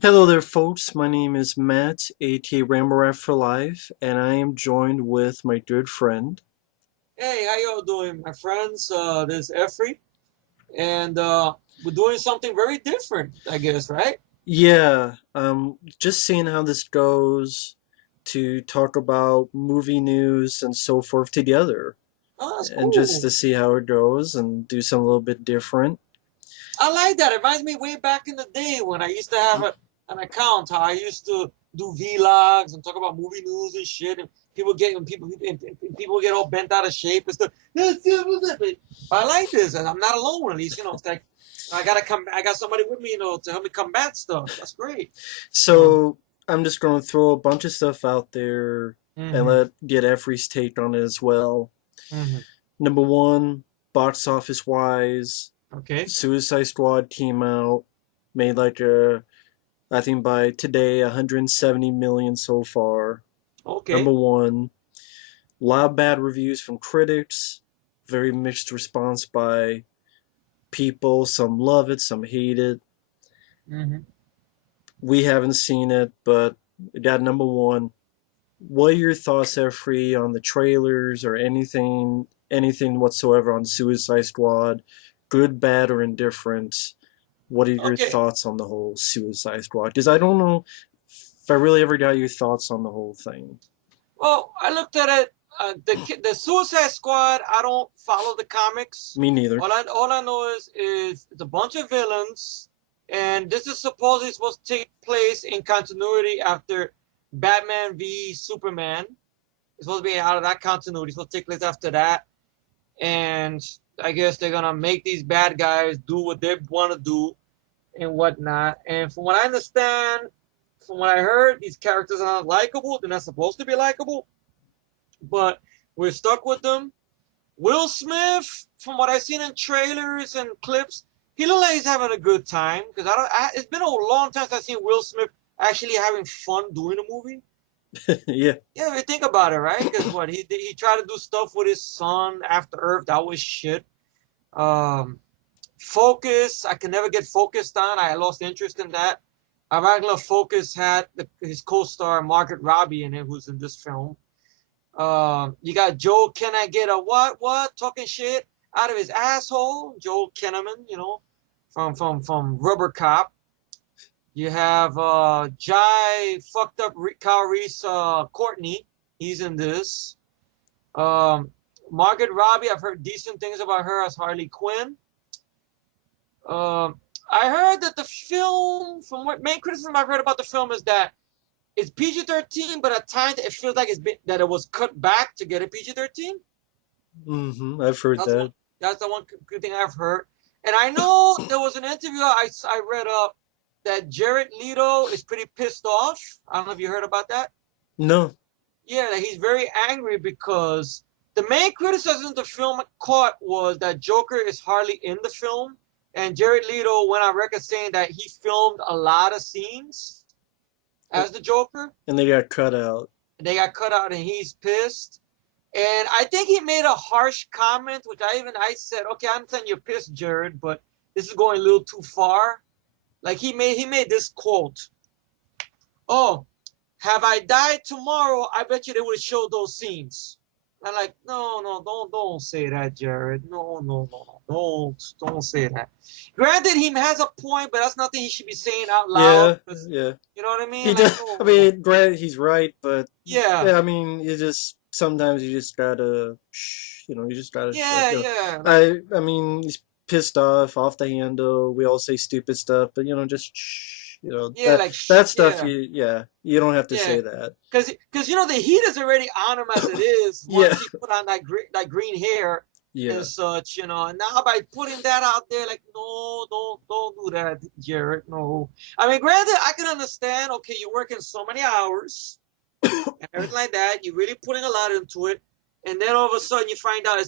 Hello there, folks. My name is Matt, aka Ramble for Life, and I am joined with my good friend. Hey, how y'all doing, my friends? This is Efree, and we're doing something very different, I guess, right? Yeah, just seeing how this goes to talk about movie news and so forth together, Oh, that's and just to cool. see how it goes and do something a little bit different. I like that. It reminds me way back in the day when I used to have an account. How I used to do vlogs and talk about movie news and shit, and people get all bent out of shape and stuff. But I like this, and I'm not alone. At least it's like I gotta come. I got somebody with me, to help me combat stuff. That's great. So. So I'm just going to throw a bunch of stuff out there and hmm let get Efree's take on it as well. hmm Number one, box office wise, Okay. Suicide Squad came out, made like a, I think by today, 170 million so far. Number Okay. one, a lot of bad reviews from critics, very mixed response by people. Some love it, some hate it. hmm We haven't seen it, but it got number one. What are your thoughts, there, free on the trailers or anything whatsoever on Suicide Squad, good, bad, or indifferent? What are your Okay. thoughts on the whole Suicide Squad? Because I don't know if I really ever got your thoughts on the whole thing. Well, I looked at it. The Suicide Squad. I don't follow the comics. Me neither. All I know is it's a bunch of villains, and this is supposedly supposed to take place in continuity after Batman v Superman. It's supposed to be out of that continuity. It's supposed to take place after that, and I guess they're gonna make these bad guys do what they want to do and whatnot. And from what I understand, from what I heard, these characters are not likable. They're not supposed to be likable, but we're stuck with them. Will Smith, from what I've seen in trailers and clips, he looks like he's having a good time. Because it's been a long time since I've seen Will Smith actually having fun doing a movie. Yeah. Yeah, if you think about it, right? Because what he tried to do stuff with his son after Earth, that was shit. Um, Focus, I can never get focused on. I lost interest in that. Regular Focus had his co-star Margaret Robbie in it, who's in this film. You got Joel. Can I get a what talking shit out of his asshole? Joel Kinnaman, from Rubber Cop. You have Jai fucked up Kyle Reese Courtney. He's in this. Um, Margaret Robbie. I've heard decent things about her as Harley Quinn. I heard that the film, from what main criticism I've heard about the film is that it's PG-13, but at times it feels like that it was cut back to get a PG-13. I've heard That's the one. that. That's the one good thing I've heard. And I know there was an interview I read up that Jared Leto is pretty pissed off. I don't know if you heard about that. No. Yeah, that he's very angry because the main criticism the film caught was that Joker is hardly in the film, and Jared Leto went on record saying that he filmed a lot of scenes as the Joker. And they got cut out. They got cut out, and he's pissed. And I think he made a harsh comment, which I said, okay, I understand you're pissed, Jared, but this is going a little too far. Like he made this quote. Oh, have I died tomorrow? I bet you they would show those scenes. I'm like, no, no, don't say that, Jared. No, no, no, no, don't say that. Granted, he has a point, but that's nothing he should be saying out loud. Yeah, Because yeah. you know what I He mean? Like, does. I no, mean, granted, he's right, but yeah, yeah, I mean, you just sometimes you just gotta, you just gotta, yeah, yeah. Like, I mean, he's pissed off the handle. We all say stupid stuff, but just, yeah, that like, stuff, yeah. yeah, you don't have to Yeah, say that. because the heat is already on him as it is. Yeah, Once he put on that green hair and yeah, such, and now by putting that out there, like, no, don't do that, Jared. No, I mean, granted, I can understand. Okay, you're working so many hours and everything like that. You're really putting a lot into it, and then all of a sudden you find out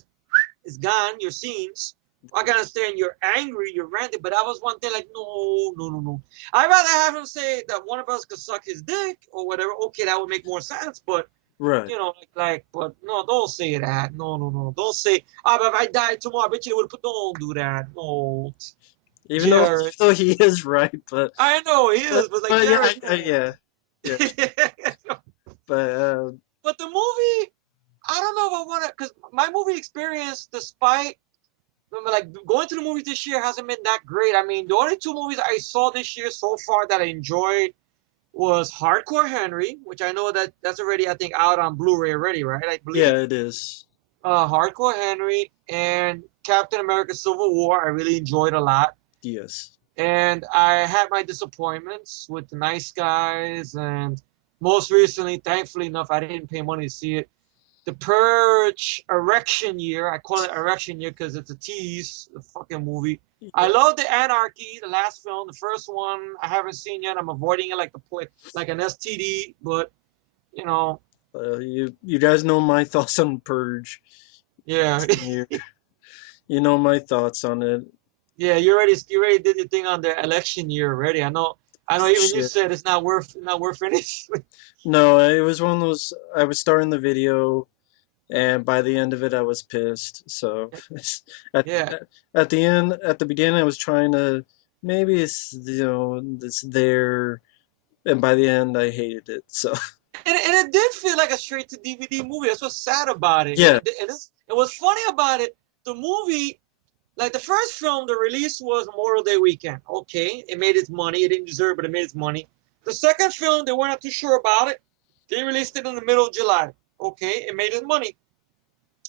it's gone. Your scenes. I can understand you're angry, you're ranting, but that was one thing like, no, no, no, no. I'd rather have him say that one of us could suck his dick or whatever. Okay, that would make more sense, but right. but no, don't say that. No, no, no. Don't say, but if I died tomorrow, I bet you would put, don't do that. No. Even though Jared. he is right, but I know he is, but like but yeah, Jared, yeah, yeah. But but the movie, I don't know if I want to, because my movie experience, despite like going to the movies this year, hasn't been that great. I mean, the only two movies I saw this year so far that I enjoyed was Hardcore Henry, which I know that that's already I think out on Blu-ray already, right? I believe. yeah, it is. Hardcore Henry and Captain America: Civil War. I really enjoyed a lot. Yes. And I had my disappointments with The Nice Guys, and most recently, thankfully enough, I didn't pay money to see it. The Purge Erection Year. I call it Erection Year because it's a tease, the fucking movie. I love the Anarchy, the last film, the first one. I haven't seen yet. I'm avoiding it like the like an STD, but you know, You guys know my thoughts on Purge. yeah, You you know my thoughts on it. yeah. You already did your thing on the election year already. I know. Even you Shit. said it's not worth anything. No, it was one of those. I was starting the video, and by the end of it, I was pissed. So at Yeah. at the end, at the beginning, I was trying to maybe it's there, and by the end, I hated it. So And it did feel like a straight to DVD movie. That's what's sad about it. yeah, And what's funny about it, the movie, like the first film, the release was Memorial Day weekend. Okay, it made its money. It didn't deserve, but it made its money. The second film, they weren't too sure about it. They released it in the middle of July. Okay, it made its money.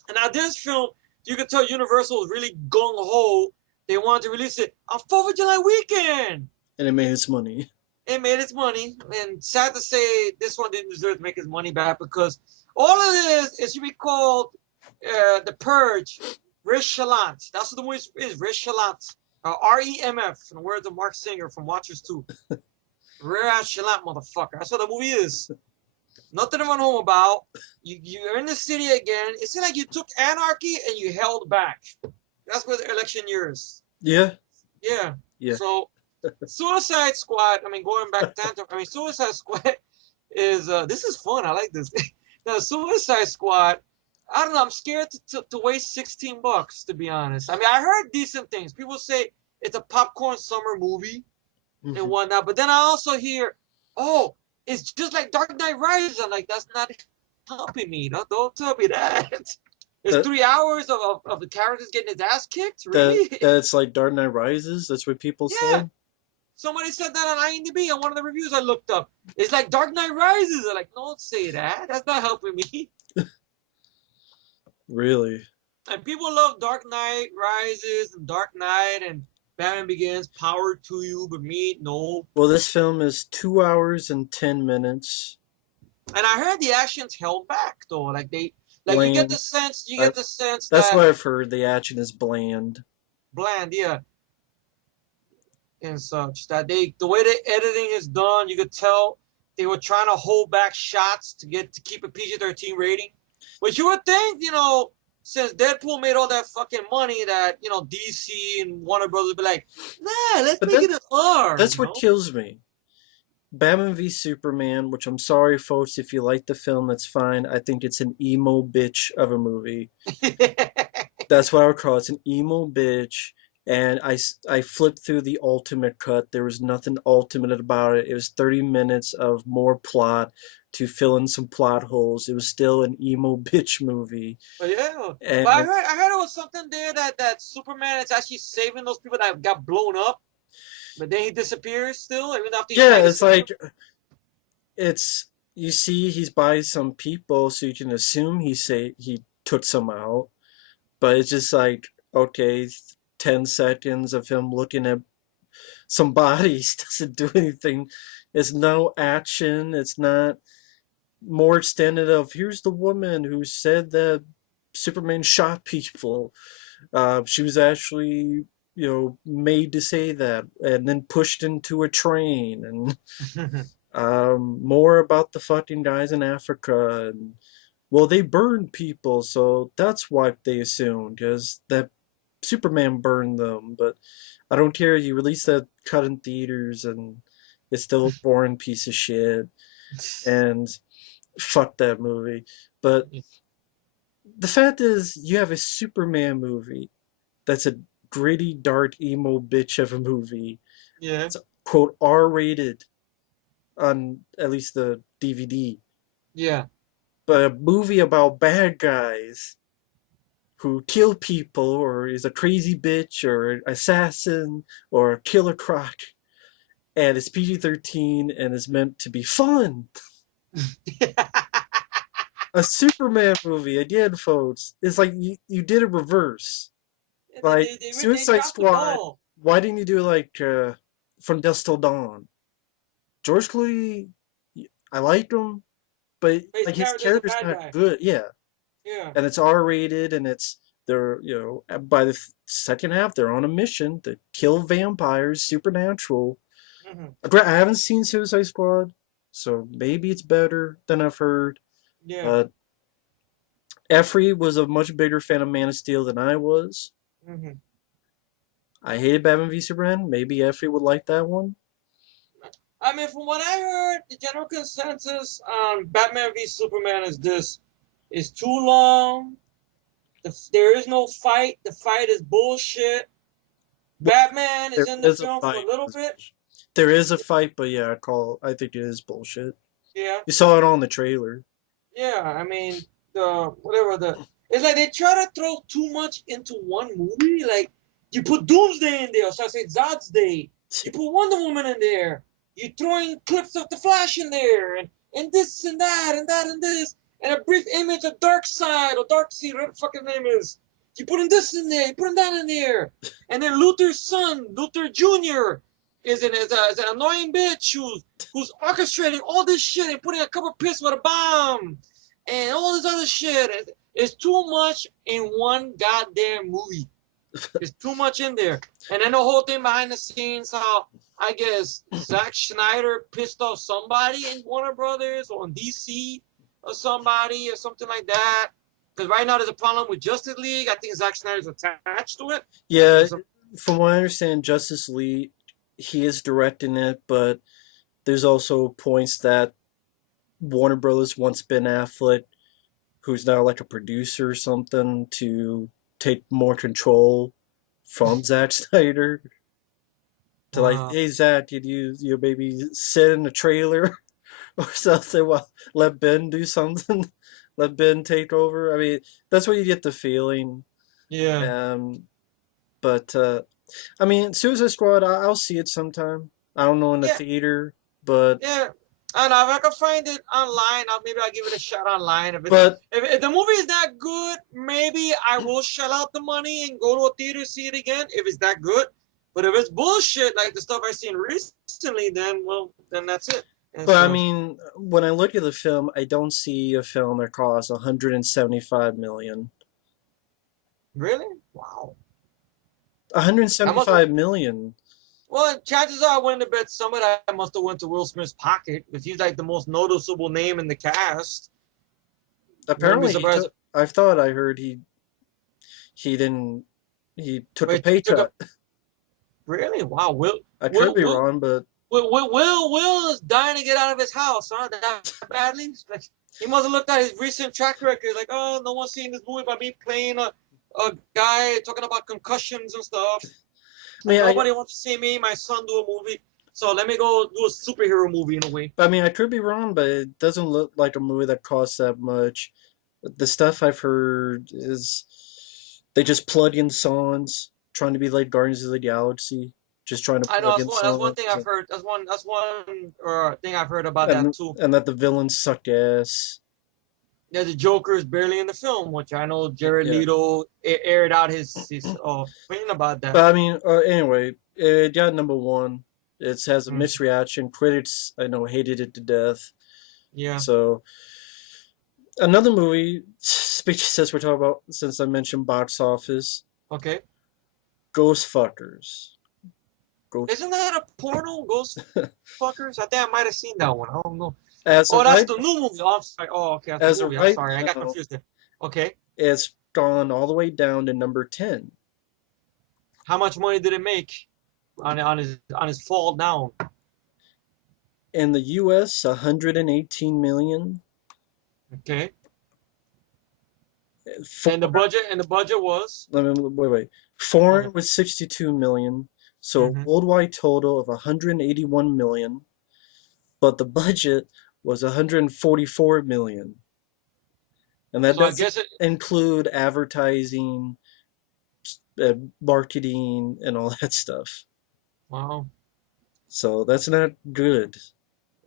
And now this film, you can tell Universal was really gung ho. They wanted to release it on 4th of July weekend. and it made its money. It made its money, and sad to say, this one didn't deserve to make its money back because all of this is should be called The Purge, Rish Chalant. That's what the movie is, Rish Chalant. REMF, in the words of Mark Singer from Watchers 2. Rish Chalant, motherfucker. That's what the movie is. Nothing to run home about. You're in the city again. It's like you took anarchy and you held back. That's what the election year is. Yeah, Yeah. yeah. So Suicide Squad. I mean, going back to Tantrum. I mean, Suicide Squad is this is fun. I like this. Now, Suicide Squad. I don't know. I'm scared to waste $16, to be honest. I mean, I heard decent things. People say it's a popcorn summer movie and Mhm. whatnot. But then I also hear, oh, it's just like Dark Knight Rises. I'm like, that's not helping me. Don't tell me that. It's That 3 hours of the characters getting his ass kicked. that Really? that's like Dark Knight Rises. That's what people Yeah. say. Somebody said that on IMDb on one of the reviews I looked up. It's like Dark Knight Rises. I'm like, don't say that. That's not helping me. Really? And people love Dark Knight Rises and Dark Knight and Batman Begins. Power to you, but me, no. Well, this film is 2 hours and 10 minutes. And I heard the action's held back though. Like you get the Bland. sense, I've, that's that what I've heard. The action is bland. bland, yeah, and such. That the way the editing is done, you could tell they were trying to hold back shots to keep a PG-13 rating. Which you would think, since Deadpool made all that fucking money, that DC and Warner Brothers would be like, nah, let's But make it an R, that's what kills me. Batman v Superman, which I'm sorry, folks, if you like the film, that's fine. I think it's an emo bitch of a movie. That's what I would call it. It's an emo bitch. And I flipped through the ultimate cut. There was nothing ultimate about it. It was 30 minutes of more plot to fill in some plot holes. It was still an emo bitch movie. But yeah, but I And heard it was something there that Superman is actually saving those people that got blown up, but then he disappears still, even after he's trying yeah, to it's save them. like it's you see he's by some people, so you can assume he took some out. But it's just like, okay, 10 seconds of him looking at some bodies doesn't do anything. It's no action. It's not more extended of here's the woman who said that Superman shot people. She was actually, made to say that and then pushed into a train and more about the fucking guys in Africa and well, they burned people, so that's what they assumed, because that Superman burned them. But I don't care. You release that cut in theaters, and it's still a boring piece of shit. And fuck that movie. But the fact is, you have a Superman movie that's a gritty, dark, emo bitch of a movie. Yeah. It's quote R-rated on at least the DVD, Yeah. but a movie about bad guys who kill people or is a crazy bitch or an assassin or a killer croc, and it's PG-13 and is meant to be fun. A Superman movie again, folks. It's like you did a reverse. Like They Suicide dropped the Squad. ball. Why didn't you do like From Dusk Till Dawn? George Clooney, I like him, but But like his there's a character's bad not guy. good. Yeah, Yeah. and it's R-rated, and it's they're by the second half they're on a mission to kill vampires, supernatural. Hmm. I haven't seen Suicide Squad, so maybe it's better than I've heard. Yeah. Uh, Efree was a much bigger fan of Man of Steel than I was. Hmm. I hated Batman v Superman. Maybe Efree would like that one. I mean, from what I heard, the general consensus on Batman v Superman is this: it's too long. There is no fight. The fight is bullshit. Well, Batman is there in the is a film for a fight. little bit. There is a fight, but yeah, I think it is bullshit. Yeah. You saw it on the trailer. Yeah. I mean, the whatever the it's like they try to throw too much into one movie. Like you put Doomsday in there, so I say Zod's Day. You put Wonder Woman in there. You throwing clips of the Flash in there, and this and that and that and this, and a brief image of Darkseid or Darkseid, whatever the fucking name is. You putting this in there, you putting that in there, and then Luther's son, Luther Jr. is an annoying bitch who's orchestrating all this shit and putting a couple piss with a bomb and all this other shit. It's too much in one goddamn movie. It's too much in there. And then the whole thing behind the scenes, how I guess Zack Snyder pissed off somebody in Warner Brothers or in DC or somebody or something like that. Because right now there's a problem with Justice League. I think Zack Snyder's attached to it. Yeah, So, from what I understand, Justice League, he is directing it, but there's also points that Warner Brothers wants Ben Affleck, who's now like a producer or something, to take more control from Zack Snyder. To like, wow. hey Zack, did you maybe sit in the trailer or something? Well, let Ben do something. Let Ben take over. I mean, that's what you get the feeling. Yeah. Um, but I mean, Suicide Squad, I'll see it sometime. I don't know in the Yeah. theater, but Yeah. I don't know. If I can find it online, maybe I'll give it a shot online. but If the movie is that good, maybe I will shell out the money and go to a theater see it again if it's that good. But if it's bullshit like the stuff I've seen recently, then well, then that's it. And but I so mean, when I look at the film, I don't see a film that costs 175 million. really, wow. I must. 175 million. Well, chances are I wouldn't have bet some of that must have went to Will Smith's pocket because he's like the most noticeable name in the cast. Wouldn't be Apparently, he surprised. took. I thought I heard he didn't. He took a Wait, pay took a cut. really wow. I could Will, be Will, wrong, but Will is dying to get out of his house, huh? That badly. Like he must have looked at his recent track record, like, oh, no one's seen this movie by me playing a guy talking about concussions and stuff. I mean, Nobody wants to see me, my son, do a movie. So let me go do a superhero movie in a way. I could be wrong, but it doesn't look like a movie that costs that much. The stuff I've heard is they just plug in songs, trying to be like Guardians of the Galaxy, just trying to I know plug in that's one thing songs, I've heard. That's one thing I've heard about that and too. and that the villains suck ass. Yeah, the Joker is barely in the film, which I know Jared Yeah, Leto aired out his opinion about that. but I mean, anyway, it got number one. It has a Mm, mixed reaction. Critics, I know, hated it to death. yeah. So another movie, speech since we're talking about, since I mentioned box office, Okay. Ghost Fuckers. Ghost. Isn't that a porno, Ghost Fuckers? I think I might have seen that one. I don't know. As Oh, of that's right, the new movie. Oh, I'm sorry. Oh, okay, that's the as of movie. I'm right sorry. I got now, confused there. Okay. it's gone all the way down to number 10. How much money did it make on his fall down? In the US, 118 million. Okay. And the Foreign, budget was. let me wait. Okay. Foreign was 62 million, so a Hmm. worldwide total of 181 million, but the budget was 144 million. And that So I doesn't guess it. include advertising, marketing, and all that stuff. Wow. So that's not good.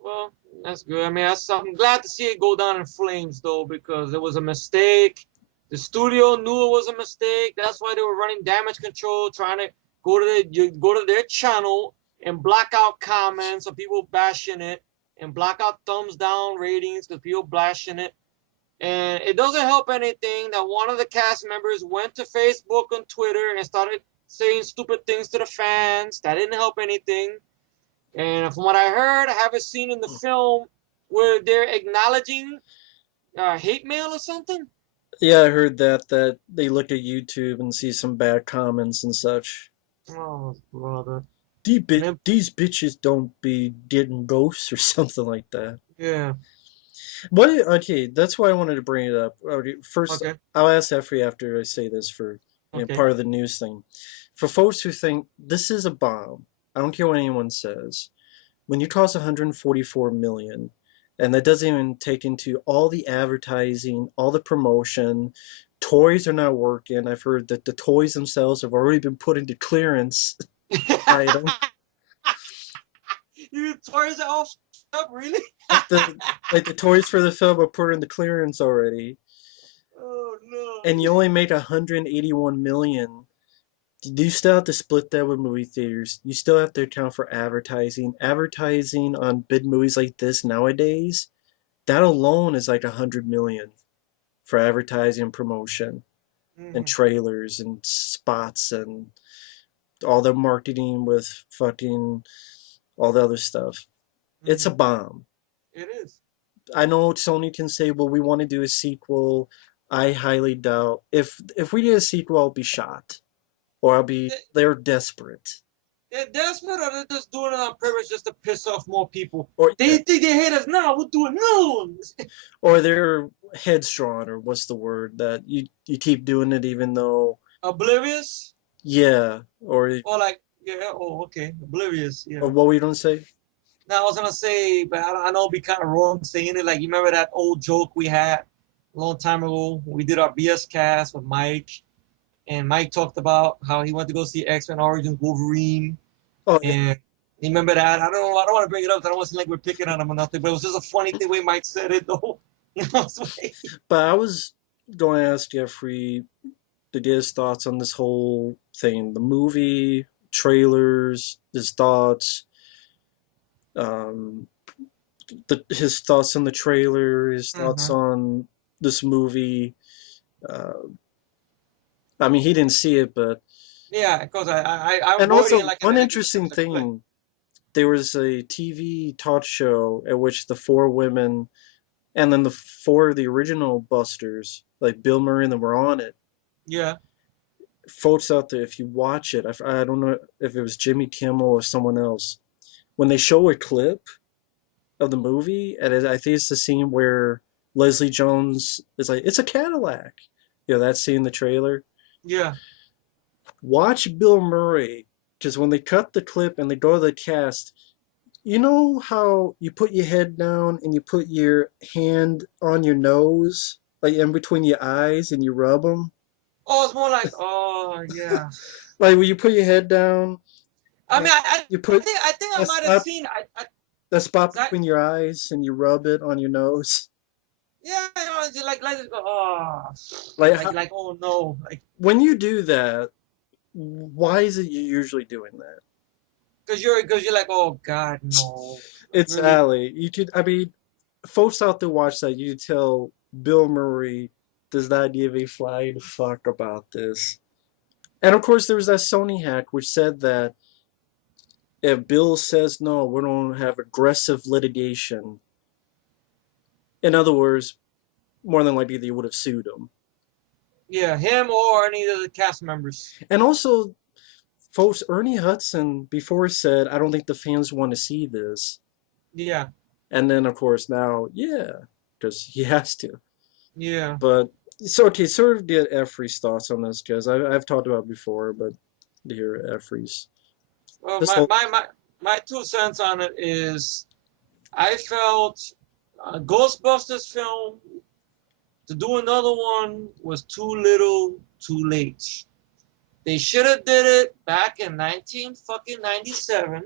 Well, that's good. I mean, I'm glad to see it go down in flames though, because it was a mistake. The studio knew it was a mistake. That's why they were running damage control, trying to go to their channel and block out comments of people bashing it, and block out thumbs down ratings because people bashing it. And it doesn't help anything that one of the cast members went to Facebook and Twitter and started saying stupid things to the fans. That didn't help anything. And from what I heard, I have a scene in the film where they're acknowledging hate mail or something. Yeah, I heard that they look at YouTube and see some bad comments and such. Oh, brother. These, And then, these bitches don't be getting ghosts or something like that. yeah, What? Okay, that's why I wanted to bring it up. Okay, first, okay, I'll ask Efree after I say this for okay. part of the news thing. For folks who think this is a bomb, I don't care what anyone says. When you cost 144 million, and that doesn't even take into all the advertising, all the promotion, toys are not working. I've heard that the toys themselves have already been put into clearance item. You toys are all up, really? Like the toys for the film are put into clearance already, Oh and no. you only make 181 million. You still have to split that with movie theaters. You still have to account for advertising. Advertising on big movies like this nowadays, that alone is like 100 million for advertising and promotion and Mm-hmm. trailers and spots and all the marketing with fucking all the other stuff. It's a Mm-hmm. bomb. It is. I know Sony can say, "Well, we want to do a sequel." I highly doubt if we did a sequel, I'll be shocked, or I'll be they're desperate, They're desperate, or they're just doing it on purpose just to piss off more people. or They yeah, think they hate us now. We'll do another one. or they're headstrong, or what's the word that you keep doing it even though Oblivious, yeah, or like, yeah. Oh, okay. Oblivious. or Yeah. what were you don't say? Now I was gonna say, but I know it'd be kind of wrong saying it. Like, you remember that old joke we had a long time ago? We did our BS cast with Mike, and Mike talked about how he went to go see X Men Origins Wolverine, Oh yeah, and you remember that? I don't want to bring it up. I don't want to seem like we're picking on him or nothing. But it was just a funny thing way Mike said it, though. You know, it's like, but I was going to ask Jeffrey to get his thoughts on this whole thing, the movie trailers, his thoughts, um, his thoughts on the trailer, his thoughts mm-hmm. on this movie. Uh, I mean, he didn't see it, but Yeah, because I and wrote in also like in one the end of the interesting script, like, thing, there was a TV talk show at which the four women and then the four of the original Busters, like Bill Murray and them, were on it. yeah, Folks out there, if you watch it, I don't know if it was Jimmy Kimmel or someone else, when they show a clip of the movie, and I think it's the scene where Leslie Jones is like, "It's a Cadillac." You know that scene in the trailer. yeah. Watch Bill Murray, because when they cut the clip and they go to the cast, you know how you put your head down and you put your hand on your nose, like in between your eyes, and you rub them. Oh, it's more like, oh yeah. Like when you put your head down I and mean, you put I think I that might have spot, seen. that spot I between your eyes and you rub it on your nose. Yeah, you know, just like oh, Like how, like oh no, like when you do that, why is it you're usually doing that? because you're like, oh God, no, like It's really. Allie. You could, I mean, folks out there watch that. You could tell Bill Murray does not give a flying fuck about this. And of course, there was that Sony hack which said that if Bill says no, we're going to have aggressive litigation. In other words, more than likely they would have sued him. Yeah, him or any of the cast members. And also, folks, Ernie Hudson before said, I don't think the fans want to see this. Yeah, And then, of course, now, yeah, because he has to. yeah. But So okay, sort of get Efree's thoughts on this because I've talked about it before, but to hear Efree's. Well, Just a, my 2 cents on it is I felt Ghostbusters film to do another one was too little, too late. They should have did it back in 19 fucking 97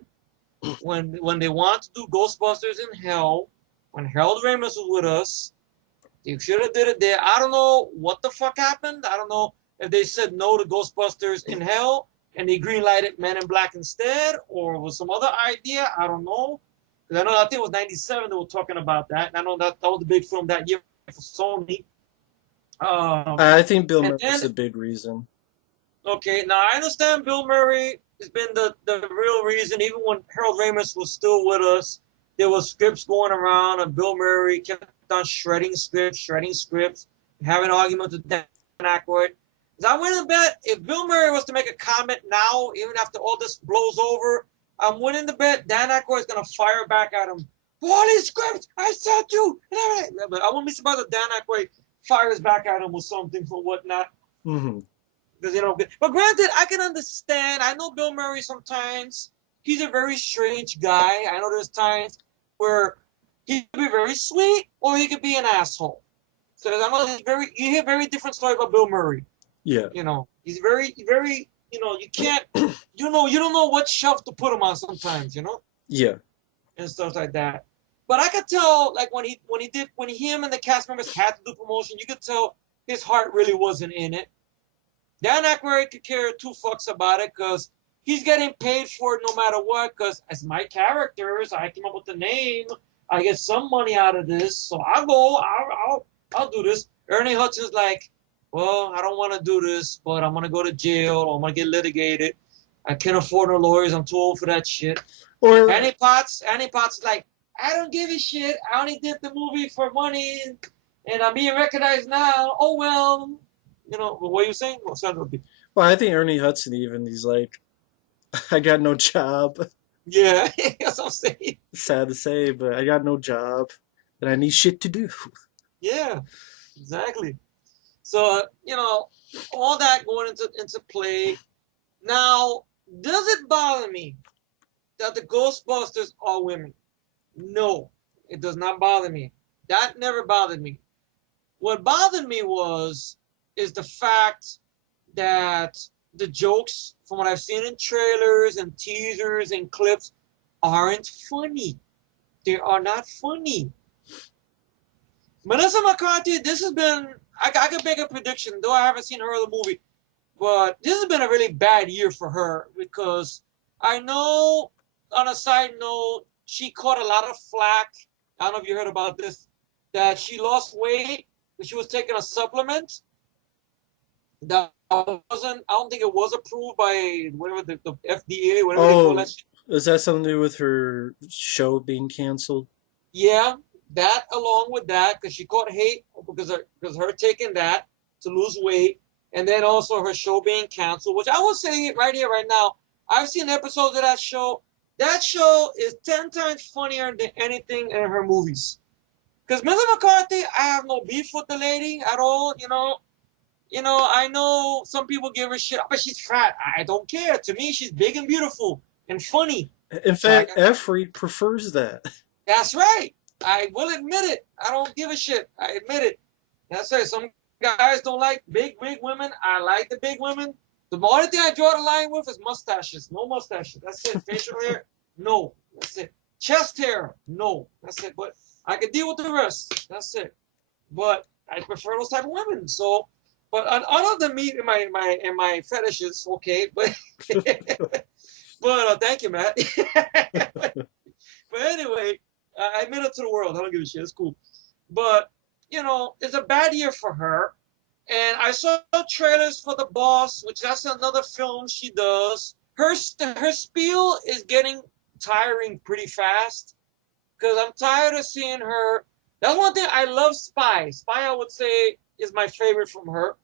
when they wanted to do Ghostbusters in Hell, when Harold Ramis was with us. They should have did it there. I don't know what the fuck happened. I don't know if they said no to Ghostbusters in Hell and they greenlighted Men in Black instead, or it was some other idea. I don't know. Because I think it was 97 they were talking about that. And I know that was the big film that year for Sony. I think Bill And Murray's then, a big reason. okay, now I understand Bill Murray has been the real reason. Even when Harold Ramis was still with us, there was scripts going around, and Bill Murray kept on shredding scripts, having arguments with Dan Aykroyd. I willing to bet if Bill Murray was to make a comment now, even after all this blows over, I'm willing to bet Dan Aykroyd is going to fire back at him. All these scripts, I said you. But I wouldn't be surprised if Dan Aykroyd fires back at him with something for whatnot. Hmm. Because but granted, I can understand. I know Bill Murray sometimes. He's a very strange guy. I know there's times where he could be very sweet or he could be an asshole. So I know you hear very different stories about Bill Murray. Yeah, He's very, very, you can't, you don't know what shelf to put him on sometimes, yeah, and stuff like that. But I could tell, like when him and the cast members had to do promotion, you could tell his heart really wasn't in it. Dan Aykroyd could care two fucks about it because he's getting paid for it no matter what. Because as my characters, I came up with the name. I get some money out of this, so I'll go. I'll do this. Ernie Hudson's like, well, I don't want to do this, but I'm gonna go to jail or I'm gonna get litigated. I can't afford no lawyers. I'm too old for that shit. or Annie Potts is like, I don't give a shit. I only did the movie for money, and I'm being recognized now. Oh well, what are you saying? Well, Sandra, well, I think Ernie Hudson even he's like, I got no job. yeah, that's what I'm saying. Sad to say, but I got no job and I need shit to do. Yeah, exactly. So all that going into play. Now, does it bother me that the Ghostbusters are women? No, it does not bother me. That never bothered me. What bothered me is the fact that the jokes, from what I've seen in trailers and teasers and clips, aren't funny. They are not funny. Melissa McCarthy, this has been, I can make a prediction, though I haven't seen her other movie, but this has been a really bad year for her because I know, on a side note, she caught a lot of flack. I don't know if you heard about this, that she lost weight, but she was taking a supplement that wasn't, I don't think it was approved by whatever the FDA, whatever they call Oh, that shit. is that something to do with her show being canceled? Yeah, that along with that, because she caught hate because her taking that to lose weight, and then also her show being canceled. Which I will say right here, right now, I've seen episodes of that show. That show is 10 times funnier than anything in her movies. Because Melissa McCarthy, I have no beef with the lady at all. I know some people give her shit, but she's fat. I don't care. To me, she's big and beautiful and funny. In So fact, Efree prefers that. that's right. I will admit it. I don't give a shit. I admit it. That's right. Some guys don't like big women. I like the big women. The only thing I draw the line with is mustaches. No mustaches. That's it. Facial hair, no. That's it. Chest hair, no. That's it. But I can deal with the rest. That's it. But I prefer those type of women. So, but other than me and my fetishes, okay. But thank you, Matt. But anyway, I admit it to the world. I don't give a shit. It's cool. But, it's a bad year for her. And I saw trailers for The Boss, which that's another film she does. Her spiel is getting tiring pretty fast because I'm tired of seeing her. That's one thing. I love Spy. Spy, I would say, is my favorite from her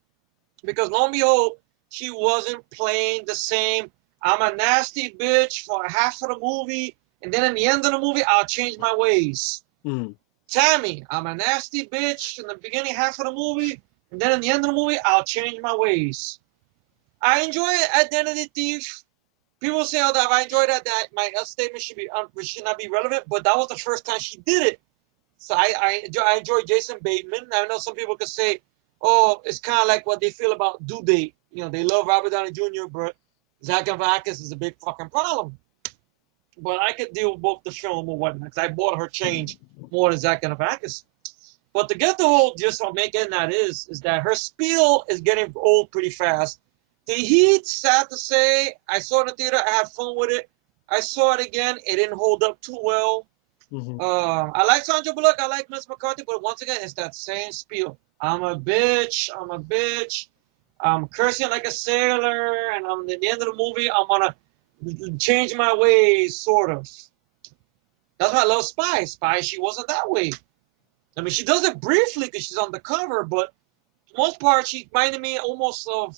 because, lo and behold, she wasn't playing the same, I'm a nasty bitch for half of the movie, and then in the end of the movie, I'll change my ways. Mm. Tammy, I'm a nasty bitch in the beginning half of the movie, And then in the end of the movie, I'll change my ways. I enjoy Identity Thief. People say, "Oh, that if I enjoyed that my statement should not be relevant." But that was the first time she did it. So I enjoy Jason Bateman. I know some people could say, "Oh, it's kind of like what they feel about Due Date." You know, they love Robert Downey Jr., but Zach Galifianakis is a big fucking problem. But I could deal with both the film or whatnot because I bought her change more than Zach Galifianakis. But to get the whole gist of making that is that her spiel is getting old pretty fast. The Heat, sad to say, I saw it in the theater. I had fun with it. I saw it again. It didn't hold up too well. Hmm. I like Sandra Bullock. I like Miss McCarthy. But once again, it's that same spiel. I'm a bitch. I'm a bitch. I'm cursing like a sailor. And I'm at the end of the movie, I'm going to change my ways, sort of. That's why I love Spy. Spy, she wasn't that way. I mean, she does it briefly because she's on the cover, but for the most part, she reminded me almost of,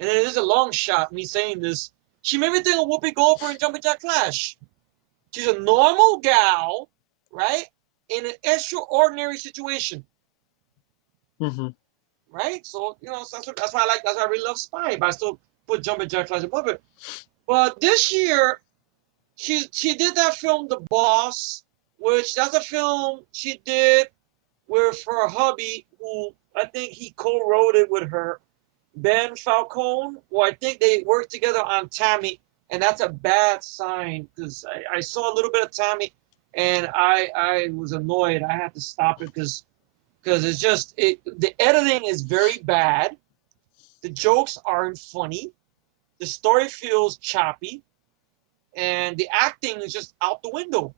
and it is a long shot, me saying this, she made me think of Whoopi Goldberg and Jumping Jack Flash. She's a normal gal, right, in an extraordinary situation, Hmm. right? So, you know, that's why I like, that's why I really love Spy, but I still put Jumping Jack Flash above it. But this year, she did that film, The Boss, which that's a film she did with her hubby, who I think he co-wrote it with her, Ben Falcone. Well, I think they worked together on Tammy, and that's a bad sign because I saw a little bit of Tammy, and I was annoyed. I had to stop it because it's just the editing is very bad. The jokes aren't funny. The story feels choppy, and the acting is just out the window.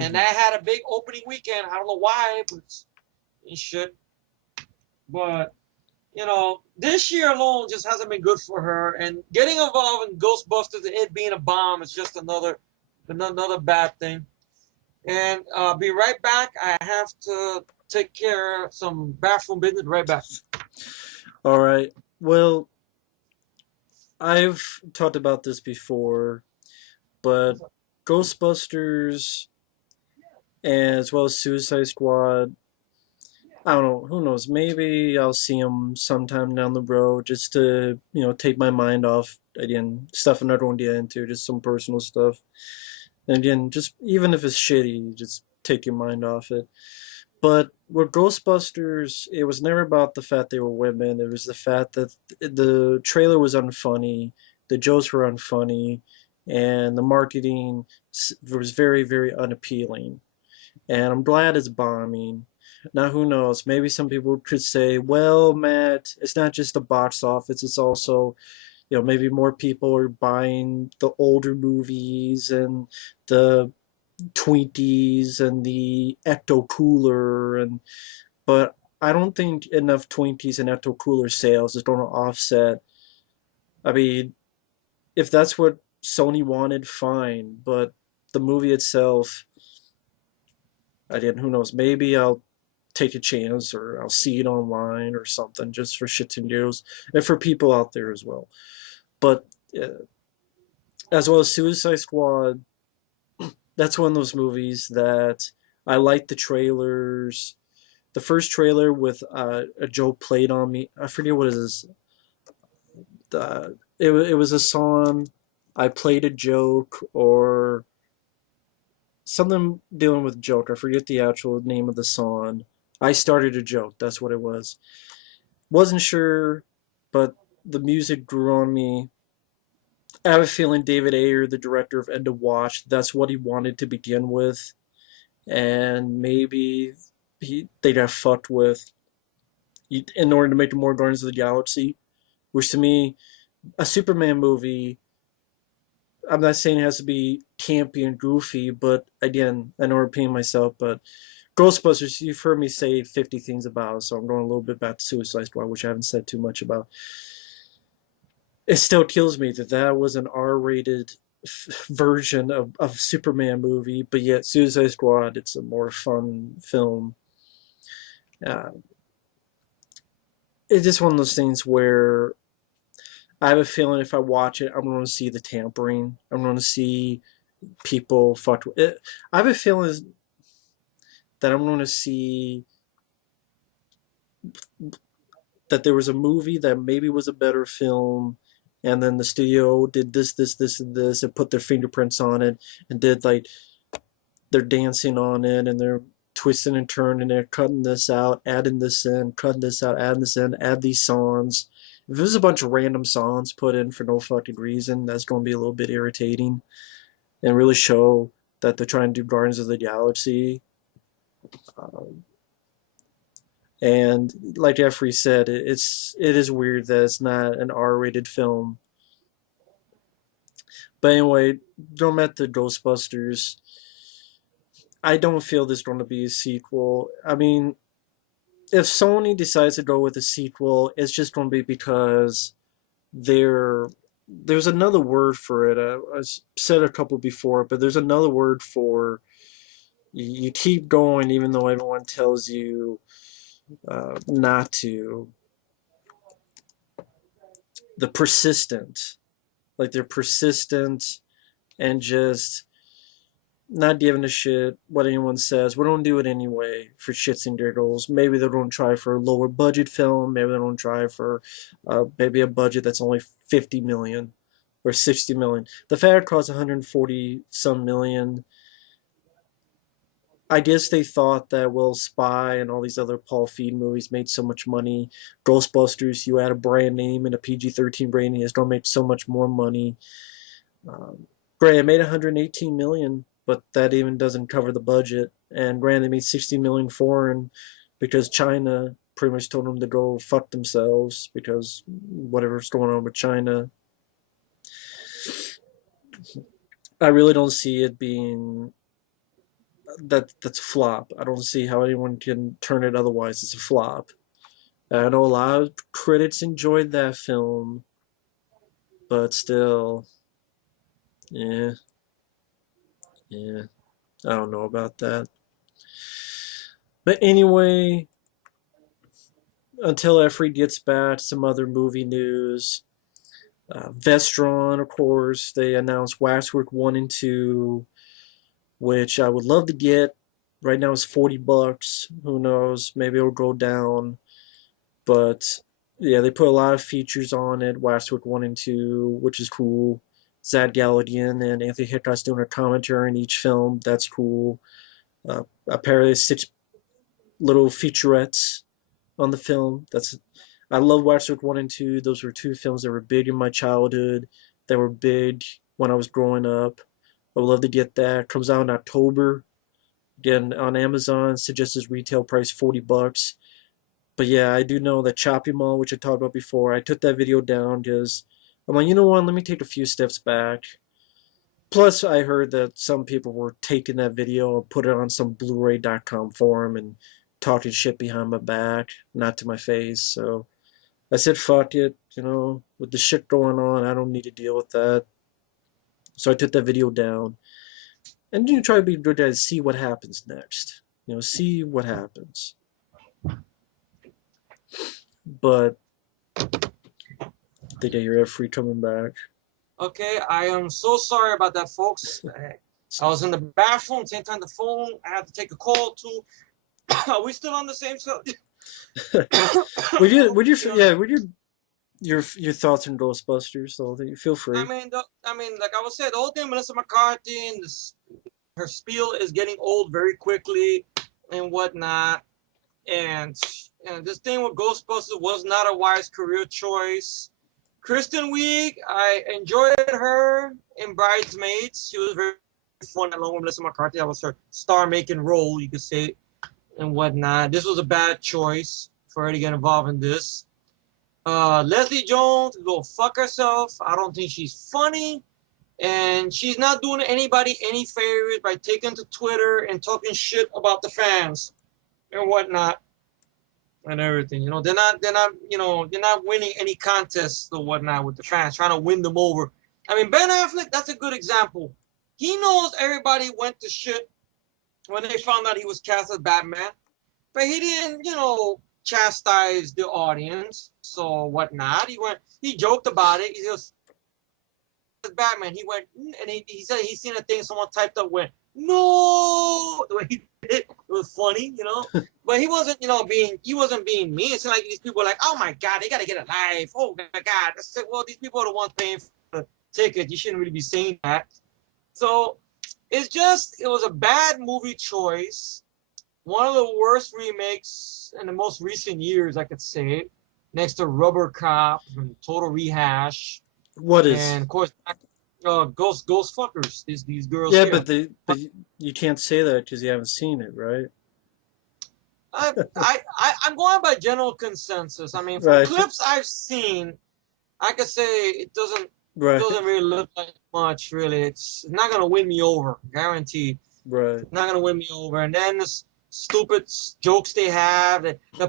And Hmm. that had a big opening weekend. I don't know why, but it should. But you know, this year alone just hasn't been good for her. And getting involved in Ghostbusters and it being a bomb is just another bad thing. And be right back. I have to take care of some bathroom business. Right back. All right. Well, I've talked about this before, but Ghostbusters as well as Suicide Squad, I don't know, who knows? Maybe I'll see them sometime down the road just to, take my mind off again, stuff I'm not going to get into, just some personal stuff. And again, just even if it's shitty, just take your mind off it. But with Ghostbusters, it was never about the fact they were women. It was the fact that the trailer was unfunny, the jokes were unfunny, and the marketing was very, very unappealing. And I'm glad it's bombing. Now, who knows? Maybe some people could say, well, Matt, it's not just the box office, it's also, maybe more people are buying the older movies and the Twinkies and the Ecto Cooler but I don't think enough Twinkies and Ecto Cooler sales is going to offset. I mean, if that's what Sony wanted, fine, but the movie itself, again, who knows? Maybe I'll take a chance or I'll see it online or something just for shits and giggles and for people out there as well. But as well as Suicide Squad, that's one of those movies that I like the trailers. The first trailer with a Joe played on me. I forget what it is. It was a song. I played a joke or something dealing with joke. I forget the actual name of the song. I started a joke. That's what it was. Wasn't sure, but the music grew on me. I have a feeling David Ayer, the director of End of Watch, that's what he wanted to begin with, and maybe they got fucked with in order to make more Guardians of the Galaxy. Which to me, a Superman movie, I'm not saying it has to be campy and goofy, but again, I know I'm repeating myself, but Ghostbusters, you've heard me say 50 things about, so I'm going a little bit back to Suicide Squad, which I haven't said too much about. It still kills me that that was an R-rated version of Superman movie, but yet Suicide Squad, it's a more fun film. Uh, it's just one of those things where I have a feeling if I watch it, I'm going to see the tampering. I'm going to see people fucked with it. I have a feeling that I'm going to see that there was a movie that maybe was a better film, and then the studio did this, and this, and put their fingerprints on it, and did like they're dancing on it, and they're twisting and turning it, cutting this out, adding this in, cutting this out, adding this in, add these songs. If there's a bunch of random songs put in for no fucking reason, that's going to be a little bit irritating, and really show that they're trying to do Guardians of the Galaxy. Um, and like Efree said, it is weird that it's not an R-rated film. But anyway, going back to Ghostbusters, I don't feel there's going to be a sequel. I mean, if Sony decides to go with a sequel, it's just going to be because there's another word for it. I said a couple before, but there's another word for you keep going even though everyone tells you not to. The persistent, like they're persistent and just not giving a shit what anyone says. We're gonna do it anyway for shits and giggles. Maybe they're gonna try for a lower budget film. Maybe they're gonna try for maybe a budget that's only 50 million or 60 million. The fact it costs 140 some million. I guess they thought that Spy and all these other Paul Feig movies made so much money. Ghostbusters, you add a brand name and a PG-13 brand name, it's gonna make so much more money. Great, it made 118 million, but that even doesn't cover the budget. And granted, it made 60 million foreign because China pretty much told them to go fuck themselves because whatever's going on with China. I really don't see it being that's a flop. I don't see how anyone can turn it otherwise. It's a flop. I know a lot of critics enjoyed that film, but still, yeah, yeah, I don't know about that. But anyway, until Efree gets back, some other movie news. Vestron, of course, they announced Waxwork 1 and 2, which I would love to get. Right now it's $40. Who knows? Maybe it'll go down. But yeah, they put a lot of features on it. Waxwork 1 and 2, which is cool. Zad Galligan and Anthony Hitchcock's doing a commentary in each film. That's cool. Apparently, 6 little featurettes on the film. I love Waxwork 1 and 2. Those were 2 films that were big in my childhood, that were big when I was growing up. I would love to get that. Comes out in October. Again, on Amazon, suggested retail price $40. But yeah, I do know that Choppy Mall, which I talked about before, I took that video down because I'm like, you know what, let me take a few steps back. Plus, I heard that some people were taking that video and put it on some Blu-ray.com forum and talking shit behind my back, not to my face. So I said, fuck it, with the shit going on, I don't need to deal with that. So I took that video down. And you try to be good at see what happens next. See what happens. But I think I hear Efree coming back. Okay, I am so sorry about that, folks. I was in the bathroom, same time the phone. I had to take a call too. Are we still on the same subject? would your thoughts on Ghostbusters? So feel free. I mean, like I was saying, the whole thing, Melissa McCarthy and her spiel is getting old very quickly and whatnot. And this thing with Ghostbusters was not a wise career choice. Kristen Wiig, I enjoyed her in Bridesmaids. She was very fun along with Melissa McCarthy. That was her star-making role, you could say, and whatnot. This was a bad choice for her to get involved in this. Leslie Jones, go fuck herself. I don't think she's funny. And she's not doing anybody any favors by taking to Twitter and talking shit about the fans and whatnot and everything. They're not winning any contests or whatnot with the fans, trying to win them over. I mean, Ben Affleck, that's a good example. He knows everybody went to shit when they found out he was cast as Batman, but he didn't, chastise the audience, so whatnot. He joked about it. He just Batman. He went and he said he seen a thing someone typed up went no. The way he did it was funny, But he wasn't, he wasn't being mean. It's like these people are like, oh my God, they gotta get a life. Oh my God. I said, well, these people are the ones paying for the ticket. You shouldn't really be saying that. So it was a bad movie choice. One of the worst remakes in the most recent years, I could say, next to Rubber Cop and Total Rehash, What and is? of course, Ghost Fuckers. These girls Yeah, here. but you can't say that because you haven't seen it, right? I'm going by general consensus. I mean, from Right, clips I've seen, I could say it right, doesn't really look like much. Really, it's not gonna win me over, guaranteed. right. Not gonna win me over. And then the stupid jokes they have. The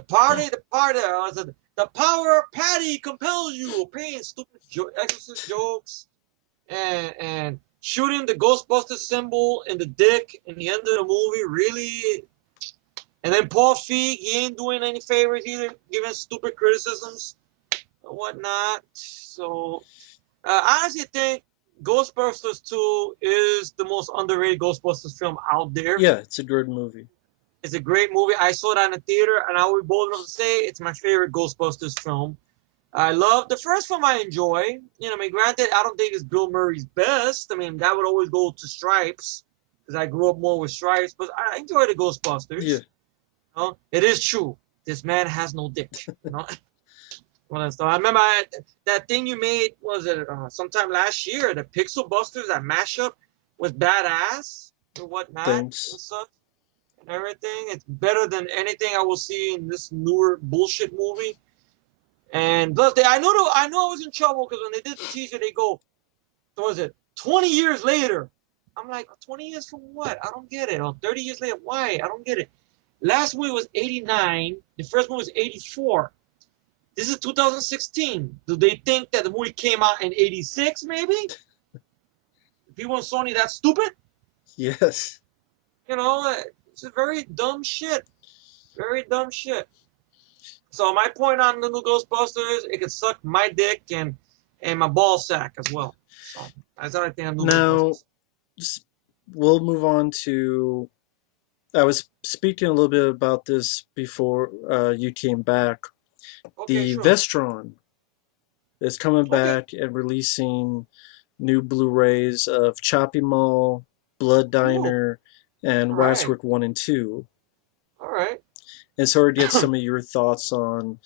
power of Patty compels you. Paying stupid exorcist jokes and shooting the Ghostbusters symbol in the dick in the end of the movie. Really. And then Paul Feig, he ain't doing any favors either, giving stupid criticisms or whatnot. So I honestly think Ghostbusters 2 is the most underrated Ghostbusters film out there. Yeah, it's a good movie. It's a great movie. I saw it in the theater, and I will be bold enough to say it's my favorite Ghostbusters film. I love the first film. I enjoy. I mean, granted, I don't think it's Bill Murray's best. I mean, that would always go to Stripes because I grew up more with Stripes. But I enjoy the Yeah, Ghostbusters. It is true. This man has no dick. Well, so I remember that thing you made, was it sometime last year? The Pixel Busters, that mashup was badass and whatnot and thanks. such and everything. It's better than anything I will see in this newer bullshit movie. And plus, I know I was in trouble because when they did the teaser, they go, what was it, 20 years later? I'm like, 20 years for what? I don't get it. Or 30 years later, why? I don't get it. Last movie was 89. The first movie was 84. This is 2016. Do they think that the movie came out in 86, maybe? People in Sony that stupid? Yes. It's a very dumb shit. Very dumb shit. So my point on the new Ghostbusters, it could suck my dick and my ball sack as well. So that's how I think of new Now, Ghostbusters. we'll move on to. I was speaking a little bit about this before you came back. Okay, The sure. Vestron is coming Okay. back and releasing new Blu-rays of Choppy Mall, Blood Cool. Diner, and All right. Waxwork 1 and 2. All right. And sort of get some of your thoughts on.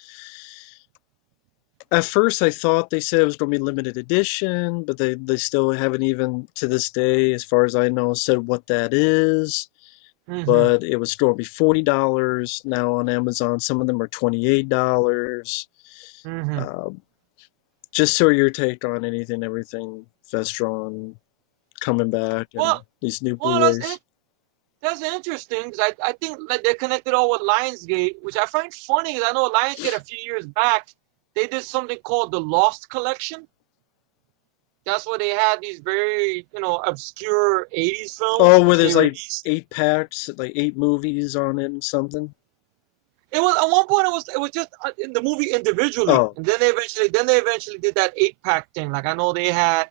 At first, I thought they said it was going to be limited edition, but they still haven't even, to this day, as far as I know, said what that is. Mm-hmm. But it was going to be $40 now on Amazon. Some of them are $28. Mm-hmm. Um, just so your take on anything, everything Vestron coming back and Well, these new well, Blu-rays. that's interesting because I think like they're connected all with Lionsgate, which I find funny because I know Lionsgate a few years back they did something called the Lost Collection. That's where they had these very obscure '80s films, Oh, where which there's they like released. 8 packs, like 8 movies on it and something. It was at one point it was just in the movie individually, Oh, and then they eventually did that 8 pack thing. Like I know they had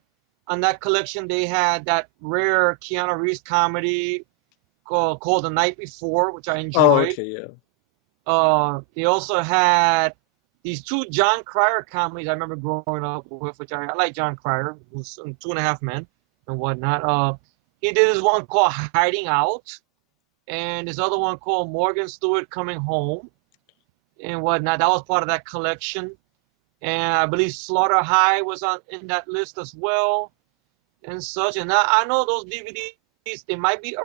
on that collection they had that rare Keanu Reeves comedy called The Night Before, which I oh, enjoyed. okay, yeah. They also had these two John Cryer comedies I remember growing up with, which I like John Cryer, who's in Two and a Half Men and whatnot. He did this one called Hiding Out, and this other one called Morgan Stewart Coming Home and whatnot. That was part of that collection. And I believe Slaughter High was on in that list as well and such. And I know those DVDs, they might be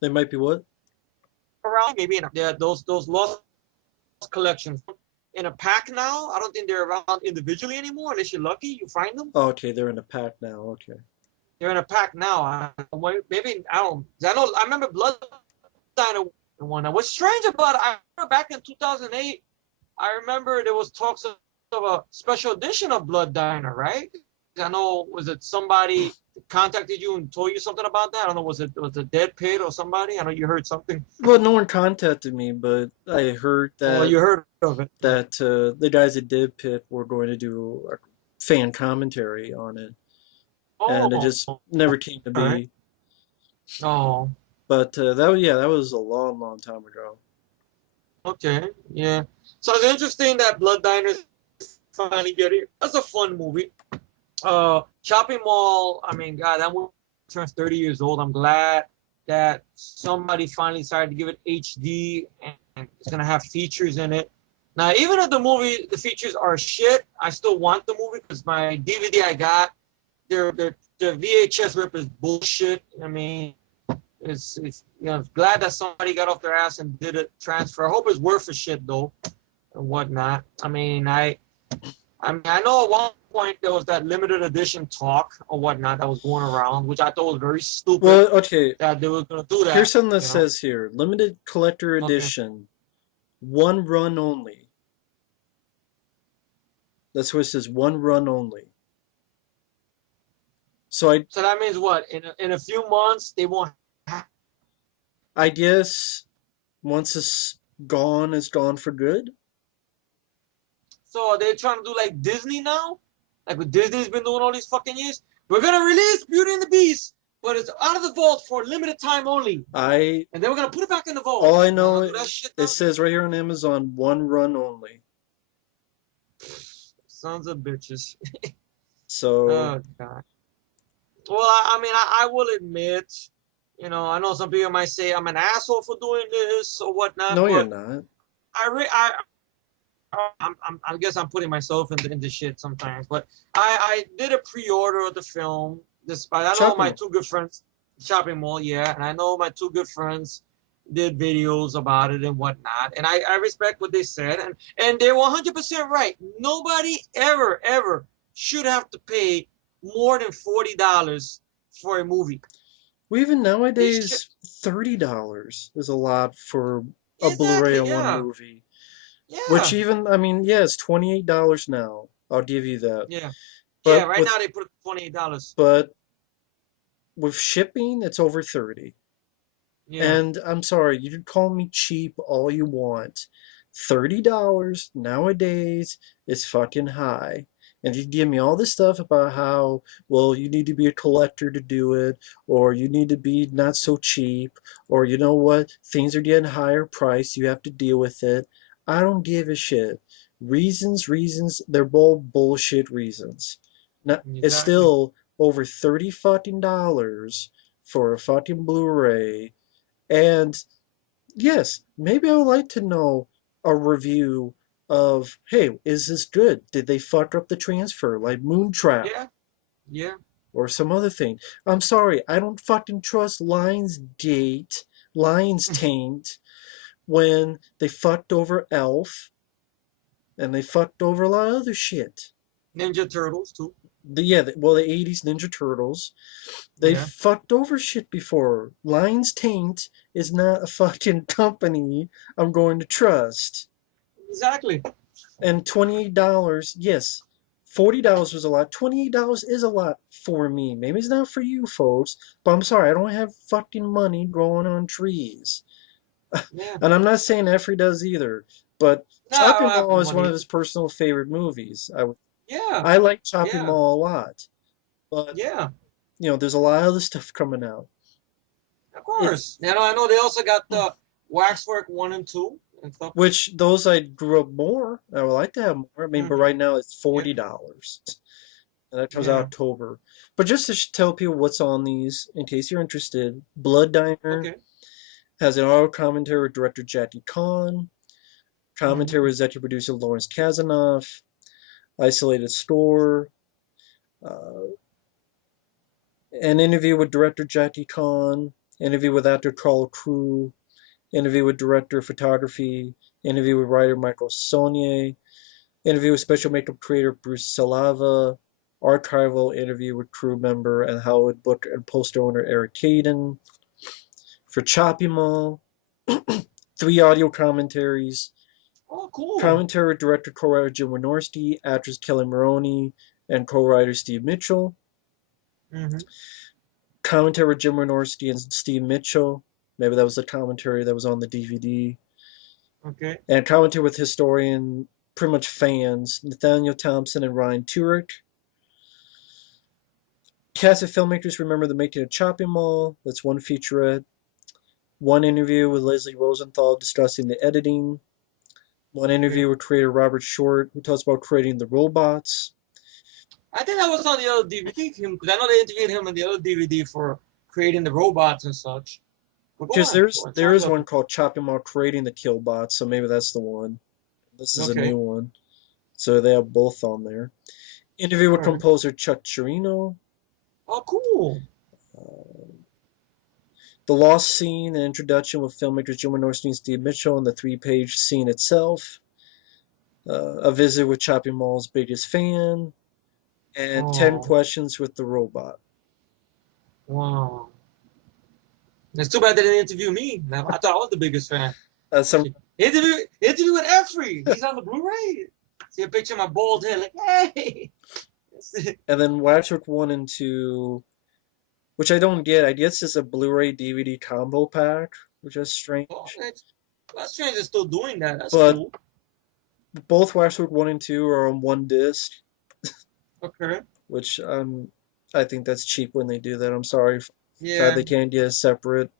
They might be what? around, maybe those lost collections in a pack now. I don't think they're around individually anymore. Unless you're lucky, you find them. Oh, okay, they're in a pack now. Okay. They're in a pack now. Maybe I don't. I know. I remember Blood Diner one. What's strange about it, I remember back in 2008. I remember there was talks of a special edition of Blood Diner, right? I know. Was it somebody contacted you and told you something about that? I don't know. Was it Dead Pit or somebody? I know you heard something. Well, no one contacted me, but I heard Oh, well, that you heard of it. the guys at Div Pit were going to do a fan commentary on it, and it Oh, just all never came to right. be. Oh. But that was a long, long time ago. Okay, yeah. So it's interesting that Blood Diners finally get it. That's a fun movie. Shopping Mall. I mean, God, that movie turns 30 years old. I'm glad that somebody finally decided to give it HD and it's gonna have features in it. Now, even if the features are shit, I still want the movie because my DVD I got, the VHS rip is bullshit. I mean, it's glad that somebody got off their ass and did a transfer. I hope it's worth a shit though and whatnot. I know at one point there was that limited edition talk or whatnot that was going around, which I thought was very stupid Well, okay. that they were gonna do Here's that. something that You know? says here: limited collector Okay. edition, one run only. That's what it says. One run only. So So that means what? In a few months they won't. Have... I guess once it's gone for good. So they're trying to do like Disney now, like what Disney's been doing all these fucking years. We're gonna release Beauty and the Beast, but it's out of the vault for a limited time only, I and then we're gonna put it back in the vault. All I They're know gonna do that shit it now. says right here on Amazon, one run only. Sons of bitches. So Oh god. Well, I will admit, I know some people might say I'm an asshole for doing this or whatnot, no, you're but not. I, re- I guess I'm putting myself into shit sometimes. But I did a pre-order of the film. Despite I know Shopping my mall. two good friends, shopping mall, yeah, and I know my two good friends did videos about it and whatnot, and I respect what they said, and they're 100% right. Nobody ever should have to pay more than $40 for a movie. Well, even They should nowadays, $30 is a lot for a Blu-ray exactly, on one yeah, movie. Which yeah, even, I mean, yeah, it's $28 now. I'll give you that. yeah, yeah. But Right with now they put $28. but with shipping, it's over 30. Yeah, And I'm sorry, you can call me cheap all you want. $30 nowadays is fucking high. And you give me all this stuff about how, well, you need to be a collector to do it, or you need to be not so cheap, or you know what, things are getting higher price, you have to deal with it. I don't give a shit. Reasons, they're both bullshit reasons. Now, it's exactly. still over 30 fucking dollars for a fucking Blu-ray, and yes, maybe I would like to know a review of, hey, is this good? Did they fuck up the transfer like Moontrap Yeah, yeah. or some other thing? I'm sorry, I don't fucking trust Lionsgate, Lions Taint when they fucked over Elf and they fucked over a lot of other shit. Ninja Turtles too. The 80s Ninja Turtles. They Yeah, fucked over shit before. Lions Taint is not a fucking company I'm going to trust. exactly. And $28, yes, $40 was a lot. $28 is a lot for me. Maybe it's not for you folks, but I'm sorry, I don't have fucking money growing on trees. Yeah. And I'm not saying Efree does either, but No, I Chopping don't have Mall the is one money of yet. his personal favorite movies. Yeah, I like Chopping yeah, Mall a lot, but yeah. there's a lot of other stuff coming out. Of It, course. I know they also got the Waxwork 1 and 2 and stuff. which those I grew up more. I would like to have more. I mean, but Hmm. right now it's Yeah, $40, and that comes out yeah. October. But just to tell people what's on these, in case you're interested, Blood Diner Okay. has an audio commentary with director Jackie Khan, Hmm. commentary with executive producer Lawrence Kasanoff, Isolated Store, uh, an interview with director Jackie Khan, interview with actor Carl Crew, interview with director of photography, interview with writer Michael Saunier, interview with special makeup creator Bruce Salava, archival interview with crew member and Hollywood book and poster owner Eric Caden. For Choppy Mall, three audio commentaries. Oh, cool. Commentary with director co-writer Jim Wynorski, actress Kelly Maroney, and co-writer Steve Mitchell. Hmm. Commentary with Jim Wynorski and Steve Mitchell. Maybe that was the commentary that was on the DVD. Okay. And commentary with historian, pretty much fans, Nathaniel Thompson and Ryan Turek. Cast of filmmakers remember the making of Chopping Mall. That's one featurette. one interview with Leslie Rosenthal discussing the editing, one Okay. interview with creator Robert Short who talks about creating the robots. I think that was on the other DVD film because I know they interviewed him on the other DVD for creating the robots and such. But Because go on, there tell me is about one it. called Chopping While Creating the Killbots, so maybe that's the one. This is a Okay. new one. So they have both on there. Interview with All right. composer Chuck Chirino. Oh, cool. Uh, the Lost Scene, an introduction with filmmakers Gilmore Norstein and Steve Mitchell, and the three-page scene itself. A visit with Chopping Mall's biggest fan. And 10 Oh, questions with the robot. wow. It's too bad they didn't interview me. I thought I was the biggest fan. Some Interview with Efree. He's on the Blu-ray. See a picture of my bald head, like, hey. And then Waxwork 1 and 2, which I don't get. I guess it's a Blu-ray DVD combo pack, which is Oh, strange. that's strange. They're still doing that. That's But cool. both Waxwork 1 and 2 are on one disc, Okay. which I think that's cheap when they do that. I'm sorry that Yeah. they can't get a separate.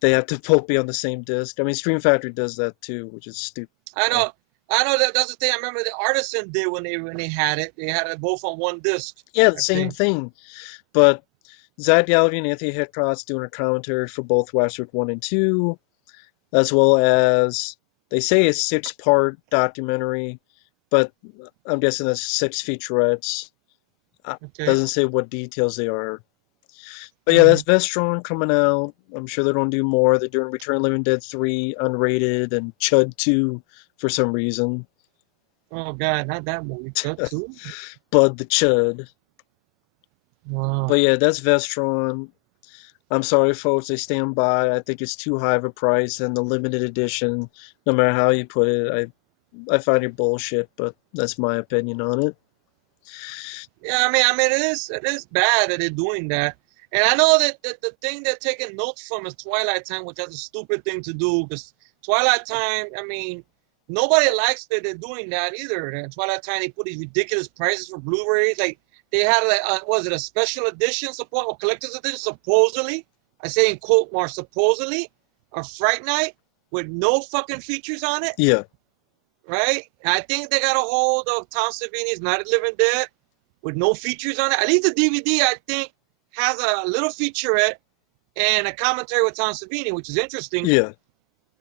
They have to both be on the same disc. I mean, Stream Factory does that too, which is stupid. I know. I know that that's the thing. I remember the Artisan did when they had it. They had it both on one disc. Yeah, the I same think. thing. But Zach Gallagher and Anthony Hitchcock's doing a commentary for both Waxwork 1 and 2, as well as they say it's 6-part documentary, but I'm guessing that's 6 featurettes. Okay. Doesn't say what details they are. But yeah, Mm-hmm. that's Vestron coming out. I'm sure they're gonna do more. They're doing Return of the Living Dead 3 unrated and Chud 2 for some reason. Oh God, not that movie. Cut too. Bud the Chud. But Wow. yeah, that's Vestron. I'm sorry, folks. They stand by. I think it's too high of a price, and the limited edition, no matter how you put it, I find it bullshit. But that's my opinion on it. Yeah, it is bad that they're doing that. And I know that the thing they're taking notes from is Twilight Time, which is a stupid thing to do because Twilight Time, nobody likes that they're doing that either. And Twilight Time, they put these ridiculous prices for Blu-rays. Like they had, was it a special edition support or collector's edition? Supposedly, I say in quote mark, supposedly, a Fright Night with no fucking features on it, Yeah, right? And I think they got a hold of Tom Savini's Night of the Living Dead with no features on it. At least the DVD, I think, has a little featurette and a commentary with Tom Savini, which is interesting yeah,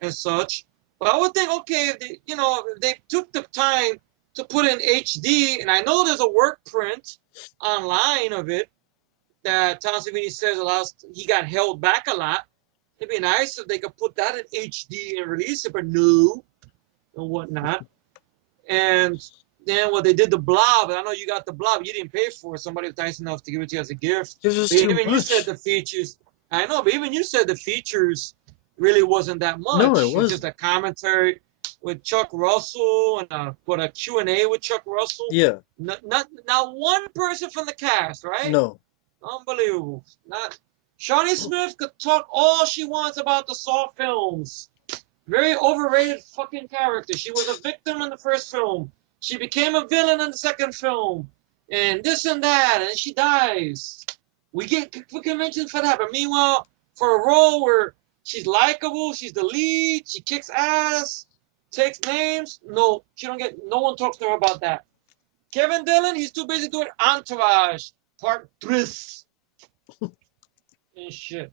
and such. But I would think, okay, if they took the time to put in HD, and I know there's a work print online of it that Tom Savini says he got held back a lot. It'd be nice if they could put that in HD and release it, but no, and whatnot. And then they did the blob. I know you got the blob. You didn't pay for it. Somebody was nice enough to give it to you as a gift. this is But too even you said much. the features. I know, but even you said the features really wasn't that No, it much. It was just wasn't. a commentary with Chuck Russell and a Q&A with Chuck Russell. Yeah, Not one person from the cast, right? no. Unbelievable. Not Shawnee Smith could talk all she wants about the Saw films. Very overrated fucking character. She was a victim in the first film. She became a villain in the second film. And this and that. And she dies. We get conventions for that. But meanwhile, for a role where she's likable, she's the lead, she kicks ass, takes names, no, she don't get, no one talks to her about that. Kevin Dillon, he's too busy doing Entourage, Part 3 and shit.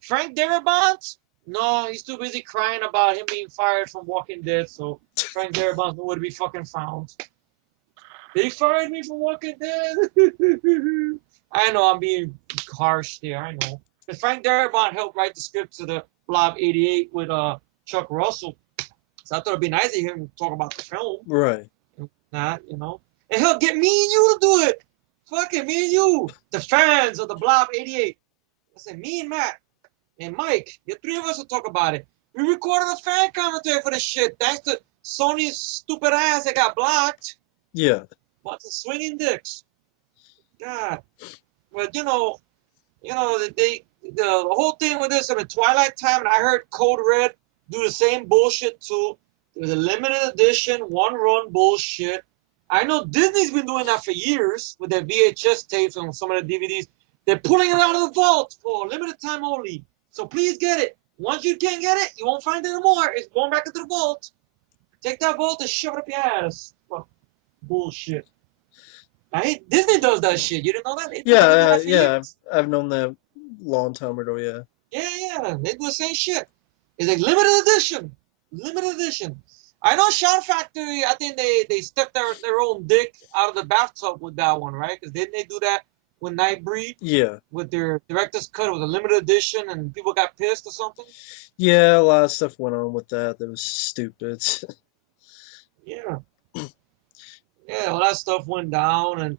Frank Darabont? No, he's too busy crying about him being fired from Walking Dead, so Frank Darabont's nowhere to be fucking found. They fired me from Walking Dead. I know I'm being harsh there, I know. But Frank Darabont helped write the script to the Blob 88 with Chuck Russell. So I thought it'd be nice to hear him talk about the film. Right. Not, And he'll get me and you to do it. Fucking me and you. The fans of the Blob 88. I said, me and Matt and Mike, the three of us will talk about it. We recorded a fan commentary for this shit thanks to Sony's stupid ass that got blocked. Yeah. Bunch of swinging dicks. God. But the whole thing with this, Twilight Time, and I heard Code Red do the same bullshit too. It was a limited edition, one run bullshit. I know Disney's been doing that for years with their VHS tapes and some of the DVDs. They're pulling it out of the vault for limited time only. So please get it. Once you can't get it, you won't find it anymore. It's going back into the vault. Take that vault and shove it up your ass. Well, bullshit. I hate Disney does that shit. You didn't know that? They've been doing that for Yeah. years. I've known that long time ago. Yeah. Yeah. They do the same shit. It's like limited edition. Limited edition. I know Shout Factory, I think they stuck their own dick out of the bathtub with that one, right? Because didn't they do that with Nightbreed? Yeah. With their director's cut with a limited edition and people got pissed or something? Yeah. A lot of stuff went on with that. That was stupid. Yeah. Yeah, all that stuff went down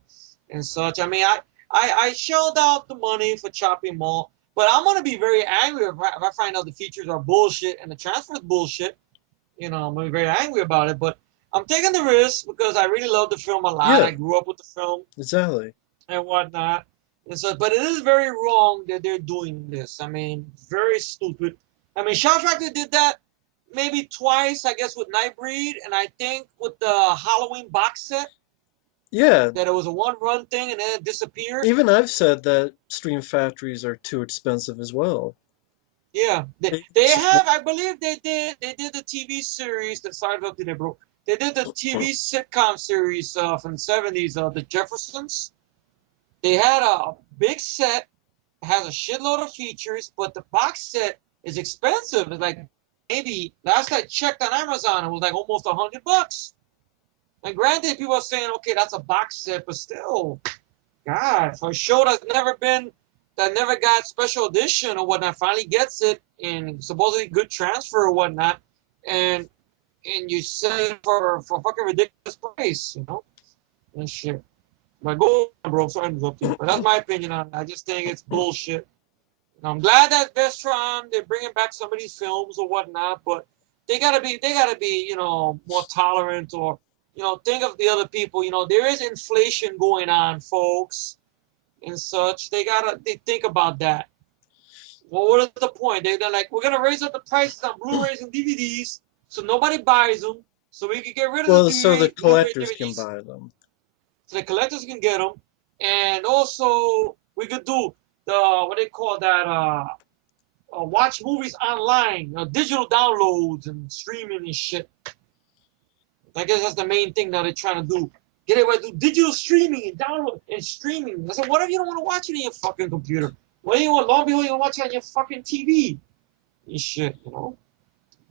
and such. I mean, I shelled out the money for Chopping Mall, but I'm gonna be very angry if I find out the features are bullshit and the transfer is bullshit. You know, I'm gonna be very angry about it. But I'm taking the risk because I really love the film a lot. I Yeah. grew up with the film Exactly. and whatnot. And so, but it is very wrong that they're doing this. I mean, very stupid. I mean, Shout Factory did that maybe twice, I guess, with Nightbreed, and I think with the Halloween box set Yeah. that it was a one run thing and then it disappeared. Even I've said that stream factories are too expensive as well. Yeah, they It's- have. I believe they did the TV series that started up today, bro. They did the TV sitcom series from the '70s, the Jeffersons. They had a big set, has a shitload of features, but the box set is expensive. It's like maybe last I checked on Amazon, it was like almost $100. And granted, people are saying, okay, that's a box set, but still, God, for a show that never got special edition or whatnot, finally gets it and supposedly good transfer or whatnot, and you sell it for fucking ridiculous price, you know, and shit. But go on, bro. Sorry to interrupt you, but that's my opinion on it. I just think it's bullshit. And I'm glad that Vestron they're bringing back some of these films or whatnot, but they gotta be, more tolerant or think of the other people. There is inflation going on, folks, and such. They think about that. Well, what is the point? They're like, we're gonna raise up the prices on Blu-rays and DVDs, so nobody buys them, so we can get rid of the well, so the DVD, Blu-ray collectors can DVDs, buy them. so the collectors can get them, and also we could do the what they call that watch movies online, digital downloads and streaming and shit. I guess that's the main thing that they're trying to do. Get everybody to do digital streaming and download and streaming. I said, what if you don't want to watch it on your fucking computer? What do you want? Long and behold, you want to watch it on your fucking TV and shit.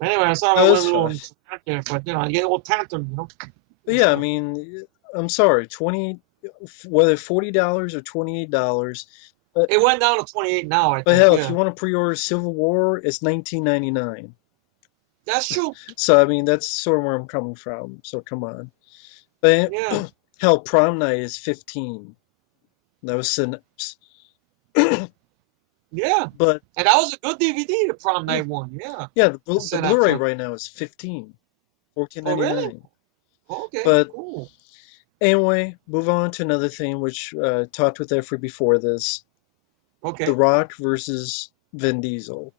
Anyway, I'm sorry I That went a was little fine. there, but I get a little tantrum. But And yeah, I stuff. mean, I'm sorry, whether $40 or $28, but It went down to 28 now, I but think. hell, if you Yeah, want to pre-order Civil War, it's 19.99. that's true. So I mean, that's sort of where I'm coming from. So come on. But Yeah, hell, Prom Night is 15. That was yeah. but And that was a good DVD, the prom night one. Yeah, yeah, the the Synapse Blu-ray one. right now is 15, Oh, really? 14.99. Okay, But cool. anyway, move on to another thing which talked with Efree before this: The Okay. Rock versus Vin Diesel.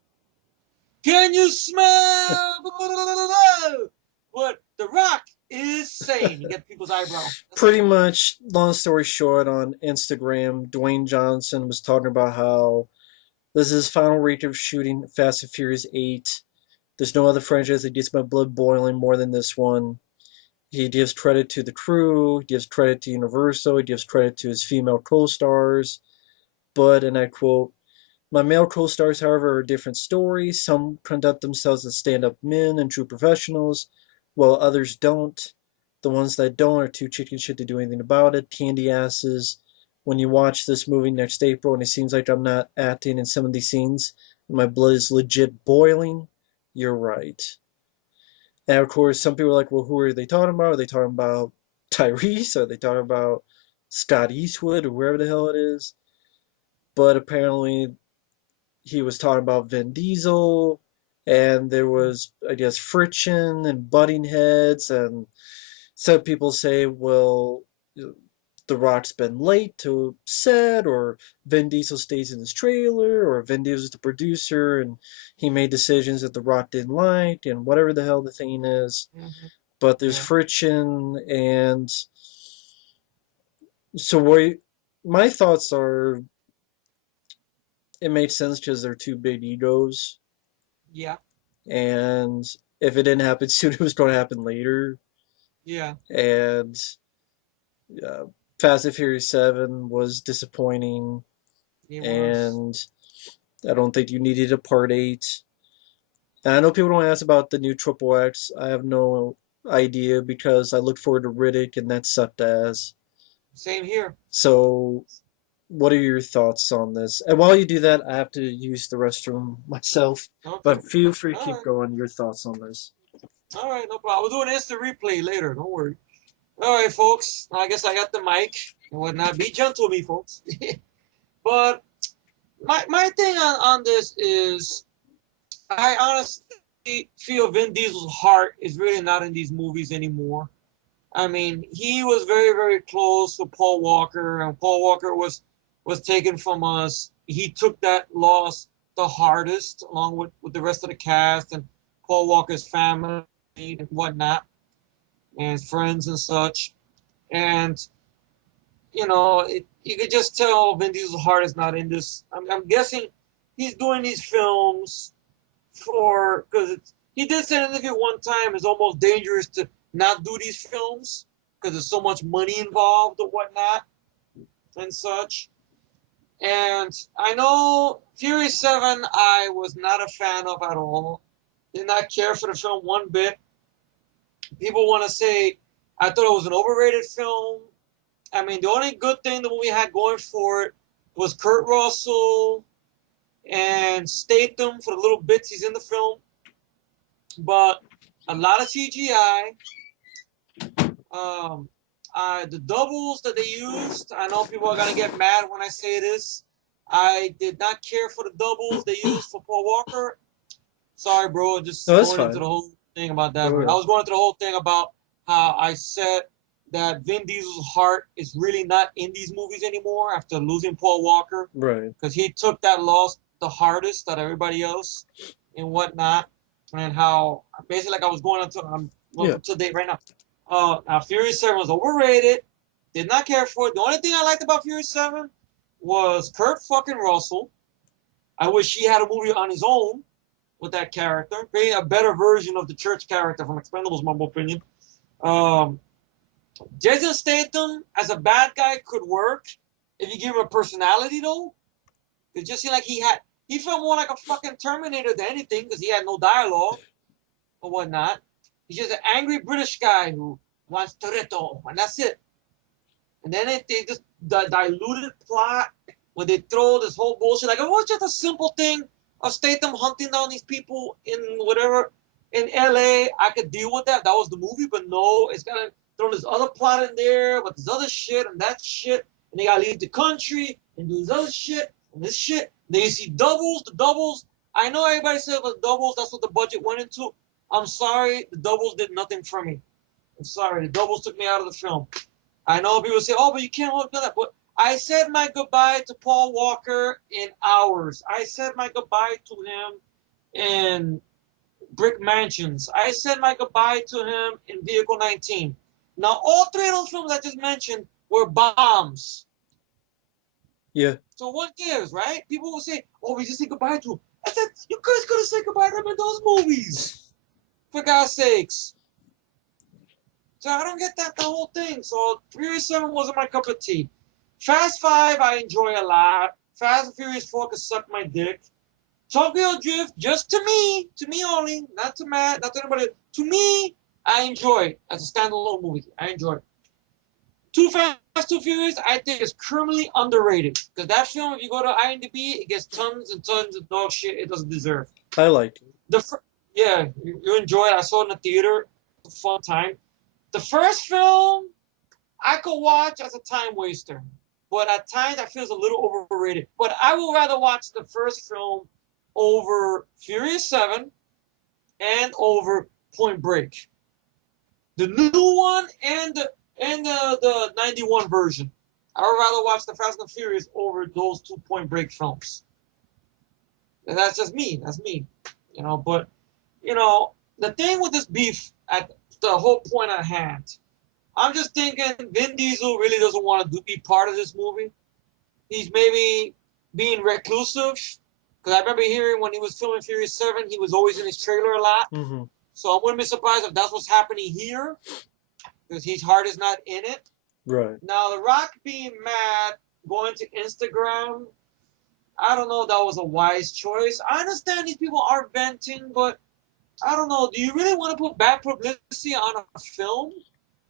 Can you smell what The Rock is saying? You get people's eyebrow. That's it. Pretty much, long story short, on Instagram, Dwayne Johnson was talking about how this is his final rate of shooting Fast and Furious 8. There's no other franchise that gets my blood boiling more than this one. He gives credit to the crew, he gives credit to Universal, he gives credit to his female co-stars. But, and I quote, my male co-stars, however, are different stories. Some conduct themselves as stand-up men and true professionals, while others don't. The ones that don't are too chicken shit to do anything about it, candy asses. When you watch this movie next April and it seems like I'm not acting in some of these scenes, and my blood is legit boiling, you're right. And of course, some people are like, well, who are they talking about? Are they talking about Tyrese? Are they talking about Scott Eastwood or wherever the hell it is? But apparently, he was talking about Vin Diesel, and there was, I guess, friction and butting heads. And some people say, well, The Rock's been late to set, or Vin Diesel stays in his trailer, or Vin Diesel's the producer and he made decisions that The Rock didn't like, and whatever the hell the thing is. Hmm. But there's Yeah. friction, and so what my thoughts are, it made sense because they're two big egos, Yeah, and if it didn't happen soon, it was going to happen later. yeah, And uh, Fast and Furious 7 was disappointing, it was. and I don't think you needed a part 8. And I know people don't ask about the new Triple X. I have no idea because I looked forward to Riddick, and that sucked ass. Same here. So, what are your thoughts on this? And while you do that, I have to use the restroom myself. Okay. But feel free to All keep right. going. Your thoughts on this? All right, no problem. We'll do an instant replay later. Don't worry. All right, folks. I guess I got the mic and whatnot. Be gentle with me, folks. But my thing on this is I honestly feel Vin Diesel's heart is really not in these movies anymore. I mean, he was very, very close to Paul Walker, and Paul Walker was taken from us. He took that loss the hardest, along with the rest of the cast and Paul Walker's family and whatnot, and friends and such. And you could just tell Vin Diesel's heart is not in this. I'm guessing he's doing these films for because he did say in an interview one time it's almost dangerous to not do these films because there's so much money involved or whatnot and such. And I know Fury 7 I was not a fan of at all. Did not care for the film one bit. People want to say I thought it was an overrated film. I mean, the only good thing the movie had going for it was Kurt Russell and Statham for the little bits he's in the film. But a lot of CGI. Um, the doubles that they used, I know people are gonna get mad when I say this. I did not care for the doubles they used for Paul Walker. Sorry, bro. No, Just that's going into fine. the whole thing about that. Go Bro. I ahead. was going into the whole thing about how I said that Vin Diesel's heart is really not in these movies anymore after losing Paul Walker Right. because he took that loss the hardest out of everybody else and whatnot, and how basically like I was going into I'm Yeah. up to date right now. Now Fury 7 was overrated. Did not care for it. The only thing I liked about Fury 7 was Kurt fucking Russell. I wish he had a movie on his own with that character, being a better version of the church character from Expendables, my opinion. Um, Jason Statham as a bad guy could work if you give him a personality, though. It just seemed like he felt more like a fucking Terminator than anything because he had no dialogue or whatnot. He's just an angry British guy who wants Toretto, and that's it. And then they just the diluted plot where they throw this whole bullshit. Like, it was just a simple thing of Statham hunting down these people in whatever in LA. I could deal with that. That was the movie, but no, it's got to throw this other plot in there with this other shit and that shit. And they got to leave the country and do this other shit and this shit. Then you see doubles, the doubles. I know everybody said it was doubles. That's what the budget went into. I'm sorry, the doubles did nothing for me. I'm sorry, the doubles took me out of the film. I know people say, "Oh, but you can't look at that." But I said my goodbye to Paul Walker in hours. I said my goodbye to him in Brick Mansions. I said my goodbye to him in Vehicle 19. Now, all three of those films I just mentioned were bombs. Yeah. So what gives, right? People will say, "Oh, we just say goodbye to him." I said, "You guys could have said goodbye to him in those movies, for God's sakes." So I don't get that the whole thing. So Furious 7 wasn't my cup of tea. Fast 5 I enjoy a lot. Fast and Furious 4 could suck my dick. Tokyo Drift, just to me only, not to Matt, not to anybody. To me, I enjoy it as a standalone movie. I enjoy it. Too Fast, Too Furious, I think is criminally underrated. Because that film, if you go to IMDb, it gets tons and tons of dog shit it doesn't deserve. I liked it. Yeah, you enjoy it. I saw it in the theater. It's a fun time. The first film I could watch as a time waster, but at times I feel it's a little overrated. But I would rather watch the first film over Furious 7 and over Point Break. The new one and the 91 version. I would rather watch the Fast and Furious over those two Point Break films. And that's just me. That's me. But the thing with this beef at the whole point at hand, I'm just thinking Vin Diesel really doesn't want to be part of this movie. He's maybe being reclusive. Because I remember hearing when he was filming Furious 7, he was always in his trailer a lot. Hmm. So I wouldn't be surprised if that's what's happening here, because his heart is not in it. Right. Now, The Rock being mad, going to Instagram, I don't know if that was a wise choice. I understand these people are venting, but I don't know. Do you really want to put bad publicity on a film?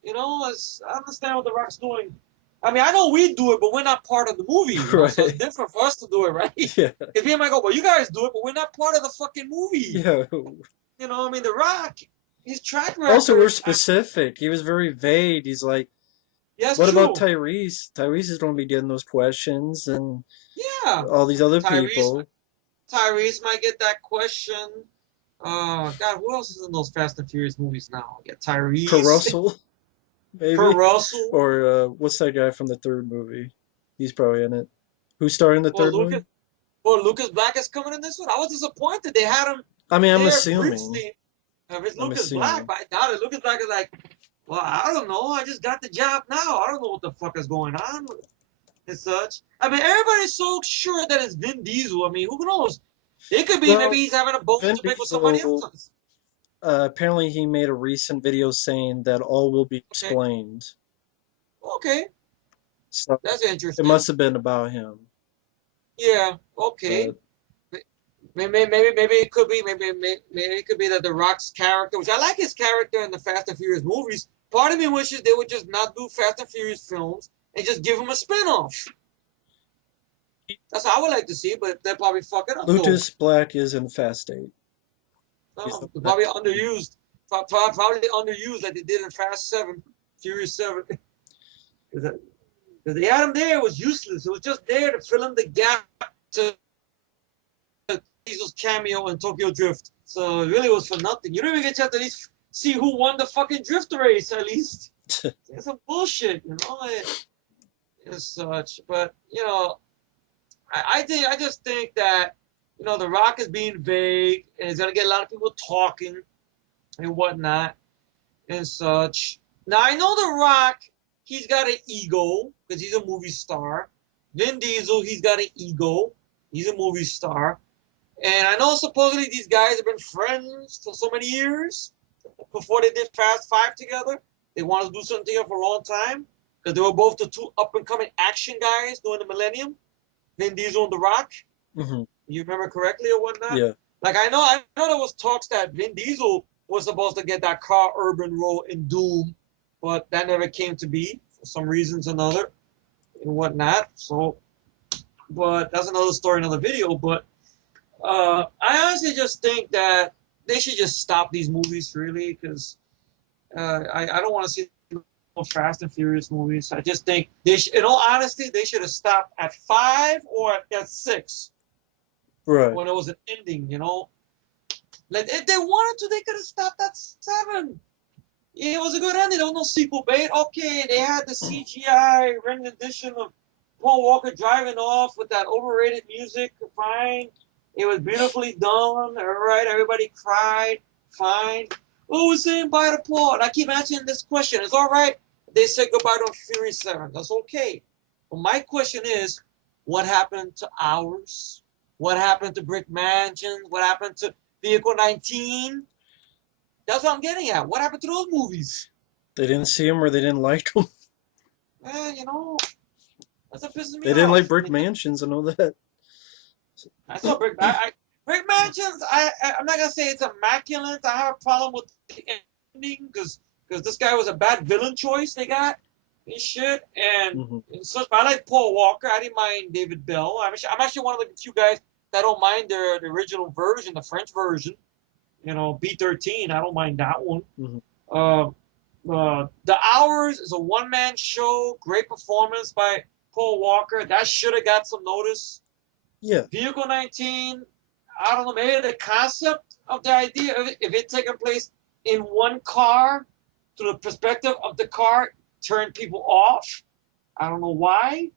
You know, I understand what The Rock's doing. I mean, I know we do it, but we're not part of the movie, you know, so it's Right. different for us to do it, right? Yeah. Because me and might go, well, you guys do it, but we're not part of the fucking movie. Yeah. You know, I mean, The Rock, his track Also, we're record, specific. He was very vague. He's like, yeah, it's "What about true. Tyrese? Tyrese is going to be getting those questions, and Yeah. all these other Tyrese, people." Tyrese might get that question. God, who else is in those Fast and Furious movies now? Yeah, Per Tyrese, Russell, Per maybe, Russell, or what's that guy from the third movie? He's probably in it. Who's starring the or third Lucas, movie? or Lucas Black is coming in this one. I was disappointed they had him I mean, I'm there assuming. briefly. If it's I'm Lucas Black, assuming. but I doubt it. Lucas Black is like, well, I don't know. I just got the job now. I don't know what the fuck is going on and such. I mean, everybody's so sure that it's Vin Diesel. I mean, who knows? It could be maybe Well, he's having a bone Vin to pick with somebody Diesel. else. Apparently, he made a recent video saying that all will be Okay, explained. okay, So that's it interesting. must have been about him. Yeah, okay. But Maybe it could be maybe it could be that the Rock's character, which I like his character in the Fast and Furious movies. Part of me wishes they would just not do Fast and Furious films and just give him a spin-off. That's how I would like to see, but they'll probably fuck it up though. Lucas Black is in Fast 8. He's the one Probably that- underused. Probably underused like they did in Fast 7, Furious 7. Because they had him there, it was useless. It was just there to fill in the gap to Diesel's cameo in Tokyo Drift. So it really was for nothing. You don't even get a chance to at least see who won the fucking drift race, at least. It's some bullshit, you know, and such. But, you know, I just think that, you know, The Rock is being vague and he's gonna get a lot of people talking and whatnot and such. Now I know The Rock, he's got an ego because he's a movie star. Vin Diesel, he's got an ego. He's a movie star. And I know supposedly these guys have been friends for so many years before they did Fast Five together. They wanted to do something together for a long time because they were both the two up and coming action guys during the millennium. Vin Diesel and The Rock. Mhm. You remember correctly or whatnot? Yeah. Like I know there was talks that Vin Diesel was supposed to get that Carl Urban role in Doom, but that never came to be for some reasons or another and whatnot. So, but that's another story, another video. But I honestly just think that they should just stop these movies, really, because I don't want to see more Fast and Furious movies. I just think they should, in all honesty, they should have stopped at 5 or at 6 Right. when it was an ending, you know? Like, if they wanted to, they could have stopped at 7. Yeah, it was a good ending. There was no sequel bait. Okay, they had the CGI rendition of Paul Walker driving off with that overrated music. Fine. It was beautifully done. All right, everybody cried. Fine. Oh, we're saying bye to Paul. And I keep answering this question. It's all right. They said goodbye to Fury 7. That's okay. But my question is, what happened to Ours? What happened to Brick Mansion? What happened to Vehicle 19? That's what I'm getting at. What happened to those movies? They didn't see him or they didn't like him. You know, that's what pisses They me didn't like off. I Brick mean, Mansions. I know that. I saw Brick Mansions. I'm not gonna say it's immaculate. I have a problem with the ending because this guy was a bad villain choice they got and shit. Hmm. And such. I like Paul Walker. I didn't mind David Bell. I'm actually one of the few guys that don't mind the original version, the French version. You know, B13. I don't mind that one. Hmm. Uh, the Hours is a one-man show. Great performance by Paul Walker. That should have got some notice. Yeah. Vehicle 19, I don't know, maybe the concept of the idea of it, if it taken place in one car, through the perspective of the car, turned people off. I don't know why.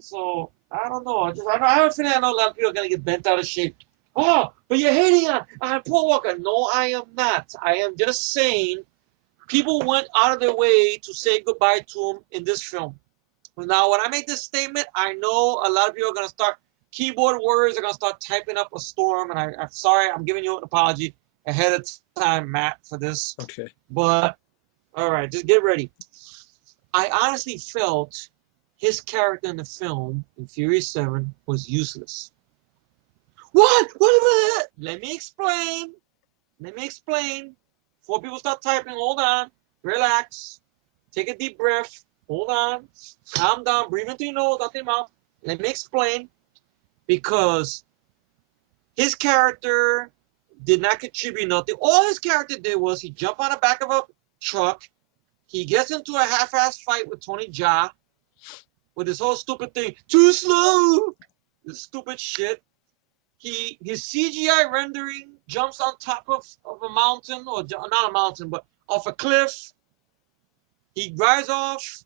So, I don't know. I have a feeling I know a lot of people are going to get bent out of shape. Oh, but you're hating on Paul Walker. No, I am not. I am just saying people went out of their way to say goodbye to him in this film. But now, when I make this statement, I know a lot of people are gonna start keyboard warriors are gonna start typing up a storm, and I'm sorry, I'm giving you an apology ahead of time, Matt, for this. Okay. But all right, just get ready. I honestly felt his character in the film in Furious 7 was useless. What? What? Let me explain. Let me explain. Before people start typing, hold on. Relax. Take a deep breath. Hold on. Calm down. Breathe into your nose, out your mouth. Let me explain. Because his character did not contribute nothing. All his character did was he jumped on the back of a truck. He gets into a half-ass fight with Tony Jaa with this whole stupid thing. Too slow. This stupid shit. His CGI rendering jumps on top of a mountain, or not a mountain, but off a cliff. He drives off.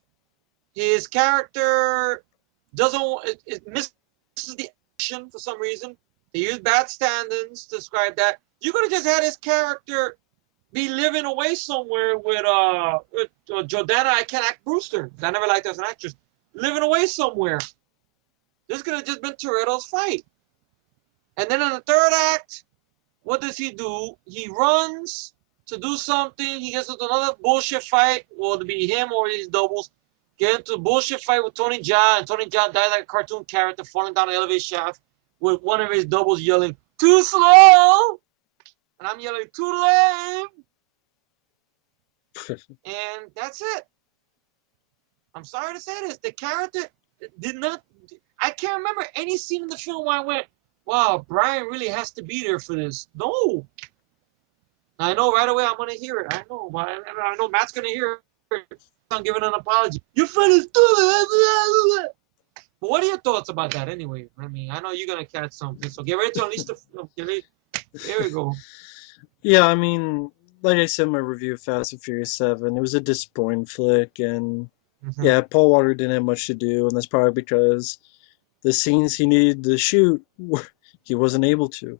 His character doesn't. It misses the action for some reason. They use bad stand-ins to describe that. You could have just had his character be living away somewhere with Jordana. I can't act Brewster. I never liked her as an actress. Living away somewhere. This could have just been Toretto's fight. And then in the third act, what does he do? He runs to do something. He gets into another bullshit fight. Well, to be him or his doubles. Get into a bullshit fight with Tony Jaa. And Tony Jaa dies like a cartoon character falling down the elevator shaft with one of his doubles yelling, "Too slow!" And I'm yelling, "Too lame!" And that's it. I'm sorry to say this. The character did not... I can't remember any scene in the film where I went, wow, Brian really has to be there for this. No. I know right away I'm going to hear it. I know. I know Matt's going to hear it. I'm giving an apology. Your friend is stupid. But what are your thoughts about that anyway? I mean, I know you're going to catch something. So get ready to unleash the... There we go. Yeah, I mean, like I said in my review of Fast and Furious 7, it was a disappointing flick, and yeah, Paul Walker didn't have much to do, and that's probably because the scenes he needed to shoot, he wasn't able to.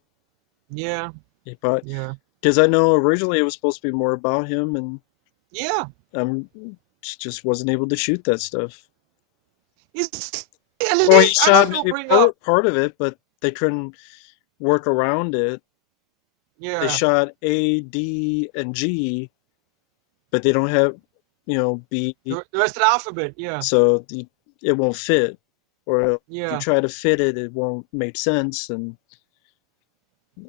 Yeah. Yeah. Because I know originally it was supposed to be more about him, and yeah, just wasn't able to shoot that stuff. Well, he shot maybe part of it, but they couldn't work around it. Yeah. They shot A, D, and G, but they don't have, B. The rest of the alphabet, yeah. So it won't fit. Or if yeah. you try to fit it, it won't make sense. And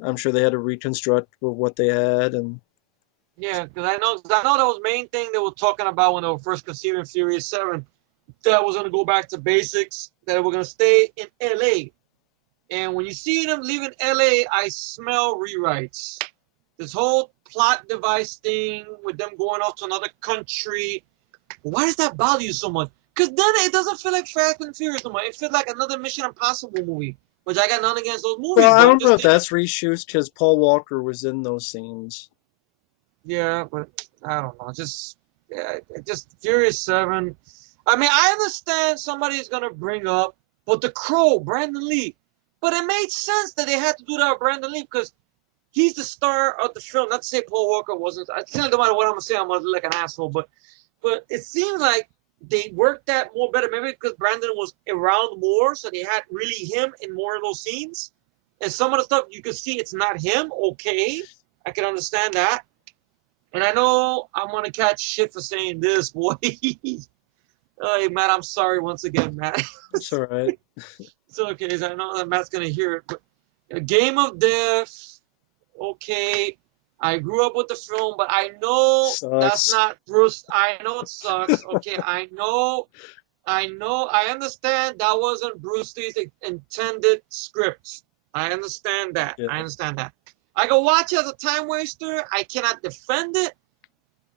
I'm sure they had to reconstruct with what they had. And yeah, because I know that was the main thing they were talking about when they were first conceiving Furious 7. That was going to go back to basics, that we're going to stay in L.A. And when you see them leaving L.A., I smell rewrites. This whole plot device thing with them going off to another country. Why does that bother you so much? Because then it doesn't feel like Fast and Furious no more. It feels like another Mission Impossible movie, which I got nothing against those movies. Well, I don't know if that's reshoots because Paul Walker was in those scenes. Yeah, but I don't know. Just Furious 7. I mean, I understand somebody's going to bring up, but The Crow, Brandon Lee. But it made sense that they had to do that with Brandon Lee because he's the star of the film. Not to say Paul Walker wasn't. I think no matter what I'm going to say, I'm going to look like an asshole. But it seems like they worked that more better. Maybe because Brandon was around more, so they had really him in more of those scenes. And some of the stuff you could see it's not him. Okay, I can understand that. And I know I'm going to catch shit for saying this, boy. Hey, Matt, I'm sorry once again, Matt. It's all right. It's okay. I know that Matt's going to hear it. But A Game of Death, okay. I grew up with the film, but I know that's not Bruce. I know it sucks. Okay, I know. I understand that wasn't Bruce Lee's intended script. I understand that. Yeah. I understand that. I can watch it as a time waster. I cannot defend it,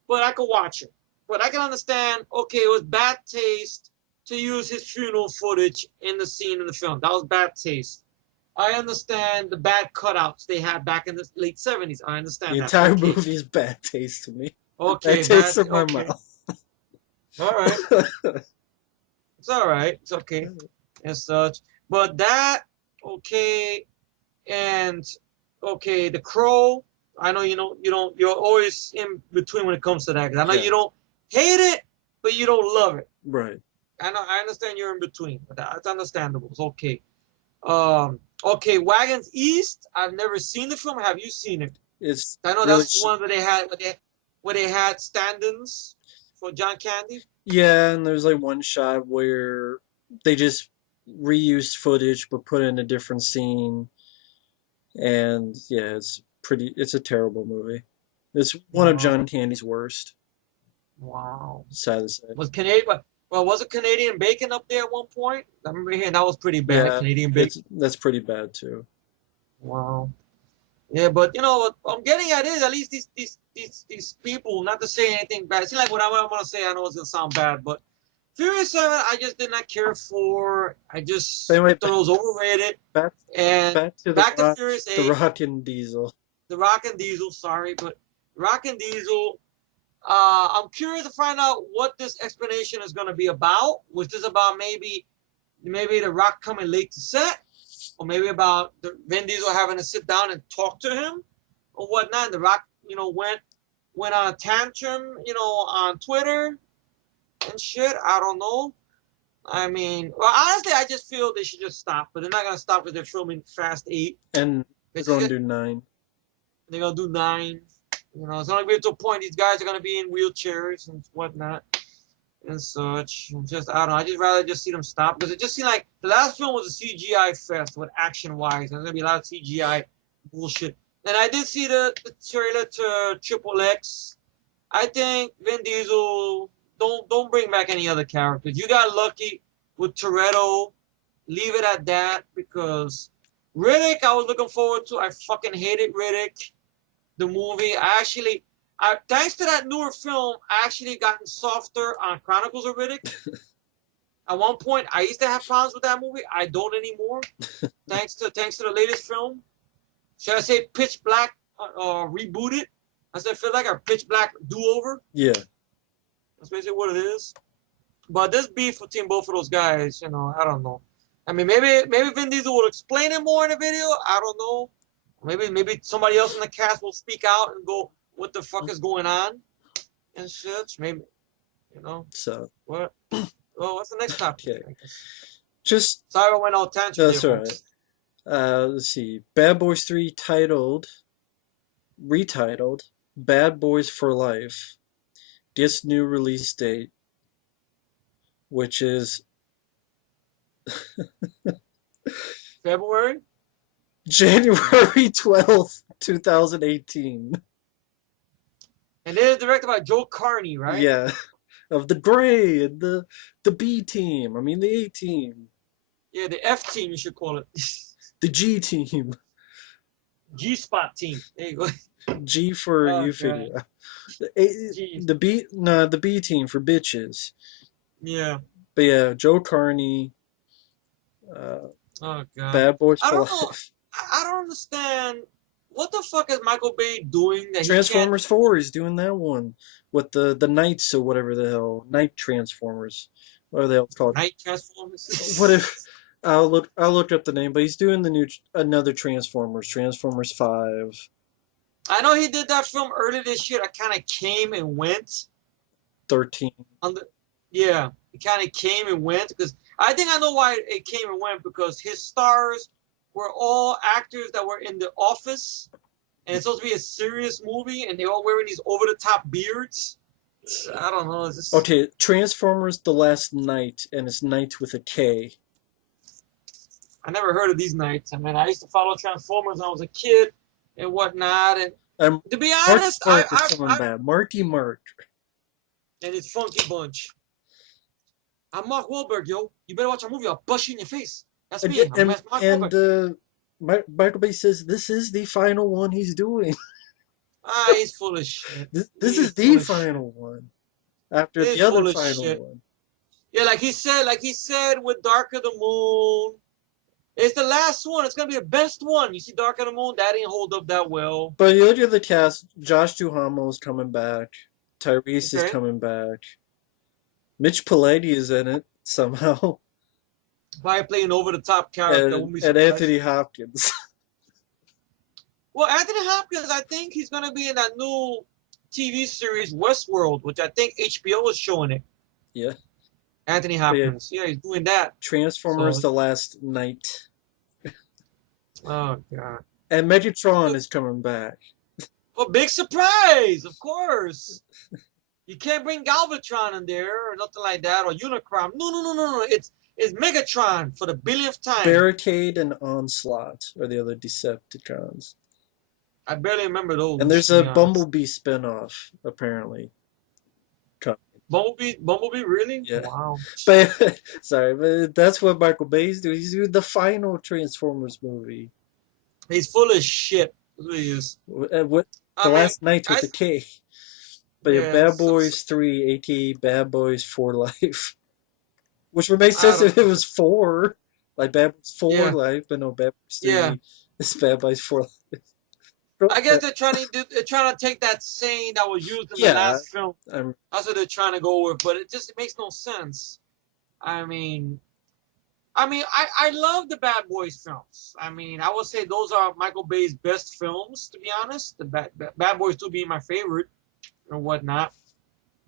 but I can watch it. But I can understand, okay, it was bad taste to use his funeral footage in the scene in the film. That was bad taste. I understand the bad cutouts they had back in the late 70s. I understand that. The entire movie is bad taste to me. Okay. Bad taste in my mouth. All right. It's all right. It's okay. And such. But that, okay. And, okay, The Crow. I know you're always in between when it comes to that. Because I know you don't hate it, but you don't love it. Right. I understand you're in between, but that's understandable. It's okay. Okay, Wagons East. I've never seen the film. Have you seen it? It's I know really that's the one where they had stand-ins for John Candy. yeah, and there's like one shot where they just reused footage but put in a different scene, and yeah, it's a terrible movie. It's one of Wow. John Candy's worst, Wow. sad to say. Was Canadian? Well, was it Canadian Bacon up there at one point? I remember hearing that was pretty bad. Yeah, Canadian Bacon. that's pretty bad too. Wow. Yeah, but you know what I'm getting at is at least these people. Not to say anything bad. See, like what I'm gonna say, I know it's gonna sound bad, but Furious 7, I just did not care for. I But just anyway, thought it was overrated. back And back to back to Furious The 8, Rock and Diesel. The Rock and Diesel. Sorry, but Rock and Diesel. I'm curious to find out what this explanation is going to be about. Was this about maybe The Rock coming late to set, or maybe about Vin Diesel having to sit down and talk to him, or whatnot? And The Rock, went on a tantrum, on Twitter and shit. I don't know. I mean, well, honestly, I just feel they should just stop, but they're not gonna stop because they're filming Fast 8. And They're they're gonna do 9. gonna do 9. It's gonna be to a point these guys are gonna be in wheelchairs and whatnot and such. And just I don't know. I just rather just see them stop because it just seemed like the last film was a CGI fest with action wise. There's gonna be a lot of CGI bullshit. And I did see the trailer to Triple X. I think Vin Diesel don't bring back any other characters. You got lucky with Toretto. Leave it at that because Riddick I was looking forward to. I fucking hated Riddick. The movie. Thanks to that newer film, I actually gotten softer on Chronicles of Riddick. At one point, I used to have problems with that movie. I don't anymore. Thanks to the latest film. Should I say Pitch Black rebooted? As I feel like a Pitch Black do-over. Yeah. That's basically what it is. But this beef between both of those guys, I don't know. I mean, maybe Vin Diesel will explain it more in the video. I don't know. Maybe somebody else in the cast will speak out and go, "What the fuck is going on?" and shit. Maybe, So what? Well, what's the next topic? okay. Just Sorry, I went all tangent. that's all right. Let's see. Bad Boys 3 retitled Bad Boys for Life gets new release date, which is February? January 12th, 2018. And it is directed by Joe Carney, right? Yeah. Of the Gray and the B team. I mean the A team. Yeah, the F team, you should call it. The G team. G-spot team. There you go. G for Oh, you God. figure. The B team for bitches. Yeah. But yeah, Joe Carney, Oh, God. Bad Boys I for don't know. Life. I don't understand. What the fuck is Michael Bay doing that Transformers 4, he's doing that one with the Knights or whatever the hell, Night Transformers, whatever the hell it's called. Night Transformers? What if I'll look up the name, but he's doing another Transformers 5. I know he did that film earlier this year. I kind of came and went. 13. Yeah, it kind of came and went because I think I know why it came and went because his stars were all actors that were in The Office, and it's supposed to be a serious movie, and they're all wearing these over-the-top beards. I don't know. It's just... Okay, Transformers: The Last Knight, and it's Knight with a K. I never heard of these nights. I mean, I used to follow Transformers when I was a kid and whatnot, and to be honest, Marky Mark. And it's Funky Bunch. I'm Mark Wahlberg, yo. You better watch a movie. I'll bust you in your face. That's me. I'm Mark Wahlberg. Michael Bay says this is the final one he's doing. He's full of shit. This is the final one. After the other final one. Yeah, like he said with Dark of the Moon. It's the last one. It's gonna be the best one. You see Dark of the Moon? That didn't hold up that well. But you look at the cast, Josh Duhamel's coming back. Tyrese is coming back. Mitch Pileggi is in it somehow. By playing over-the-top character. And Anthony Hopkins. Well, Anthony Hopkins, I think he's going to be in that new TV series, Westworld, which I think HBO is showing it. Yeah. Anthony But yeah, Hopkins. Yeah, he's doing that. Transformers: So, The Last Night, oh god. and Megatron is coming back. Oh, big surprise! Of course. You can't bring Galvatron in there or nothing like that or Unicron. No, no, no, no, no. It's Megatron for the billionth time. Barricade and Onslaught are the other Decepticons. I barely remember And those, there's to a be honest. Bumblebee spinoff, apparently. Bumblebee, really? Yeah. Wow. But sorry, but that's what Michael Bay's doing. He's doing the final Transformers movie. He's full of shit. He is. What the I mean, last night with I the K. But yeah, yeah, Bad Boys 3, aka Bad Boys for Life. Which would make I sense don't if it know. was 4. Like Bad Boys for Yeah, Life, but no, Bad Boys yeah. 3 is Bad Boys for I guess Life. they're trying to take that saying that was used in the Yeah, last film. I'm, That's what they're trying to go with, but it makes no sense. I mean, I love the Bad Boys films. I mean, I would say those are Michael Bay's best films, to be honest. The Bad Boys 2 being my favorite and whatnot.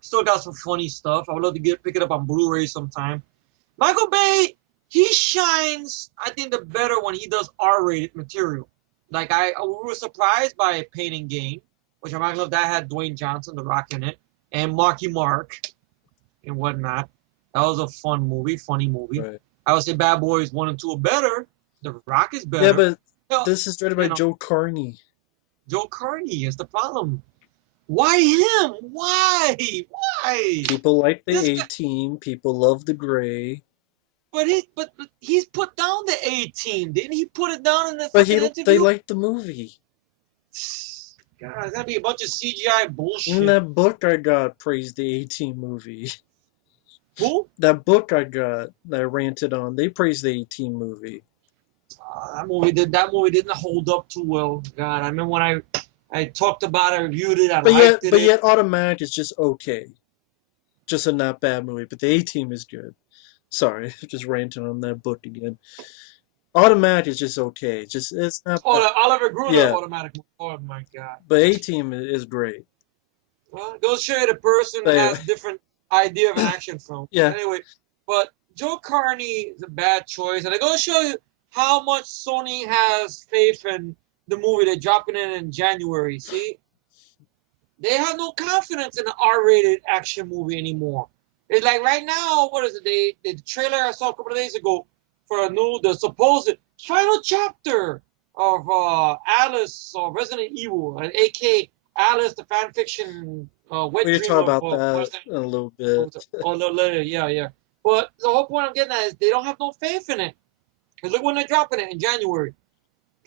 Still got some funny stuff. I would love to pick it up on Blu-ray sometime. Michael Bay, he shines, I think, the better when he does R-rated material. Like we were surprised by Pain and Gain, which I'm not love that had Dwayne Johnson, The Rock in it, and Marky Mark and whatnot. That was a fun movie, funny movie. right. I would say Bad Boys 1 and 2 are better. The Rock is Yeah, better. but Hell, this is directed by you know, Joe Carney. Joe Carney is the problem. Why him? Why? Why? People like the This A guy, Team. People love the Gray. but he's put down the A team. Didn't he put it down in the But fucking they interview? like the movie. God, it's gonna be a bunch of CGI In bullshit. that book I got praised the A Team movie. Who? That book I got that I ranted on, they praised the A Team movie. That movie didn't hold up too well. God, I remember when I talked about it, I reviewed it, I But yet, liked but it. yet, Automatic is just okay. Just a not bad movie. But the A Team is good. Sorry, just ranting on that book again. Automatic is just okay. Just it's not Oh, bad. the Oliver Gruner Yeah, automatic. Oh my God. but A Team is great. Well, it goes to show you the person But has anyway, different idea of an action film. yeah. Anyway, but Joe Carney is a bad choice, and it goes to show you how much Sony has faith in the movie they're dropping in January. See, they have no confidence in an R-rated action movie anymore. It's like right now, what is it? The trailer I saw a couple of days ago for the supposed final chapter of Alice or Resident Evil, aka Alice, the fan fiction wet We can dream talk of about that Resident in a little bit. Oh, later, yeah, yeah. But the whole point I'm getting at is they don't have no faith in it. Because look when they're dropping it in January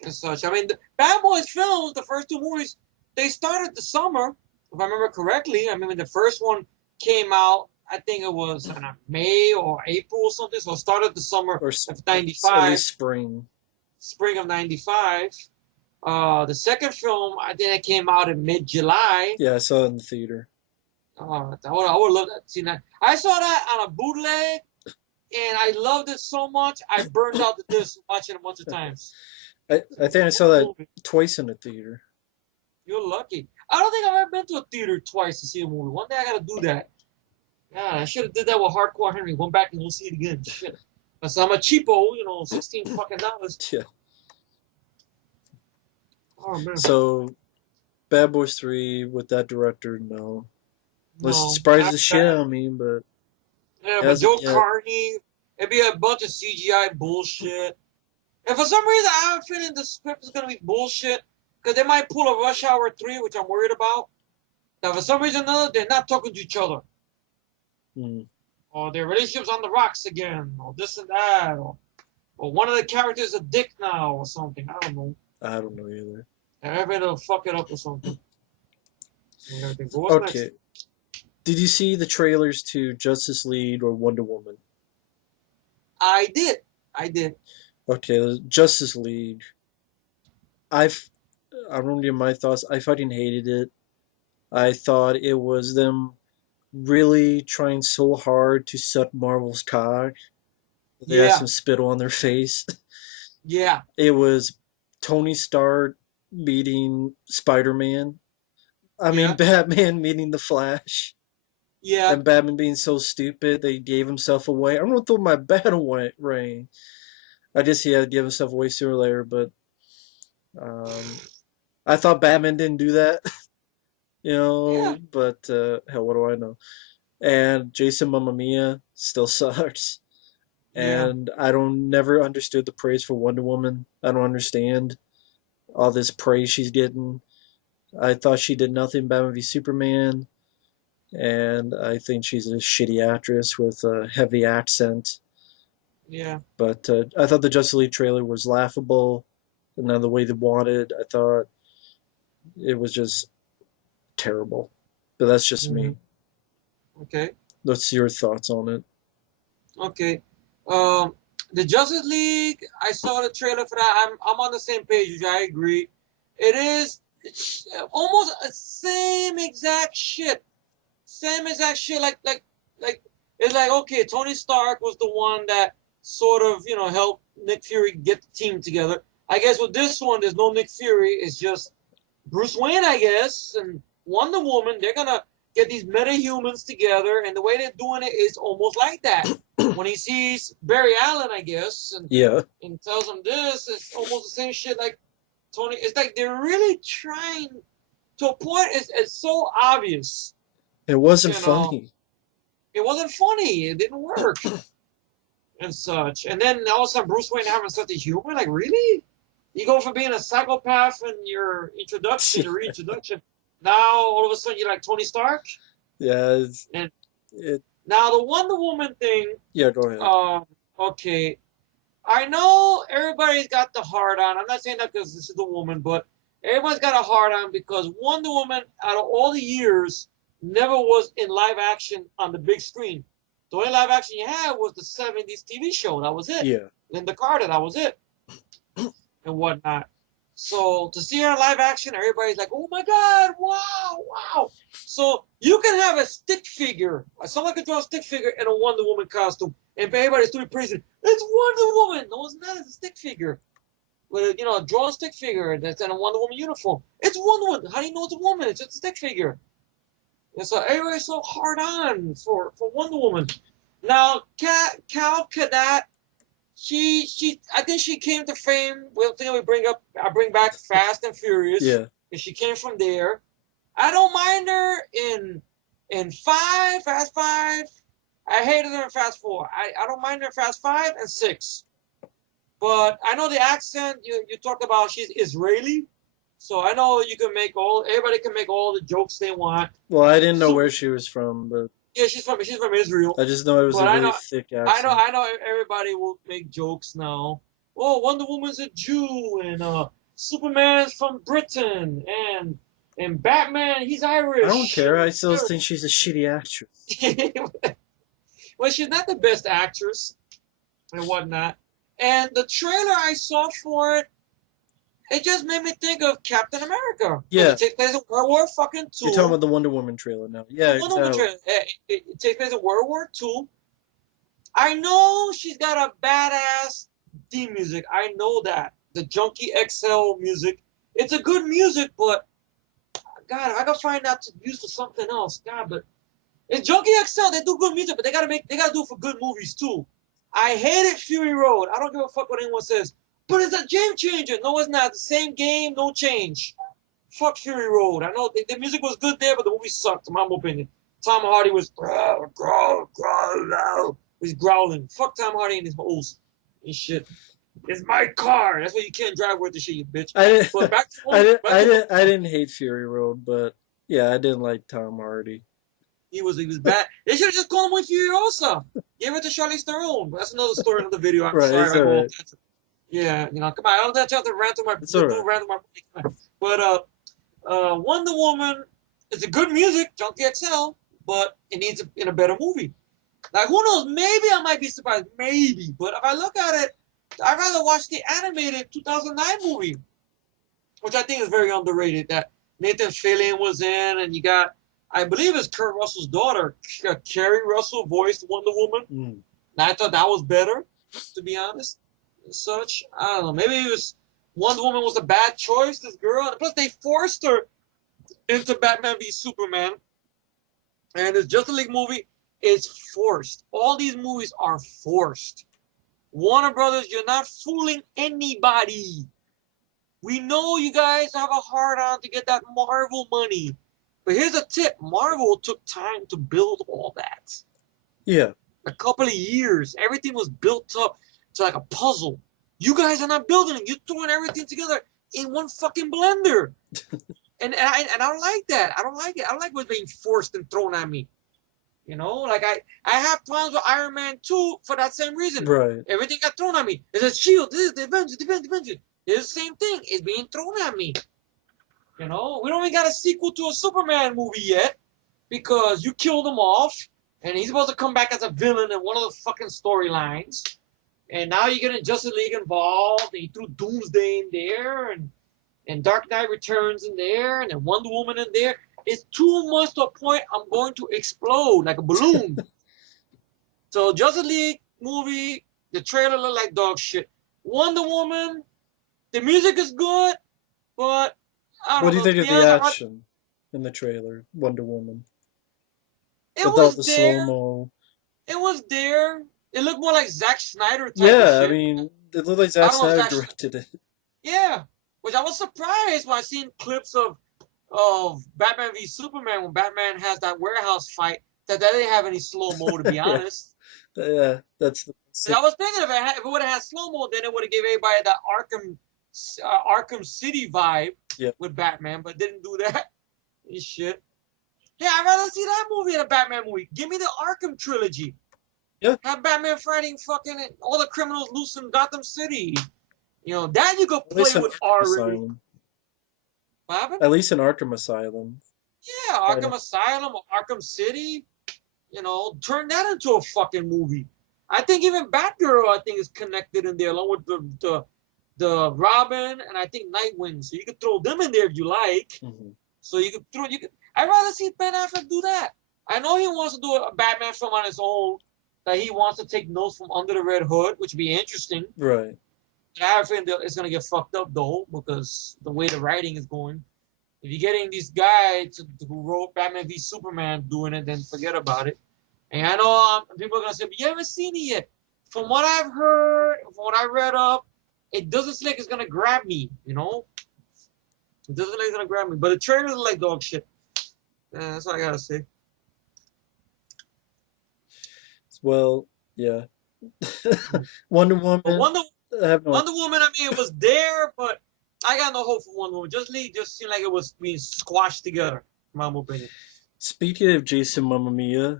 and such. I mean, the Bad Boys films, the first two movies, they started the summer, if I remember correctly. I mean, the first one came out, I think it was in May or April or something. So it started the summer Or of at 95, least spring. spring of 95. The second film, I think it came out in mid-July. Yeah, I saw it in the theater. I would love that. See that. I saw that on a bootleg, and I loved it so much. I burned out the disc watching it a bunch of times. I think I saw that twice in the theater. You're lucky. I don't think I've ever been to a theater twice to see a movie. One day I gotta do that. Yeah, I should have did that with Hardcore Henry. Went back and go see it again. Shit. Because I'm a cheapo, 16 fucking dollars. Yeah. Oh man. So, Bad Boys 3 with that director, no. Was No, surprised not the shit bad. out of me, but Yeah, but hasn't Joe yet. Carney, it'd be a bunch of CGI bullshit. And for some reason, I have a feeling the script is gonna be bullshit. Because they might pull a Rush Hour 3, which I'm worried about. That for some reason or another, they're not talking to each other. Mm, Or their relationship's on the rocks again, or this and that, or one of the characters a dick now, or something. I don't know. I don't know either. Maybe they'll fuck it up or something. But what's next? Okay. Did you see the trailers to Justice League or Wonder Woman? I did. I did. Okay, the Justice League. I've I'm gonna give my thoughts. I fucking hated it. I thought it was them really trying so hard to suck Marvel's cock. They had Yeah. some spittle on their face. Yeah. It was Tony Stark meeting Spider-Man. I mean, Yeah. Batman meeting the Flash. Yeah, and Batman being so stupid that he gave himself away. I'm gonna throw my bat away, Rain. I guess he had to give himself away sooner or later, but um, I thought Batman didn't do that, yeah, But hell, what do I know? And Jason Mamma Mia still sucks. yeah. And I don't never understood the praise for Wonder Woman. I don't understand all this praise she's getting. I thought she did nothing Batman v Superman, and I think she's a shitty actress with a heavy accent. Yeah. But I thought the Justice League trailer was laughable, and then the way they wanted, I thought it was just terrible. But that's just Hmm. me. Okay. What's your thoughts on it? Okay. Um, the Justice League. I saw the trailer for that. I'm on the same page. Which I agree. It is it's almost the same exact shit. Same exact shit. Like it's like okay, Tony Stark was the one that sort of helped Nick Fury get the team together. I guess with this one, there's no Nick Fury. It's just Bruce Wayne, I guess, and Wonder Woman. They're gonna get these metahumans together, and the way they're doing it is almost like that. When he sees Barry Allen, I guess, Yeah, and tells him this, it's almost the same shit like Tony. It's like they're really trying to a point. It's so obvious, it wasn't you know. funny. It wasn't funny. It didn't work and such. And then all of a sudden, Bruce Wayne having such a humor. Like, really? You go from being a psychopath in your introduction, your reintroduction. Now all of a sudden you're like Tony Stark. Yeah, And it. now the Wonder Woman thing. Yeah, go ahead. Um, okay, I know everybody's got the hard on. I'm not saying that because this is the woman, but everyone's got a hard on because Wonder Woman, out of all the years, never was in live action on the big screen. The only live action you had was the '70s TV show. That was it. Yeah, Linda Carter. That was it. And whatnot. So to see her in live action, everybody's like, "Oh my God! Wow, wow!" So you can have a stick figure. Someone can draw a stick figure in a Wonder Woman costume, and everybody's doing praising. It's Wonder Woman. No, it's not. It's a stick figure. With a drawn stick figure that's in a Wonder Woman uniform. It's Wonder Woman. How do you know it's a woman? It's just a stick figure. And so everybody's so hard on for Wonder Woman. Now, Cal Cadet, I think she came to fame. Well, thing I bring back Fast and Furious, yeah. and she came from there. I don't mind her in Fast Five. I hated her in Fast Four. I don't mind her in Fast Five and Six. But I know the accent you talked about. She's Israeli, so I know everybody can make all the jokes they want. Well, I didn't know So where she was from, but yeah, she's from Israel. I just know it was But a really thick accent. I know everybody will make jokes now. Oh, Wonder Woman's a Jew, and Superman's from Britain, and Batman, he's I don't Irish. care. I still think she's a shitty actress. Well, she's not the best actress and whatnot. And the trailer I saw for it, it just made me think of Captain America. Yeah, It takes place in World War fucking you're talking Two. about the Wonder Woman trailer now. The Yeah, Wonder Woman exactly. trailer. It takes place in World War Two. I know she's got a badass theme music. I know that. The Junkie XL music. It's a good music, but God, I gotta find out to use for something else. God, but it's Junkie XL. They do good music, but they gotta do it for good movies too. I hated Fury Road. I don't give a fuck what anyone says. But it's a game changer. No, it's not. The same game, no change. Fuck Fury Road. I know the music was good there, but the movie sucked, in my opinion. Tom Hardy was he's growling. Fuck Tom Hardy and his holes and shit. It's my car. That's why you can't drive with the shit, you bitch. I didn't, But back to I didn't hate Fury Road, but yeah, I didn't like Tom Hardy. he was bad. They should have just called him with Furiosa. Give it to Charlize Theron. That's another story, another video. I'm Right, sorry, it's I all go. right. Yeah, come on. I don't have to rant to my It's all right. But Wonder Woman, it's a good music, Junkie XL, but it needs in a better movie. Like who knows? Maybe I might be surprised. Maybe, but if I look at it, I'd rather watch the animated 2009 movie, which I think is very underrated. That Nathan Fillion was in, and you got, I believe it's Kurt Russell's daughter, Kerry Russell voiced Wonder Woman. Mm. And I thought that was better, to be honest. And such, I don't know. Maybe it was Wonder Woman was a bad choice. This girl, and plus they forced her into Batman v Superman, And this Justice League movie is forced. All these movies are forced. Warner Brothers, you're not fooling anybody. We know you guys have a hard on to get that Marvel money. But here's a tip. Marvel took time to build all that. Yeah. A couple of years. Everything was built up to like a puzzle. You guys are not building it. You're throwing everything together in one fucking blender. And I don't like that. I don't like it. I don't like what's being forced and thrown at me. You know, like I have problems with Iron Man 2 for that same reason. Right. Everything got thrown at me. It's a shield. This is the Avengers, the Avengers. It's the same thing. It's being thrown at me. You know, we don't even got a sequel to a Superman movie yet because you killed him off, and he's supposed to come back as a villain in one of the fucking storylines. And now you're getting Justice League involved, and you threw Doomsday in there, and Dark Knight Returns in there, and then Wonder Woman in there. It's too much to a point I'm going to explode like a balloon. So Justice League movie, the trailer looked like dog shit. Wonder Woman, the music is good, but I don't know. What do you think To of be the honest, action in the trailer, Wonder Woman? it Without was the there. slow-mo. It was there. It looked more like Zack Snyder type of Yeah, I shit. mean, it looked like I Zack don't know if Snyder Zack. directed it. Yeah, which I was surprised when I seen clips of Batman v Superman when Batman has that warehouse fight that they didn't have any slow mo to be Yeah, honest. yeah, that's the I was thinking if it would have had slow mo, then it would have gave everybody that Arkham City vibe yeah. with Batman, but didn't do that. And shit. Yeah, I'd rather see that movie than a Batman movie. Give me the Arkham trilogy. Yeah. Have Batman fighting fucking all the criminals loose in Gotham City. You know, that you could At play least an with Arkham R-rated. Asylum. What happened? At least an Arkham Asylum. Yeah, Arkham Asylum or Arkham City. You know, turn that into a fucking movie. I think even Batgirl, I think, is connected in there along with the Robin and I think Nightwing. So you could throw them in there if you like. Mm-hmm. So you could. I'd rather see Ben Affleck do that. I know he wants to do a Batman film on his own. That he wants to take notes from Under the Red Hood, which would be interesting. Right. I think it's gonna get fucked up though because the way the writing is going. If you're getting these guys who wrote Batman v Superman doing it, then forget about it. And I know people are gonna say, "But you haven't seen it yet." From what I've heard, from what I read up, it doesn't seem like it's gonna grab me. You know, it doesn't look like it's gonna grab me. But the trailers are like dog shit. That's all I gotta say. Well, yeah. Wonder Woman. But Wonder I have no. Woman, I mean, it was there, but I got no hope for Wonder Woman. Just seemed like it was being squashed together, in my opinion. Speaking of Jason Momoa,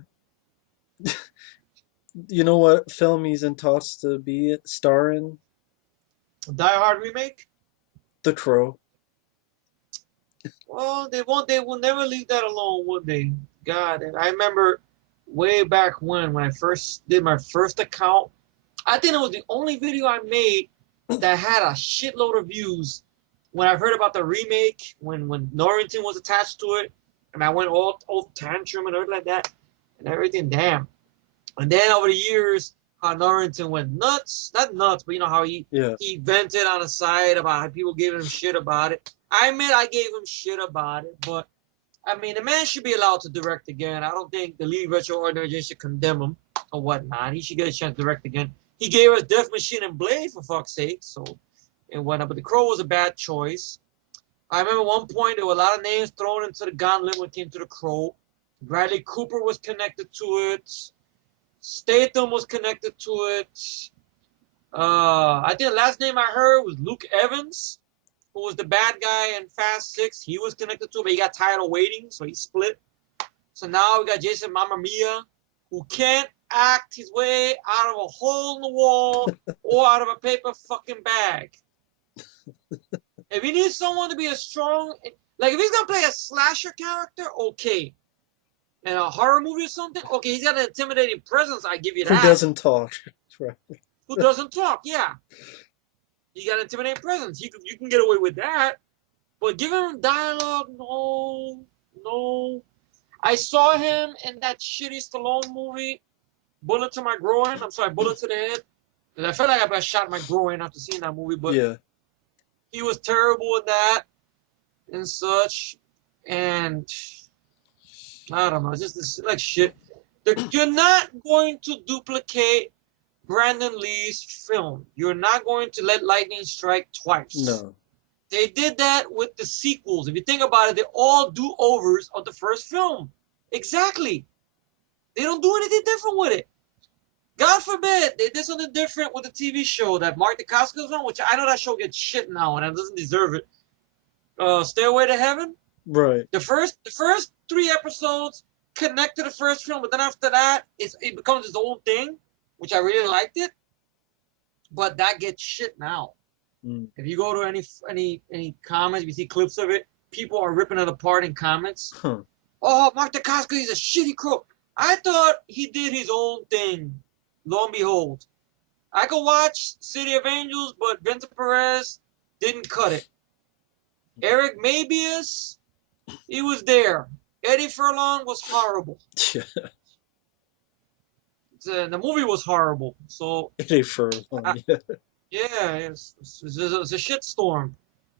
you know what film he's in talks to be starring? Die Hard remake? The Crow. Well, they won't. They will never leave that alone, would they? God, and I remember way back when I first did my first account. I think it was the only video I made that had a shitload of views. When I heard about the remake, when Norrington was attached to it, and I went all tantrum and everything like that, and everything. Damn. And then over the years, how Norrington went nuts. Not nuts, but you know how he vented on the side about how people gave him shit about it. I admit I gave him shit about it, but I mean, the man should be allowed to direct again. I don't think the League Retro organization should condemn him or whatnot. He should get a chance to direct again. He gave us Death Machine and Blade, for fuck's sake, so and whatnot. But The Crow was a bad choice. I remember one point there were a lot of names thrown into the gauntlet when it came to The Crow. Bradley Cooper was connected to it. Statham was connected to it. I think the last name I heard was Luke Evans, who was the bad guy in Fast 6. He was connected to it, but he got tired of waiting, so he split. So now we got Jason Momoa, who can't act his way out of a hole in the wall or out of a paper fucking bag. If he needs someone to be a strong, like if he's gonna play a slasher character, okay. In a horror movie or something, okay, he's got an intimidating presence, I give you that. Who doesn't talk. Right. Who doesn't talk, yeah. He got an intimidating presence. You can get away with that. But give him dialogue, no. I saw him in that shitty Stallone movie, Bullet to My Groin. I'm sorry, Bullet to the Head. And I felt like I got shot in my groin after seeing that movie, but yeah. He was terrible in that and such. And I don't know. It's just this, like shit. You're not going to duplicate Brandon Lee's film. You're not going to let lightning strike twice. No. They did that with the sequels. If you think about it, they all do overs of the first film. Exactly. They don't do anything different with it. God forbid they did something different with the TV show that Mark Dacascos on, which I know that show gets shit now and it doesn't deserve it. Stairway to Heaven. Right. The first 3 episodes connect to the first film, but then after that, it becomes its own thing, which I really liked it. But that gets shit now. Mm. If you go to any comments, you see clips of it, people are ripping it apart in comments. Huh. Oh, Mark Dacascos, he's a shitty crook. I thought he did his own thing. Lo and behold, I could watch City of Angels, but Vincent Perez didn't cut it. Eric Mabius, he was there. Eddie Furlong was horrible. The movie was horrible. So Eddie Furlong. yeah, it's a shitstorm.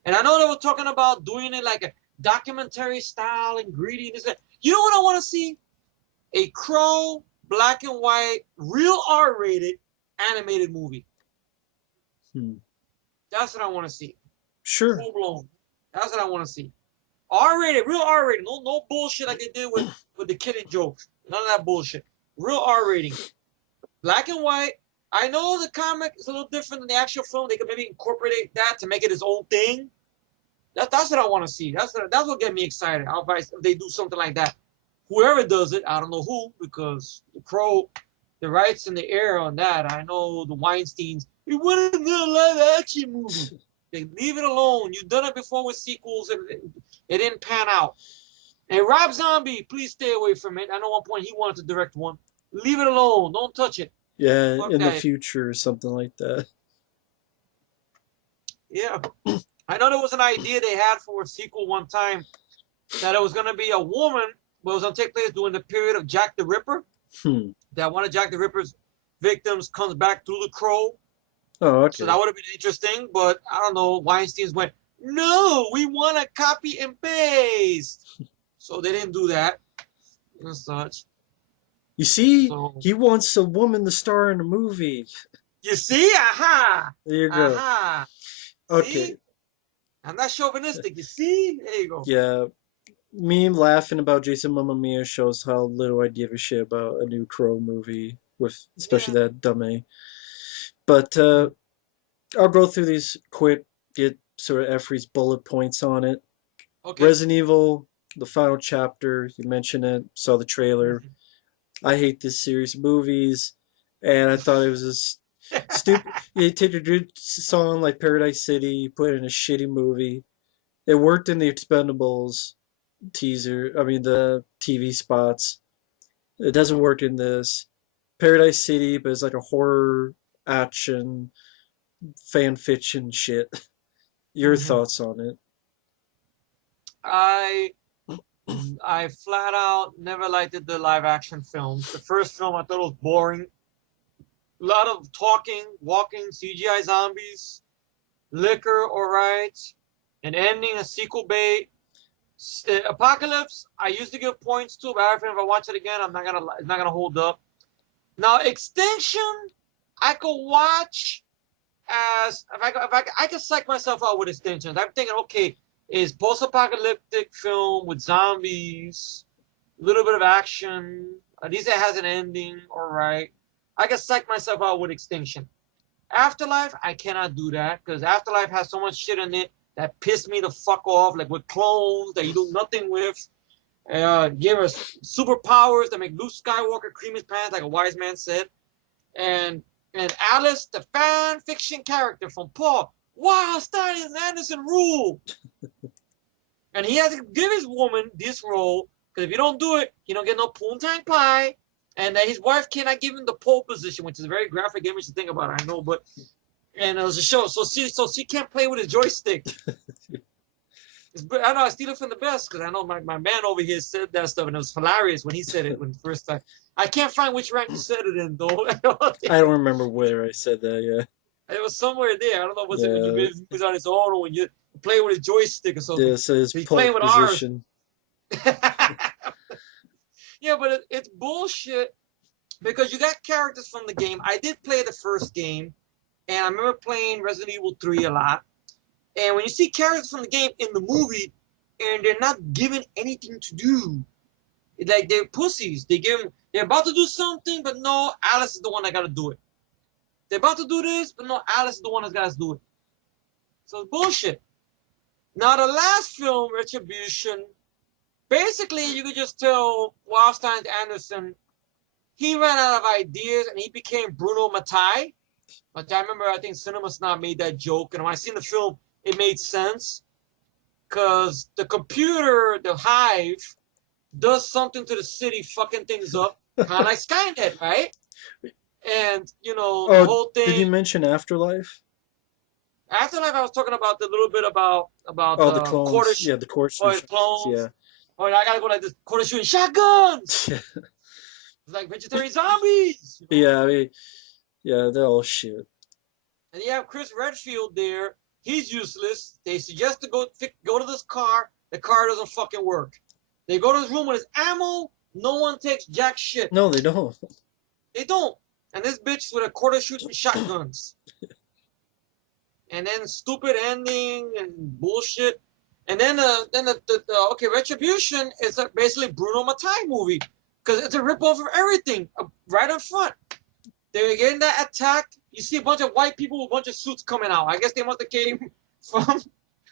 And I know they were talking about doing it like a documentary style and greedy. You know what I want to see? A Crow, black and white, real R-rated animated movie. That's what I want to see. Sure. Full blown. That's what I want to see. R-rated, real R-rated. No bullshit like they did with the Killing Joke. None of that bullshit. Real R-rating. Black and white. I know the comic is a little different than the actual film. They could maybe incorporate that to make it its own thing. That's what I want to see. That's what get me excited. If they do something like that. Whoever does it, I don't know who, because the Crow, the rights in the air on that. I know the Weinsteins. We wanted to do a live action movie. They leave it alone. You've done it before with sequels, and it didn't pan out. And Rob Zombie, please stay away from it. I know at one point he wanted to direct one. Leave it alone. Don't touch it. Yeah, Fuck in the that. future or something like that. Yeah. I know there was an idea they had for a sequel one time that it was going to be a woman, but it was going to take place during the period of Jack the Ripper. That one of Jack the Ripper's victims comes back through the Crow. Oh, okay. So that would have been interesting, but I don't know. Weinstein's went, no, we want to copy and paste. So they didn't do that and such. You see, So, he wants a woman to star in a movie. you see? Aha! There you go. Aha! Okay. See? I'm not chauvinistic. You see? There you go. Yeah. Me laughing about Jason Mamma Mia shows how little I give a shit about a new Crow movie, with especially that dumb A. But I'll go through these quick, get sort of Efree's bullet points on it. Okay. Resident Evil, the final chapter, you mentioned it, saw the trailer. I hate this series of movies, and I thought it was just stupid. You take a good song like Paradise City, you put it in a shitty movie. It worked in the Expendables the TV spots. It doesn't work in this. Paradise City, but it's like a horror action fan fiction shit. Your thoughts on it? I flat out never liked the live action films. The first film I thought was boring. A lot of talking, walking, CGI zombies, liquor, alright, an ending, a sequel bait. Apocalypse, I used to give points to, but if I watch it again, it's not gonna hold up. Now Extinction, I could watch as I could psych myself out with Extinction. I'm thinking, okay, is post-apocalyptic film with zombies, a little bit of action. At least it has an ending, all right. I can psych myself out with Extinction. Afterlife, I cannot do that because Afterlife has so much shit in it that pissed me the fuck off, like with clones that you do nothing with. Give us superpowers that make Luke Skywalker cream his pants, like a wise man said. And Alice, the fan fiction character from Paul. Wow, Stein Anderson rule. And he has to give his woman this role, because if you don't do it, he don't get no poontang pie. And his wife cannot give him the pole position, which is a very graphic image to think about, I know, but and it was a show. So she can't play with his joystick. I know I steal it from the best because I know my man over here said that stuff and it was hilarious when he said it when the first time. I can't find which rank you said it in though. I don't remember where I said that. Yeah, it was somewhere there. I don't know was it when you was on his own or when you play with his joystick or something. Yeah, so his he's pole playing with position. ours. Yeah, but it's bullshit because you got characters from the game. I did play the first game, and I remember playing Resident Evil 3 a lot. And when you see characters from the game in the movie, and they're not given anything to do, like they're pussies. They're about to do something, but no, Alice is the one that got to do it. They're about to do this, but no, Alice is the one that's got to do it. So it's bullshit. Now the last film, Retribution, basically you could just tell Wildstein Anderson he ran out of ideas and he became Bruno Mattei. But I remember, I think Cinema Snob made that joke, and when I seen the film, it made sense because the computer, the Hive, does something to the city, fucking things up, kind of like Skynet, right? And you know the Oh, whole did thing. you mention Afterlife? Afterlife, I was talking about the little bit about Oh, the the quarter clones. shoot Yeah, the course. or the Yeah. clones. Or I gotta go like this quarter shooting shotguns. It's like vegetarian zombies. You know? Yeah, I mean, yeah, they're all shit. And you have Chris Redfield there. He's useless. They suggest to go to this car. The car doesn't fucking work. They go to his room with his ammo. No one takes jack shit. No, they don't. They don't. And this bitch with a quarter shooting shotguns. And then stupid ending and bullshit. And then okay, Retribution is basically Bruno Mattei movie because it's a ripoff of everything right in front. They're getting that attack. You see a bunch of white people with a bunch of suits coming out. I guess they must have came from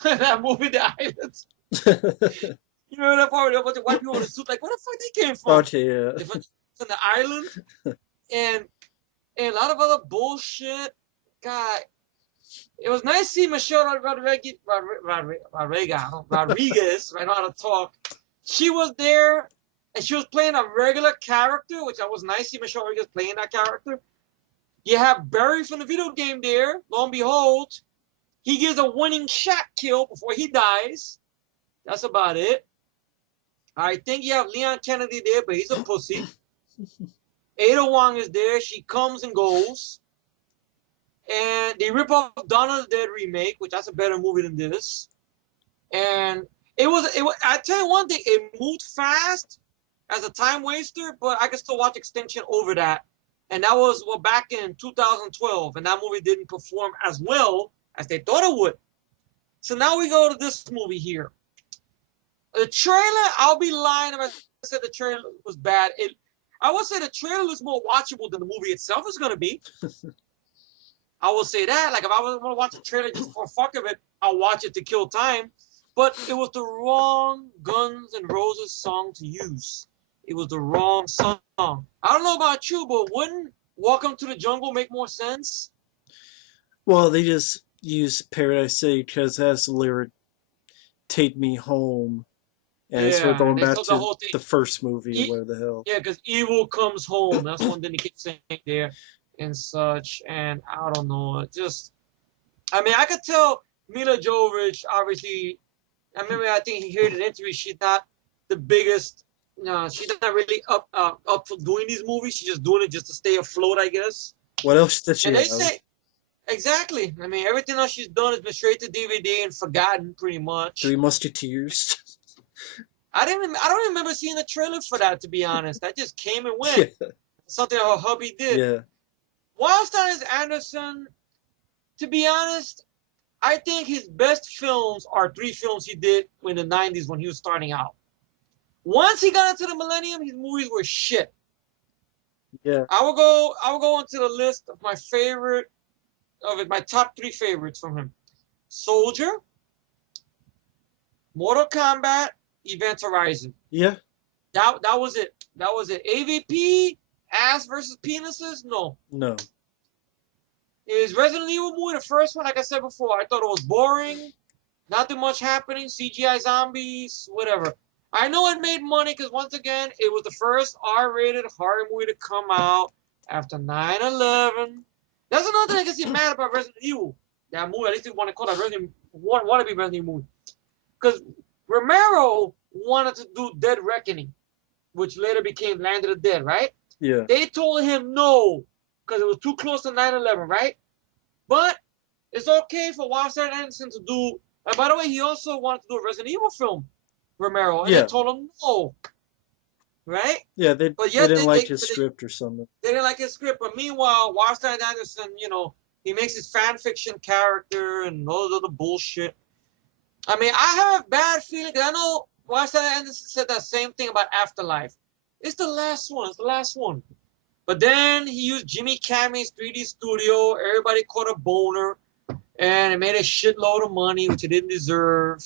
that movie, The Island. You remember that part where there were a bunch of white people with a suit? Like, where the fuck they came from? Okay, yeah. They're from the island. And a lot of other bullshit. God, it was nice to see Michelle Rodriguez, I know how to talk. She was there, and she was playing a regular character, which I was nice to see Michelle Rodriguez playing that character. You have Barry from the video game there. Lo and behold, he gives a winning shot kill before he dies. That's about it. I think you have Leon Kennedy there, but he's a pussy. Ada Wong is there. She comes and goes. And they rip off Dawn of the Dead remake, which that's a better movie than this. And it was I tell you one thing, it moved fast as a time waster, but I could still watch Extinction over that. And that was back in 2012, and that movie didn't perform as well as they thought it would. So now we go to this movie here. The trailer, I'll be lying if I said the trailer was bad. I would say the trailer is more watchable than the movie itself is going to be. I will say that. Like, if I was going to watch a trailer just for fuck of it, I'll watch it to kill time. But it was the wrong Guns N' Roses song to use. It was the wrong song. I don't know about you, but wouldn't Welcome to the Jungle make more sense? Well, they just use Paradise City because it has the lyric "Take Me Home," and it's Yeah, going they back told the to whole thing. the first movie, where the hell. Yeah, because evil comes home. That's one thing they keep saying there and such. And I don't know. I mean, I could tell Mila Jovovich, obviously, I think he heard an interview. She's not the biggest. No, she's not really up for doing these movies. She's just doing it just to stay afloat, I guess. What else did she And they have? say exactly. I mean, everything else she's done has been straight to DVD and forgotten, pretty much. Three Musketeers. I don't remember seeing the trailer for that, to be honest. That just came and went. Yeah. Something her hubby did. Yeah. Wildstein Anderson, to be honest, I think his best films are 3 films he did in the 90s when he was starting out. Once he got into the millennium, his movies were shit. Yeah. I will go into the list of my top 3 favorites from him. Soldier, Mortal Kombat, Event Horizon. Yeah. That was it. That was it. AVP, ass versus penises? No. No. His Resident Evil movie, the first one, like I said before, I thought it was boring. Not too much happening. CGI zombies, whatever. I know it made money because, once again, it was the first R-rated horror movie to come out after 9/11. That's another thing I can see mad about Resident Evil. That movie, at least they want to call that Resident Evil movie. Because Romero wanted to do Dead Reckoning, which later became Land of the Dead, right? Yeah. They told him no, because it was too close to 9/11, right? But it's okay for Wildstein Anderson to do. And by the way, he also wanted to do a Resident Evil film, Romero, and Yeah. they told him no. right? Yeah, they But they yet didn't like his but script or something. they didn't like his script. But meanwhile, Weinstein Anderson, he makes his fan fiction character and all the other bullshit. I mean, I have a bad feeling. 'Cause I know Weinstein Anderson said that same thing about Afterlife. It's the last one. It's the last one. But then he used Jimmy Camey's 3D studio. Everybody caught a boner, and it made a shitload of money, which it didn't deserve.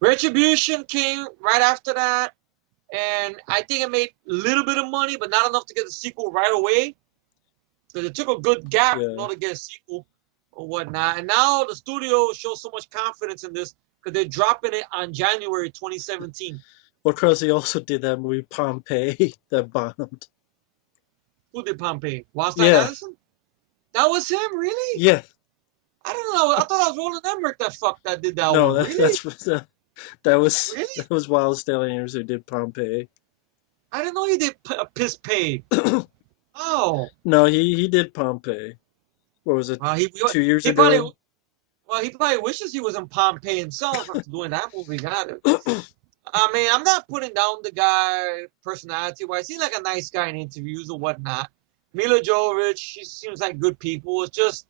Retribution came right after that, and I think it made a little bit of money, but not enough to get the sequel right away. Because it took a good gap in Yeah. order to get a sequel or whatnot. And now the studio shows so much confidence in this because they're dropping it on January 2017. Well, because he also did that movie Pompeii that bombed. Who did Pompeii? Weinstein Yeah, Anderson? That was him, really? yeah. I don't know. I thought I was Roland Emmerich that did that No, one. that, Really? that's what that was Really? Wild Stallions who did Pompeii. I didn't know he did Piss Pay. Oh. No, he did Pompeii. What was it? Well, 2 years he probably ago. well he probably wishes he was in Pompeii himself after doing that movie. God, I mean, I'm not putting down the guy personality wise. He's like a nice guy in interviews or whatnot. Mila Jovovich, she seems like good people. It's just,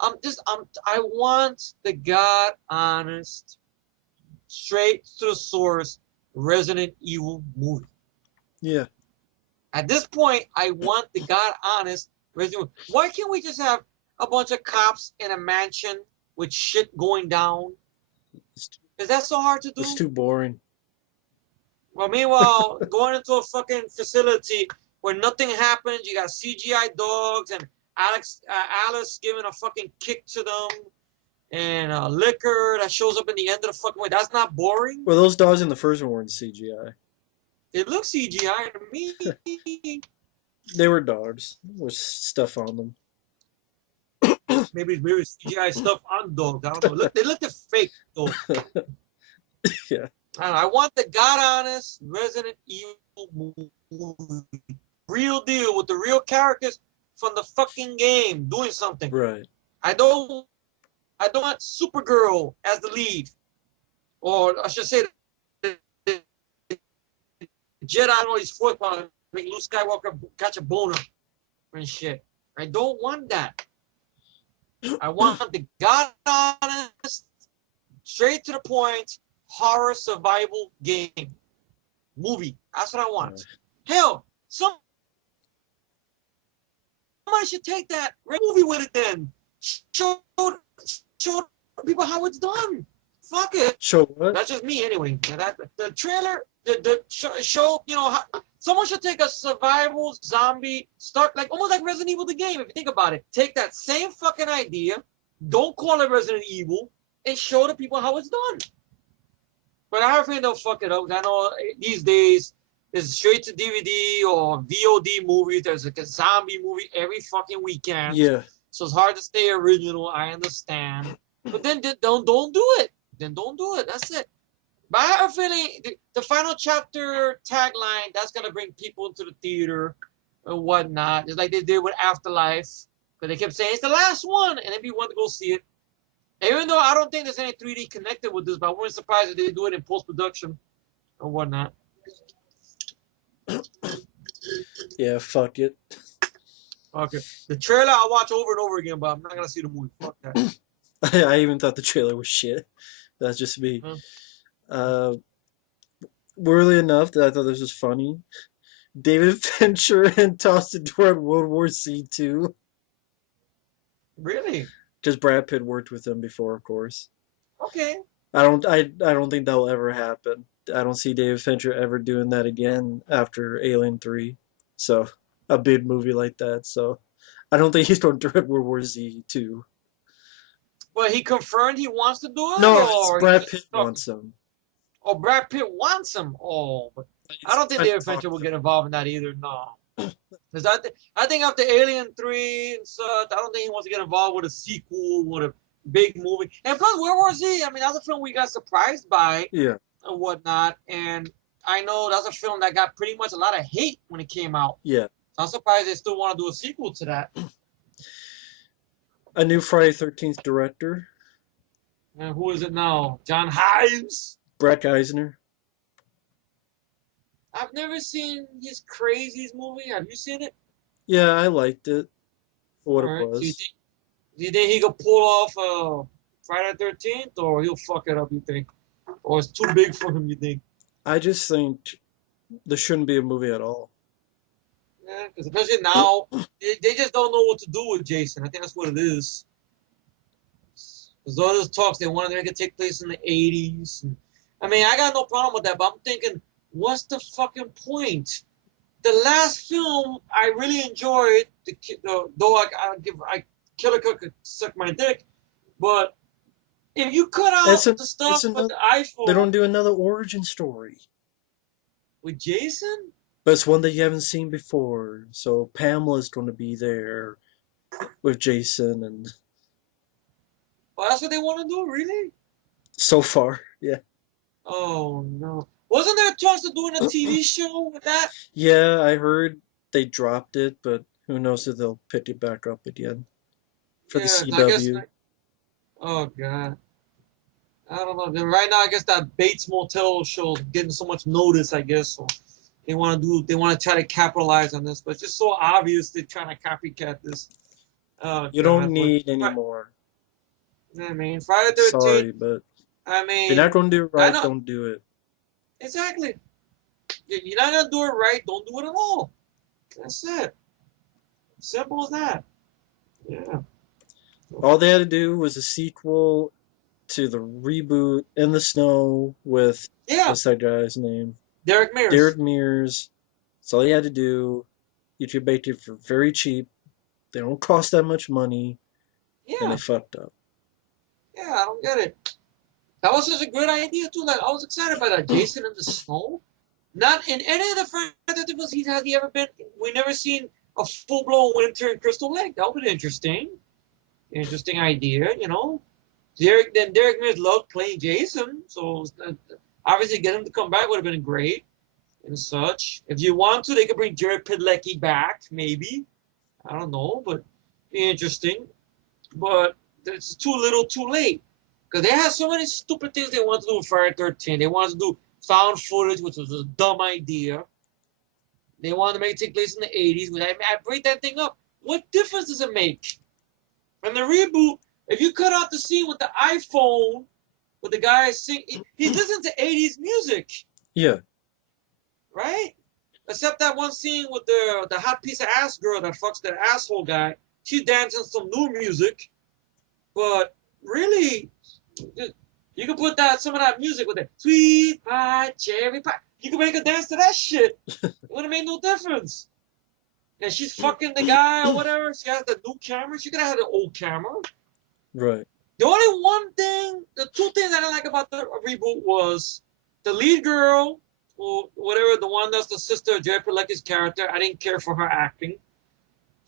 I want the God honest, straight to the source Resident Evil movie. Yeah. At this point, I want the God honest Resident Evil. Why can't we just have a bunch of cops in a mansion with shit going down? Is that so hard to do? It's too boring. Well, meanwhile, going into a fucking facility where nothing happens, you got CGI dogs and Alice giving a fucking kick to them, and liquor that shows up in the end of the fucking way. That's not boring. Well, those dogs in the first one weren't CGI. It looks CGI to me. They were dogs with stuff on them. Maybe CGI stuff on dogs. I don't know. They look fake though. Yeah. I want the God honest Resident Evil movie. Real deal with the real characters from the fucking game doing something. Right. I don't want Supergirl as the lead. Or I should say the Jedi or his fourth one, make Luke Skywalker catch a boner and shit. I don't want that. I want the God honest, straight to the point, horror survival game movie. That's what I want. Right. Hell, somebody should take that movie with it then. Show people how it's done. Fuck it. Show what? That's just me anyway. The trailer, the show, someone should take a survival zombie start like almost like Resident Evil the game. If you think about it, take that same fucking idea, don't call it Resident Evil, and show the people how it's done. But I think they'll fuck it up. I know these days there's straight to DVD or VOD movies. There's like a zombie movie every fucking weekend. Yeah. So it's hard to stay original. I understand. But then don't do it. Then don't do it. That's it. But I have a feeling the final chapter tagline, that's going to bring people into the theater and whatnot. Just like they did with Afterlife. Because they kept saying, it's the last one. And then people want to go see it. Even though I don't think there's any 3D connected with this, but I wouldn't surprised if they do it in post-production or whatnot. Yeah, fuck it. Okay. The trailer I'll watch over and over again, but I'm not going to see the movie. Fuck that. I even thought the trailer was shit. That's just me. Weirdly enough, that I thought this was funny. David Fincher and Tosted toward World War C2. Really? Because Brad Pitt worked with him before, of course. Okay. I don't think that will ever happen. I don't see David Fincher ever doing that again after Alien 3. So, a big movie like that. So, I don't think he's going to direct World War Z 2. Well, he confirmed he wants to do it? No, Brad Pitt wants him. Oh, Brad Pitt wants him. Oh, but I don't think David Fincher will get involved in that either. No. Because I think after Alien 3 and such, I don't think he wants to get involved with a sequel, with a big movie. And plus, World War Z, I mean, that's a film we got surprised by. Yeah. And whatnot. And I know that's a film that got pretty much a lot of hate when it came out. Yeah. So I'm surprised they still want to do a sequel to that. A new Friday 13th director. And who is it now? John Himes? Brett Eisner. I've never seen his Crazies movie. Have you seen it? Yeah, I liked it for All what it right. was. Do you think he could pull off Friday the 13th, or he'll fuck it up? You think, or it's too big for him? You think? I just think there shouldn't be a movie at all. Yeah, because especially now, they just don't know what to do with Jason. I think that's what it is. There's all those talks they want to make it take place in the 80s. I mean, I got no problem with that, but I'm thinking, what's the fucking point? The last film I really enjoyed, though I Killer could suck my dick, but if you cut It's out a the it's stuff with another. the They don't iPhone do another origin story, with Jason, but it's one that you haven't seen before. So Pamela's going to be there with Jason, and well, that's what they want to do, really? so far, yeah, Oh no! Wasn't there talks of doing a TV show with that? yeah. I heard they dropped it, but who knows if they'll pick it back up again for the Yeah, I guess. CW. Oh god. I don't know. Then right now, I guess that Bates Motel show is getting so much notice. I guess so. They want to try to capitalize on this, but it's just so obvious they're trying to copycat this. Oh You don't God! But need any more. I mean, Friday the 13th. Sorry, but I if you're not mean, going to do it I right, know don't do it. exactly. You're not gonna do it right. Don't do it at all. That's it. Simple as that. Yeah. All they had to do was a sequel to the reboot In the Snow with Yeah. what's that guy's name? Derek Mears. Derek Mears. That's all you had to do. YouTube baked it for very cheap. They don't cost that much money, and they Yeah. fucked up. Yeah. I don't get it. That was such a great idea too. Like I was excited by that. Jason in the snow. Not in any of the Friday films has he ever been. We never seen a full blown winter in Crystal Lake. That would be interesting. Interesting idea, you know. Derek Mears loved playing Jason, so obviously get him to come back would have been great and such. If you want to, they could bring Jared Padalecki back, maybe. I don't know, but be interesting. But it's too little, too late. Because they had so many stupid things they wanted to do with Friday 13. They wanted to do found footage, which was a dumb idea. They wanted to make it take place in the 80s, which I break that thing up. What difference does it make? And the reboot, if you cut out the scene with the iPhone, with the guy sing, he listens to 80s music, Yeah, right? Except that one scene with the hot piece of ass girl that fucks that asshole guy. She's dancing some new music, but really, you can put that some of that music with it. Sweet pie, cherry pie. You can make her dance to that shit. It would have made no difference. And she's fucking the guy or whatever. She has the new camera. She could have had an old camera. right. The only one thing, the two things I didn't like about the reboot was the lead girl, or whatever, the one that's the sister of Jerry Palecki's character. I didn't care for her acting.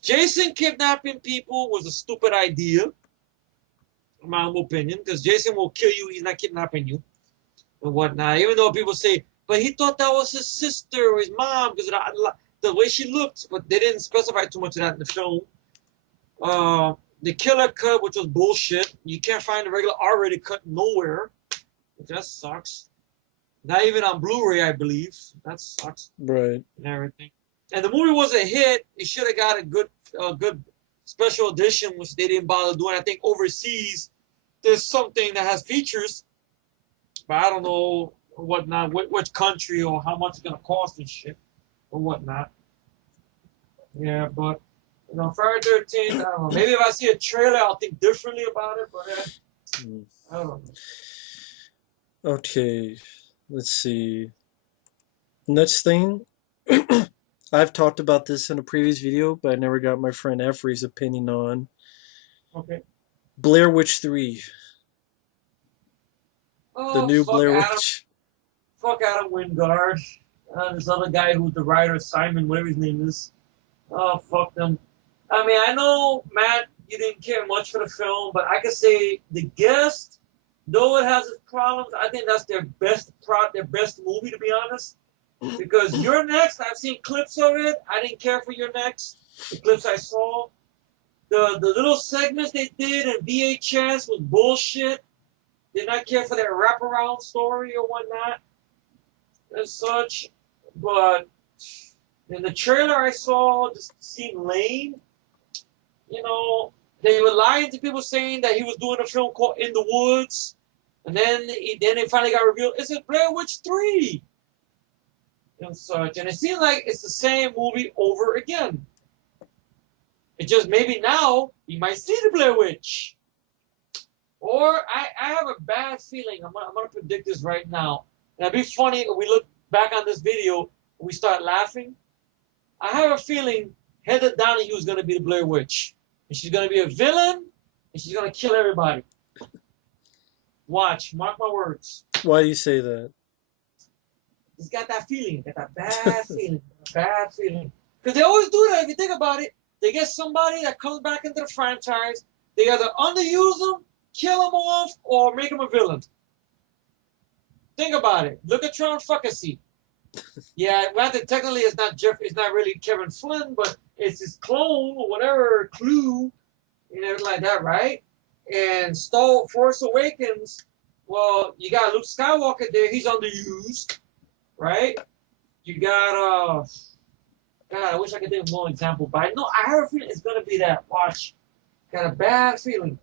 Jason kidnapping people was a stupid idea, in my humble opinion, because Jason will kill you. He's not kidnapping you and whatnot. Even though people say, but he thought that was his sister or his mom because the way she looked, but they didn't specify too much of that in the film. The killer cut, which was bullshit. You can't find the regular R-rated cut nowhere. That sucks. Not even on Blu-ray, I believe. That sucks Right. and everything. And the movie was a hit. It should have got a good special edition, which they didn't bother doing. I think overseas there's something that has features, but I don't know whatnot, which country or how much it's gonna cost and shit or whatnot. Yeah, but Friday 13th, I don't know. Maybe if I see a trailer, I'll think differently about it, but I don't know. Okay, let's see. Next thing, I've talked about this in a previous video, but I never got my friend Efree's opinion on Okay. Blair Witch 3, the Oh, new Blair Witch. fuck Adam Wingard. This other guy who's the writer, Simon, whatever his name is. Oh, fuck them. I mean, I know, Matt, you didn't care much for the film, but I could say The Guest, though it has its problems, I think that's their best movie, to be honest. Because Your Next, I've seen clips of it. I didn't care for Your Next. The clips I saw. The little segments they did in VHS was bullshit. Did not care for their wraparound story or whatnot. As such. But in the trailer I saw, just seemed lame. You know, they were lying to people saying that he was doing a film called In the Woods, and then it finally got revealed it's a Blair Witch 3 and such, and it seems like it's the same movie over again. It just maybe now you might see the Blair Witch, or I have a bad feeling. I'm gonna predict this right now, and it'd be funny if we look back on this video and we start laughing. I have a feeling Heather Donahue is gonna be the Blair Witch. And she's going to be a villain, and she's going to kill everybody. Watch. Mark my words. Why do you say that? He's got that feeling. Got that bad feeling. Bad feeling. Because they always do that if you think about it. They get somebody that comes back into the franchise. They either underuse them, kill them off, or make them a villain. Think about it. Look at Tron Fuckasy. Yeah, granted, technically it's not really Kevin Flynn, but it's his clone or whatever, Clue, and everything like that, right? And Force Awakens, well, you got Luke Skywalker there, he's underused, right? You got God, I wish I could think of more example, but I have a feeling it's gonna be that. Watch. Got a bad feeling.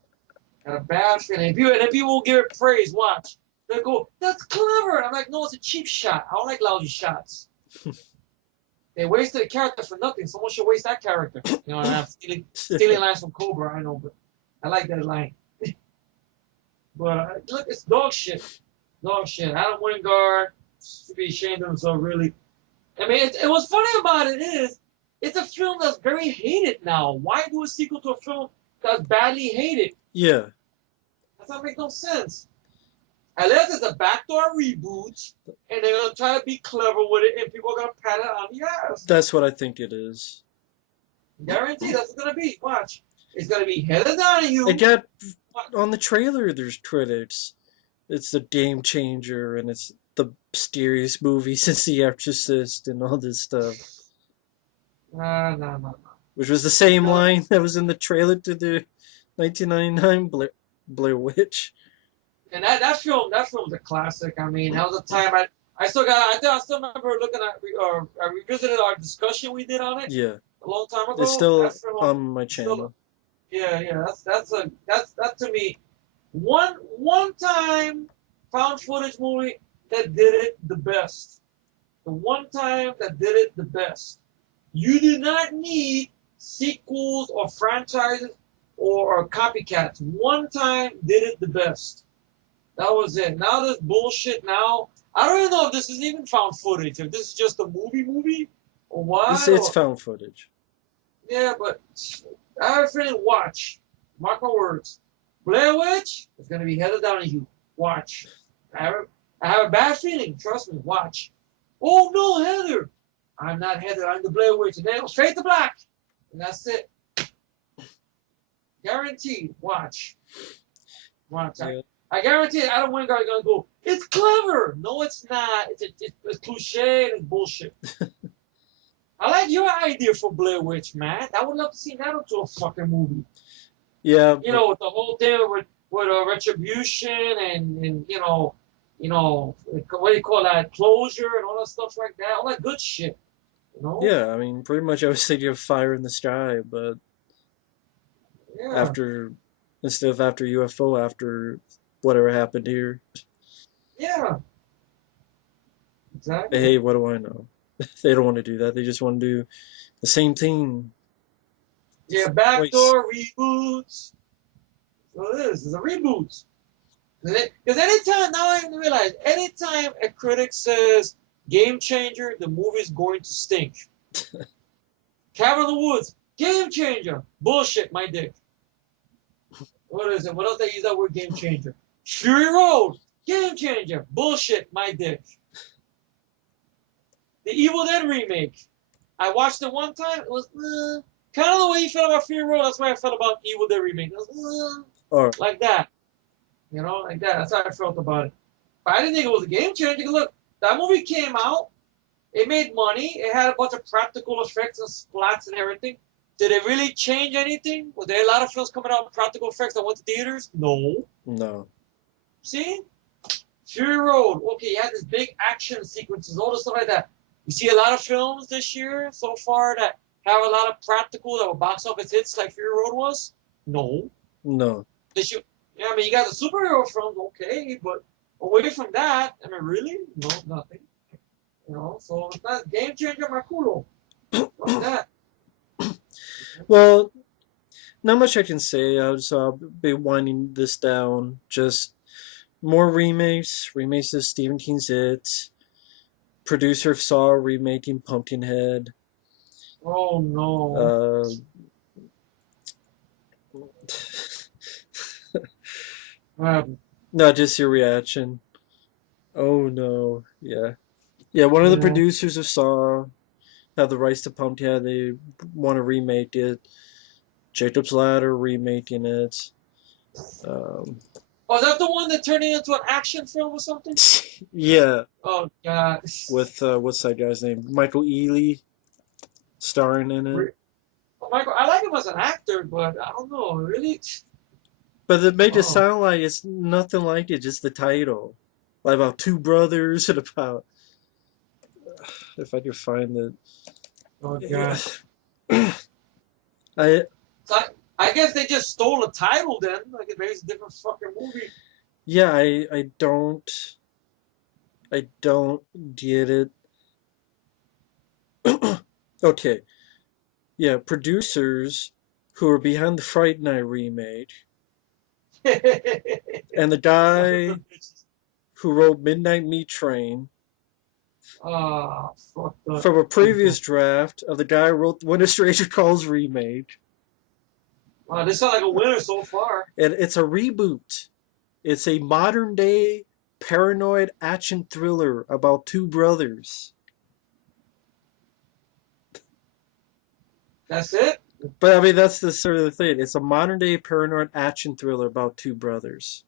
Got a bad feeling. And people will give it praise, watch. They'll go, that's clever. And I'm like, no, it's a cheap shot. I don't like lousy shots. They wasted a character for nothing. Someone should waste that character. You know, and I'm stealing lines from Cobra, I know, but I like that line. But look, it's dog shit. Dog shit. Adam Wingard should be ashamed of himself, really. I mean, it what's funny about it is, it's a film that's very hated now. Why do a sequel to a film that's badly hated? Yeah. That doesn't make no sense. Unless it's a backdoor reboot, and they're gonna try to be clever with it, and people are gonna pat it on the ass. That's what I think it is. Guaranteed, that's what it's gonna be. Watch. It's gonna be Heather Donahue. I get on the trailer. There's critics. It's the game changer, and it's the scariest movie since The Exorcist, and all this stuff. No. Which was the same line that was in the trailer to the 1999 Blair Witch. And that film's a classic. I mean, that was a time I still remember looking at I revisited our discussion we did on it. Yeah. A long time ago. It's still on my channel. Yeah. That's to me one time found footage movie that did it the best. The one time that did it the best. You do not need sequels or franchises or copycats. One time did it the best. That was it. Now this bullshit now. I don't even know if this is even found footage. If this is just a movie or what. It's found footage. Yeah, but I have a feeling, watch. Mark my words. Blair Witch is going to be Heather Donahue. Watch. I have a bad feeling. Trust me. Watch. Oh, no, Heather. I'm not Heather. I'm the Blair Witch. And then it'll fade to black. And that's it. Guaranteed. Watch. Watch. Yeah. I guarantee Adam Wingard is going to go, it's clever. No, it's not. It's cliche and it's bullshit. I like your idea for Blair Witch, man. I would love to see that into a fucking movie. Yeah. You know, with the whole thing with retribution and you know, what do you call that? Closure and all that stuff like that. All that good shit. You know? Yeah, I mean, pretty much I was thinking of Fire in the Sky, but yeah. Instead of after UFO, after whatever happened here. Yeah. Exactly. Hey, what do I know? They don't want to do that. They just want to do the same thing. Yeah, backdoor reboots. Well, this is a reboot. Because anytime, now I realize, anytime a critic says game changer, the movie's going to stink. Cabin in the Woods, game changer. Bullshit, my dick. What is it? What else they use that word game changer? Fury Road, game changer. Bullshit, my dick. The Evil Dead remake. I watched it one time. It was kind of the way you felt about Fury Road. That's the way I felt about Evil Dead remake. It was like that. You know, like that. That's how I felt about it. But I didn't think it was a game changer. Look, that movie came out. It made money. It had a bunch of practical effects and splats and everything. Did it really change anything? Were there a lot of films coming out with practical effects that went to theaters? No. No. See? Fury Road. Okay, you had this big action sequences, all this stuff like that. You see a lot of films this year so far that have a lot of practical that were box office hits like Fury Road was? No. No. They should. Yeah, I mean, you got the superhero films, okay, but away from that, I mean, really? No, nothing. You know, so it's not game changer, my culo. Fuck that. Well, not much I can say. So I'll be winding this down. Just more remakes of Stephen King's It. Producer of Saw remaking Pumpkinhead. Oh no. Uh, Uh, no, just your reaction. Oh no, yeah, yeah. One of the yeah. producers of Saw have the rights to Pumpkinhead. They want to remake it. Jacob's Ladder remaking it. Um, Oh, is that the one that turned into an action film or something? yeah, Oh god. with what's that guy's name? Michael Ealy starring in it. Oh, Michael, I like him as an actor, but I don't know, really. But it made it Oh, sound like it's nothing like it, just the title. Like about two brothers and about if I could find it. oh Yeah. god. I So I guess they just stole the title then. Like it makes a different fucking movie. yeah, I don't get it. Okay. Yeah, producers who are behind the Fright Night remake and the guy who wrote Midnight Meat Train Ah, fucked up from a previous people. draft of the guy who wrote When a Stranger Calls remake. Wow, this sounds like a winner so far. And it's a reboot. It's a modern day paranoid action thriller about two brothers. That's it? But I mean, that's the sort of the thing. It's a modern day paranoid action thriller about two brothers.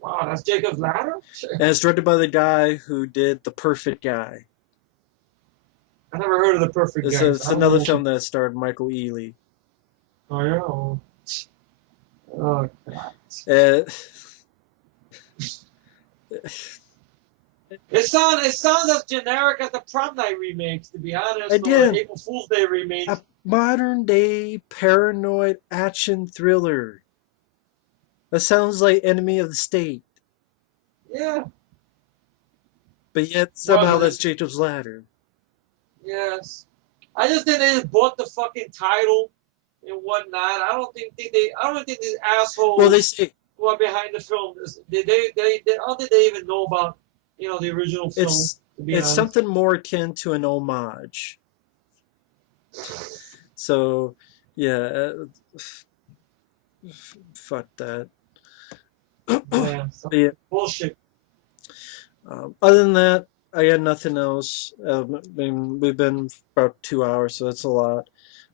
Wow, that's Jacob's Ladder? And it's directed by the guy who did The Perfect Guy. I never heard of The Perfect It's, Guys. it's I don't another know. film that starred Michael Ealy. Oh, yeah. Oh, God. Uh, It sounds as generic as the Prom Night remakes, to be honest, or again, April Fool's Day a remakes. modern day paranoid action thriller. That sounds like Enemy of the State. Yeah. But yet Well, somehow that's Jacob's Ladder. yes. I just think they just bought the fucking title and whatnot. I don't think these Well, they assholes say who are behind the film, I don't think they even know about, the original film, it's to be it's honest. something more akin to an homage. So yeah, fuck that. But Yeah, some yeah, bullshit. other than that, I got nothing else. I mean, we've been about 2 hours, so that's a lot.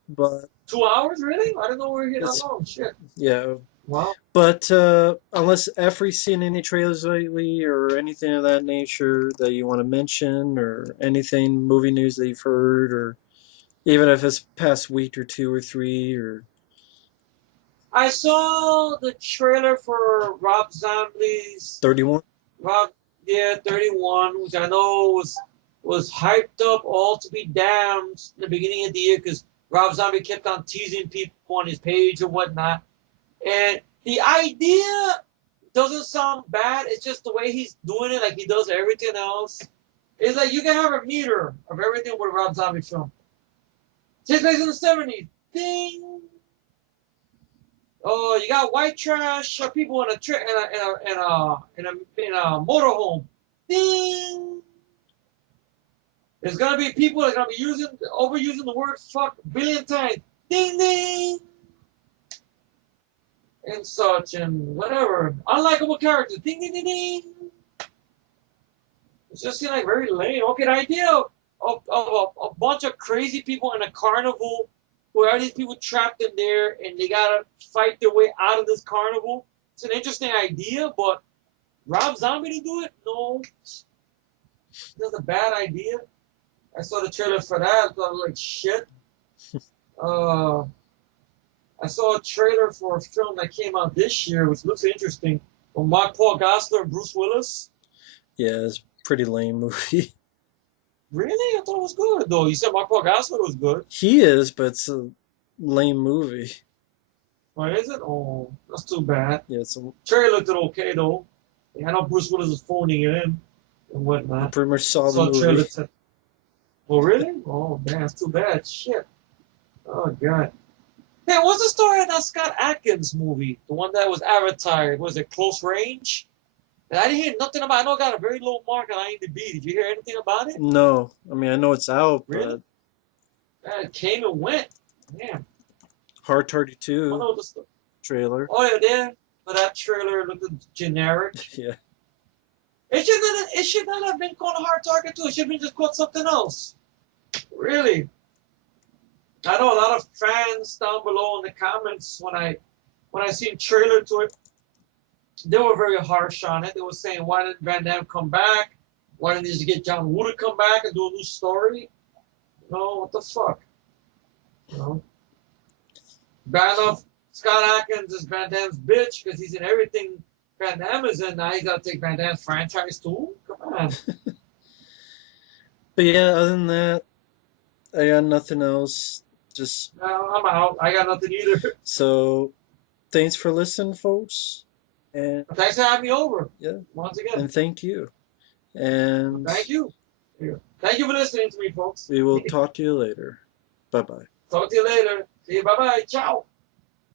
But 2 hours, really? I didn't know we were here that it's long. Shit. yeah. Wow. But unless Efree's seen any trailers lately or anything of that nature that you want to mention, or anything movie news that you've heard, or even if it's past week or two or three or I saw the trailer for Rob Zombie's 31. Rob, yeah, 31, which I know was hyped up all to be damned in the beginning of the year because Rob Zombie kept on teasing people on his page and whatnot. And the idea doesn't sound bad. It's just the way he's doing it, like he does everything else. It's like you can have a meter of everything with a Rob Zombie film. Takes place in the 70s. Ding. Oh, you got white trash people in a motorhome. Ding. There's gonna be people that are gonna be overusing the word fuck a billion times. Ding ding. And such and whatever. Unlikable characters. Ding ding ding ding. It's just like very lame. Okay, the idea of a bunch of crazy people in a carnival where are these people trapped in there and they gotta fight their way out of this carnival. It's an interesting idea, but Rob Zombie to do it? No. That's a bad idea. I saw the trailer for that. I thought like shit. Uh, I saw a trailer for a film that came out this year, which looks interesting. From Mark Paul Gosselaar and Bruce Willis. Yeah, it's a pretty lame movie. Really? I thought it was good though. You said Marco Gasol was good. He is, but it's a lame movie. Why is it? Oh, that's too bad. Yeah, it's a, Trailer looked okay though. Yeah, I know Bruce Willis is phoning it in and I whatnot. pretty much saw the Saw the trailer. movie. Oh really? Oh man, that's too bad. Shit. Oh god. Hey, what's the story of that Scott Adkins movie? The one that was advertised. Was it Close Range? I didn't hear nothing about it. I know it got a very low mark on IMDb. Did you hear anything about it? No, I mean I know it's out, Really? but It came and went. Damn. Hard I wonder 32 what the trailer. Oh, yeah, there. But that trailer looked generic. Yeah. It should not have been called a Hard Target 2. It should have been just called something else. Really. I know a lot of fans down below in the comments when I seen trailer to it, they were very harsh on it. They were saying, why didn't Van Damme come back? Why didn't they just get John Woo to come back and do a new story? You know, what the fuck? You know? Bad enough Scott Adkins is Van Damme's bitch because he's in everything Van Damme is in. Now he's got to take Van Damme's franchise too? Come on. But yeah, other than that, I got nothing else. Just No, I'm out. I got nothing either. so thanks for listening, folks. And Thanks for having me over. yeah, Once again. and thank you. And Thank you. Thank you for listening to me, folks. we will talk to you later. Bye bye. Talk to you later. See you. Bye-bye. Ciao.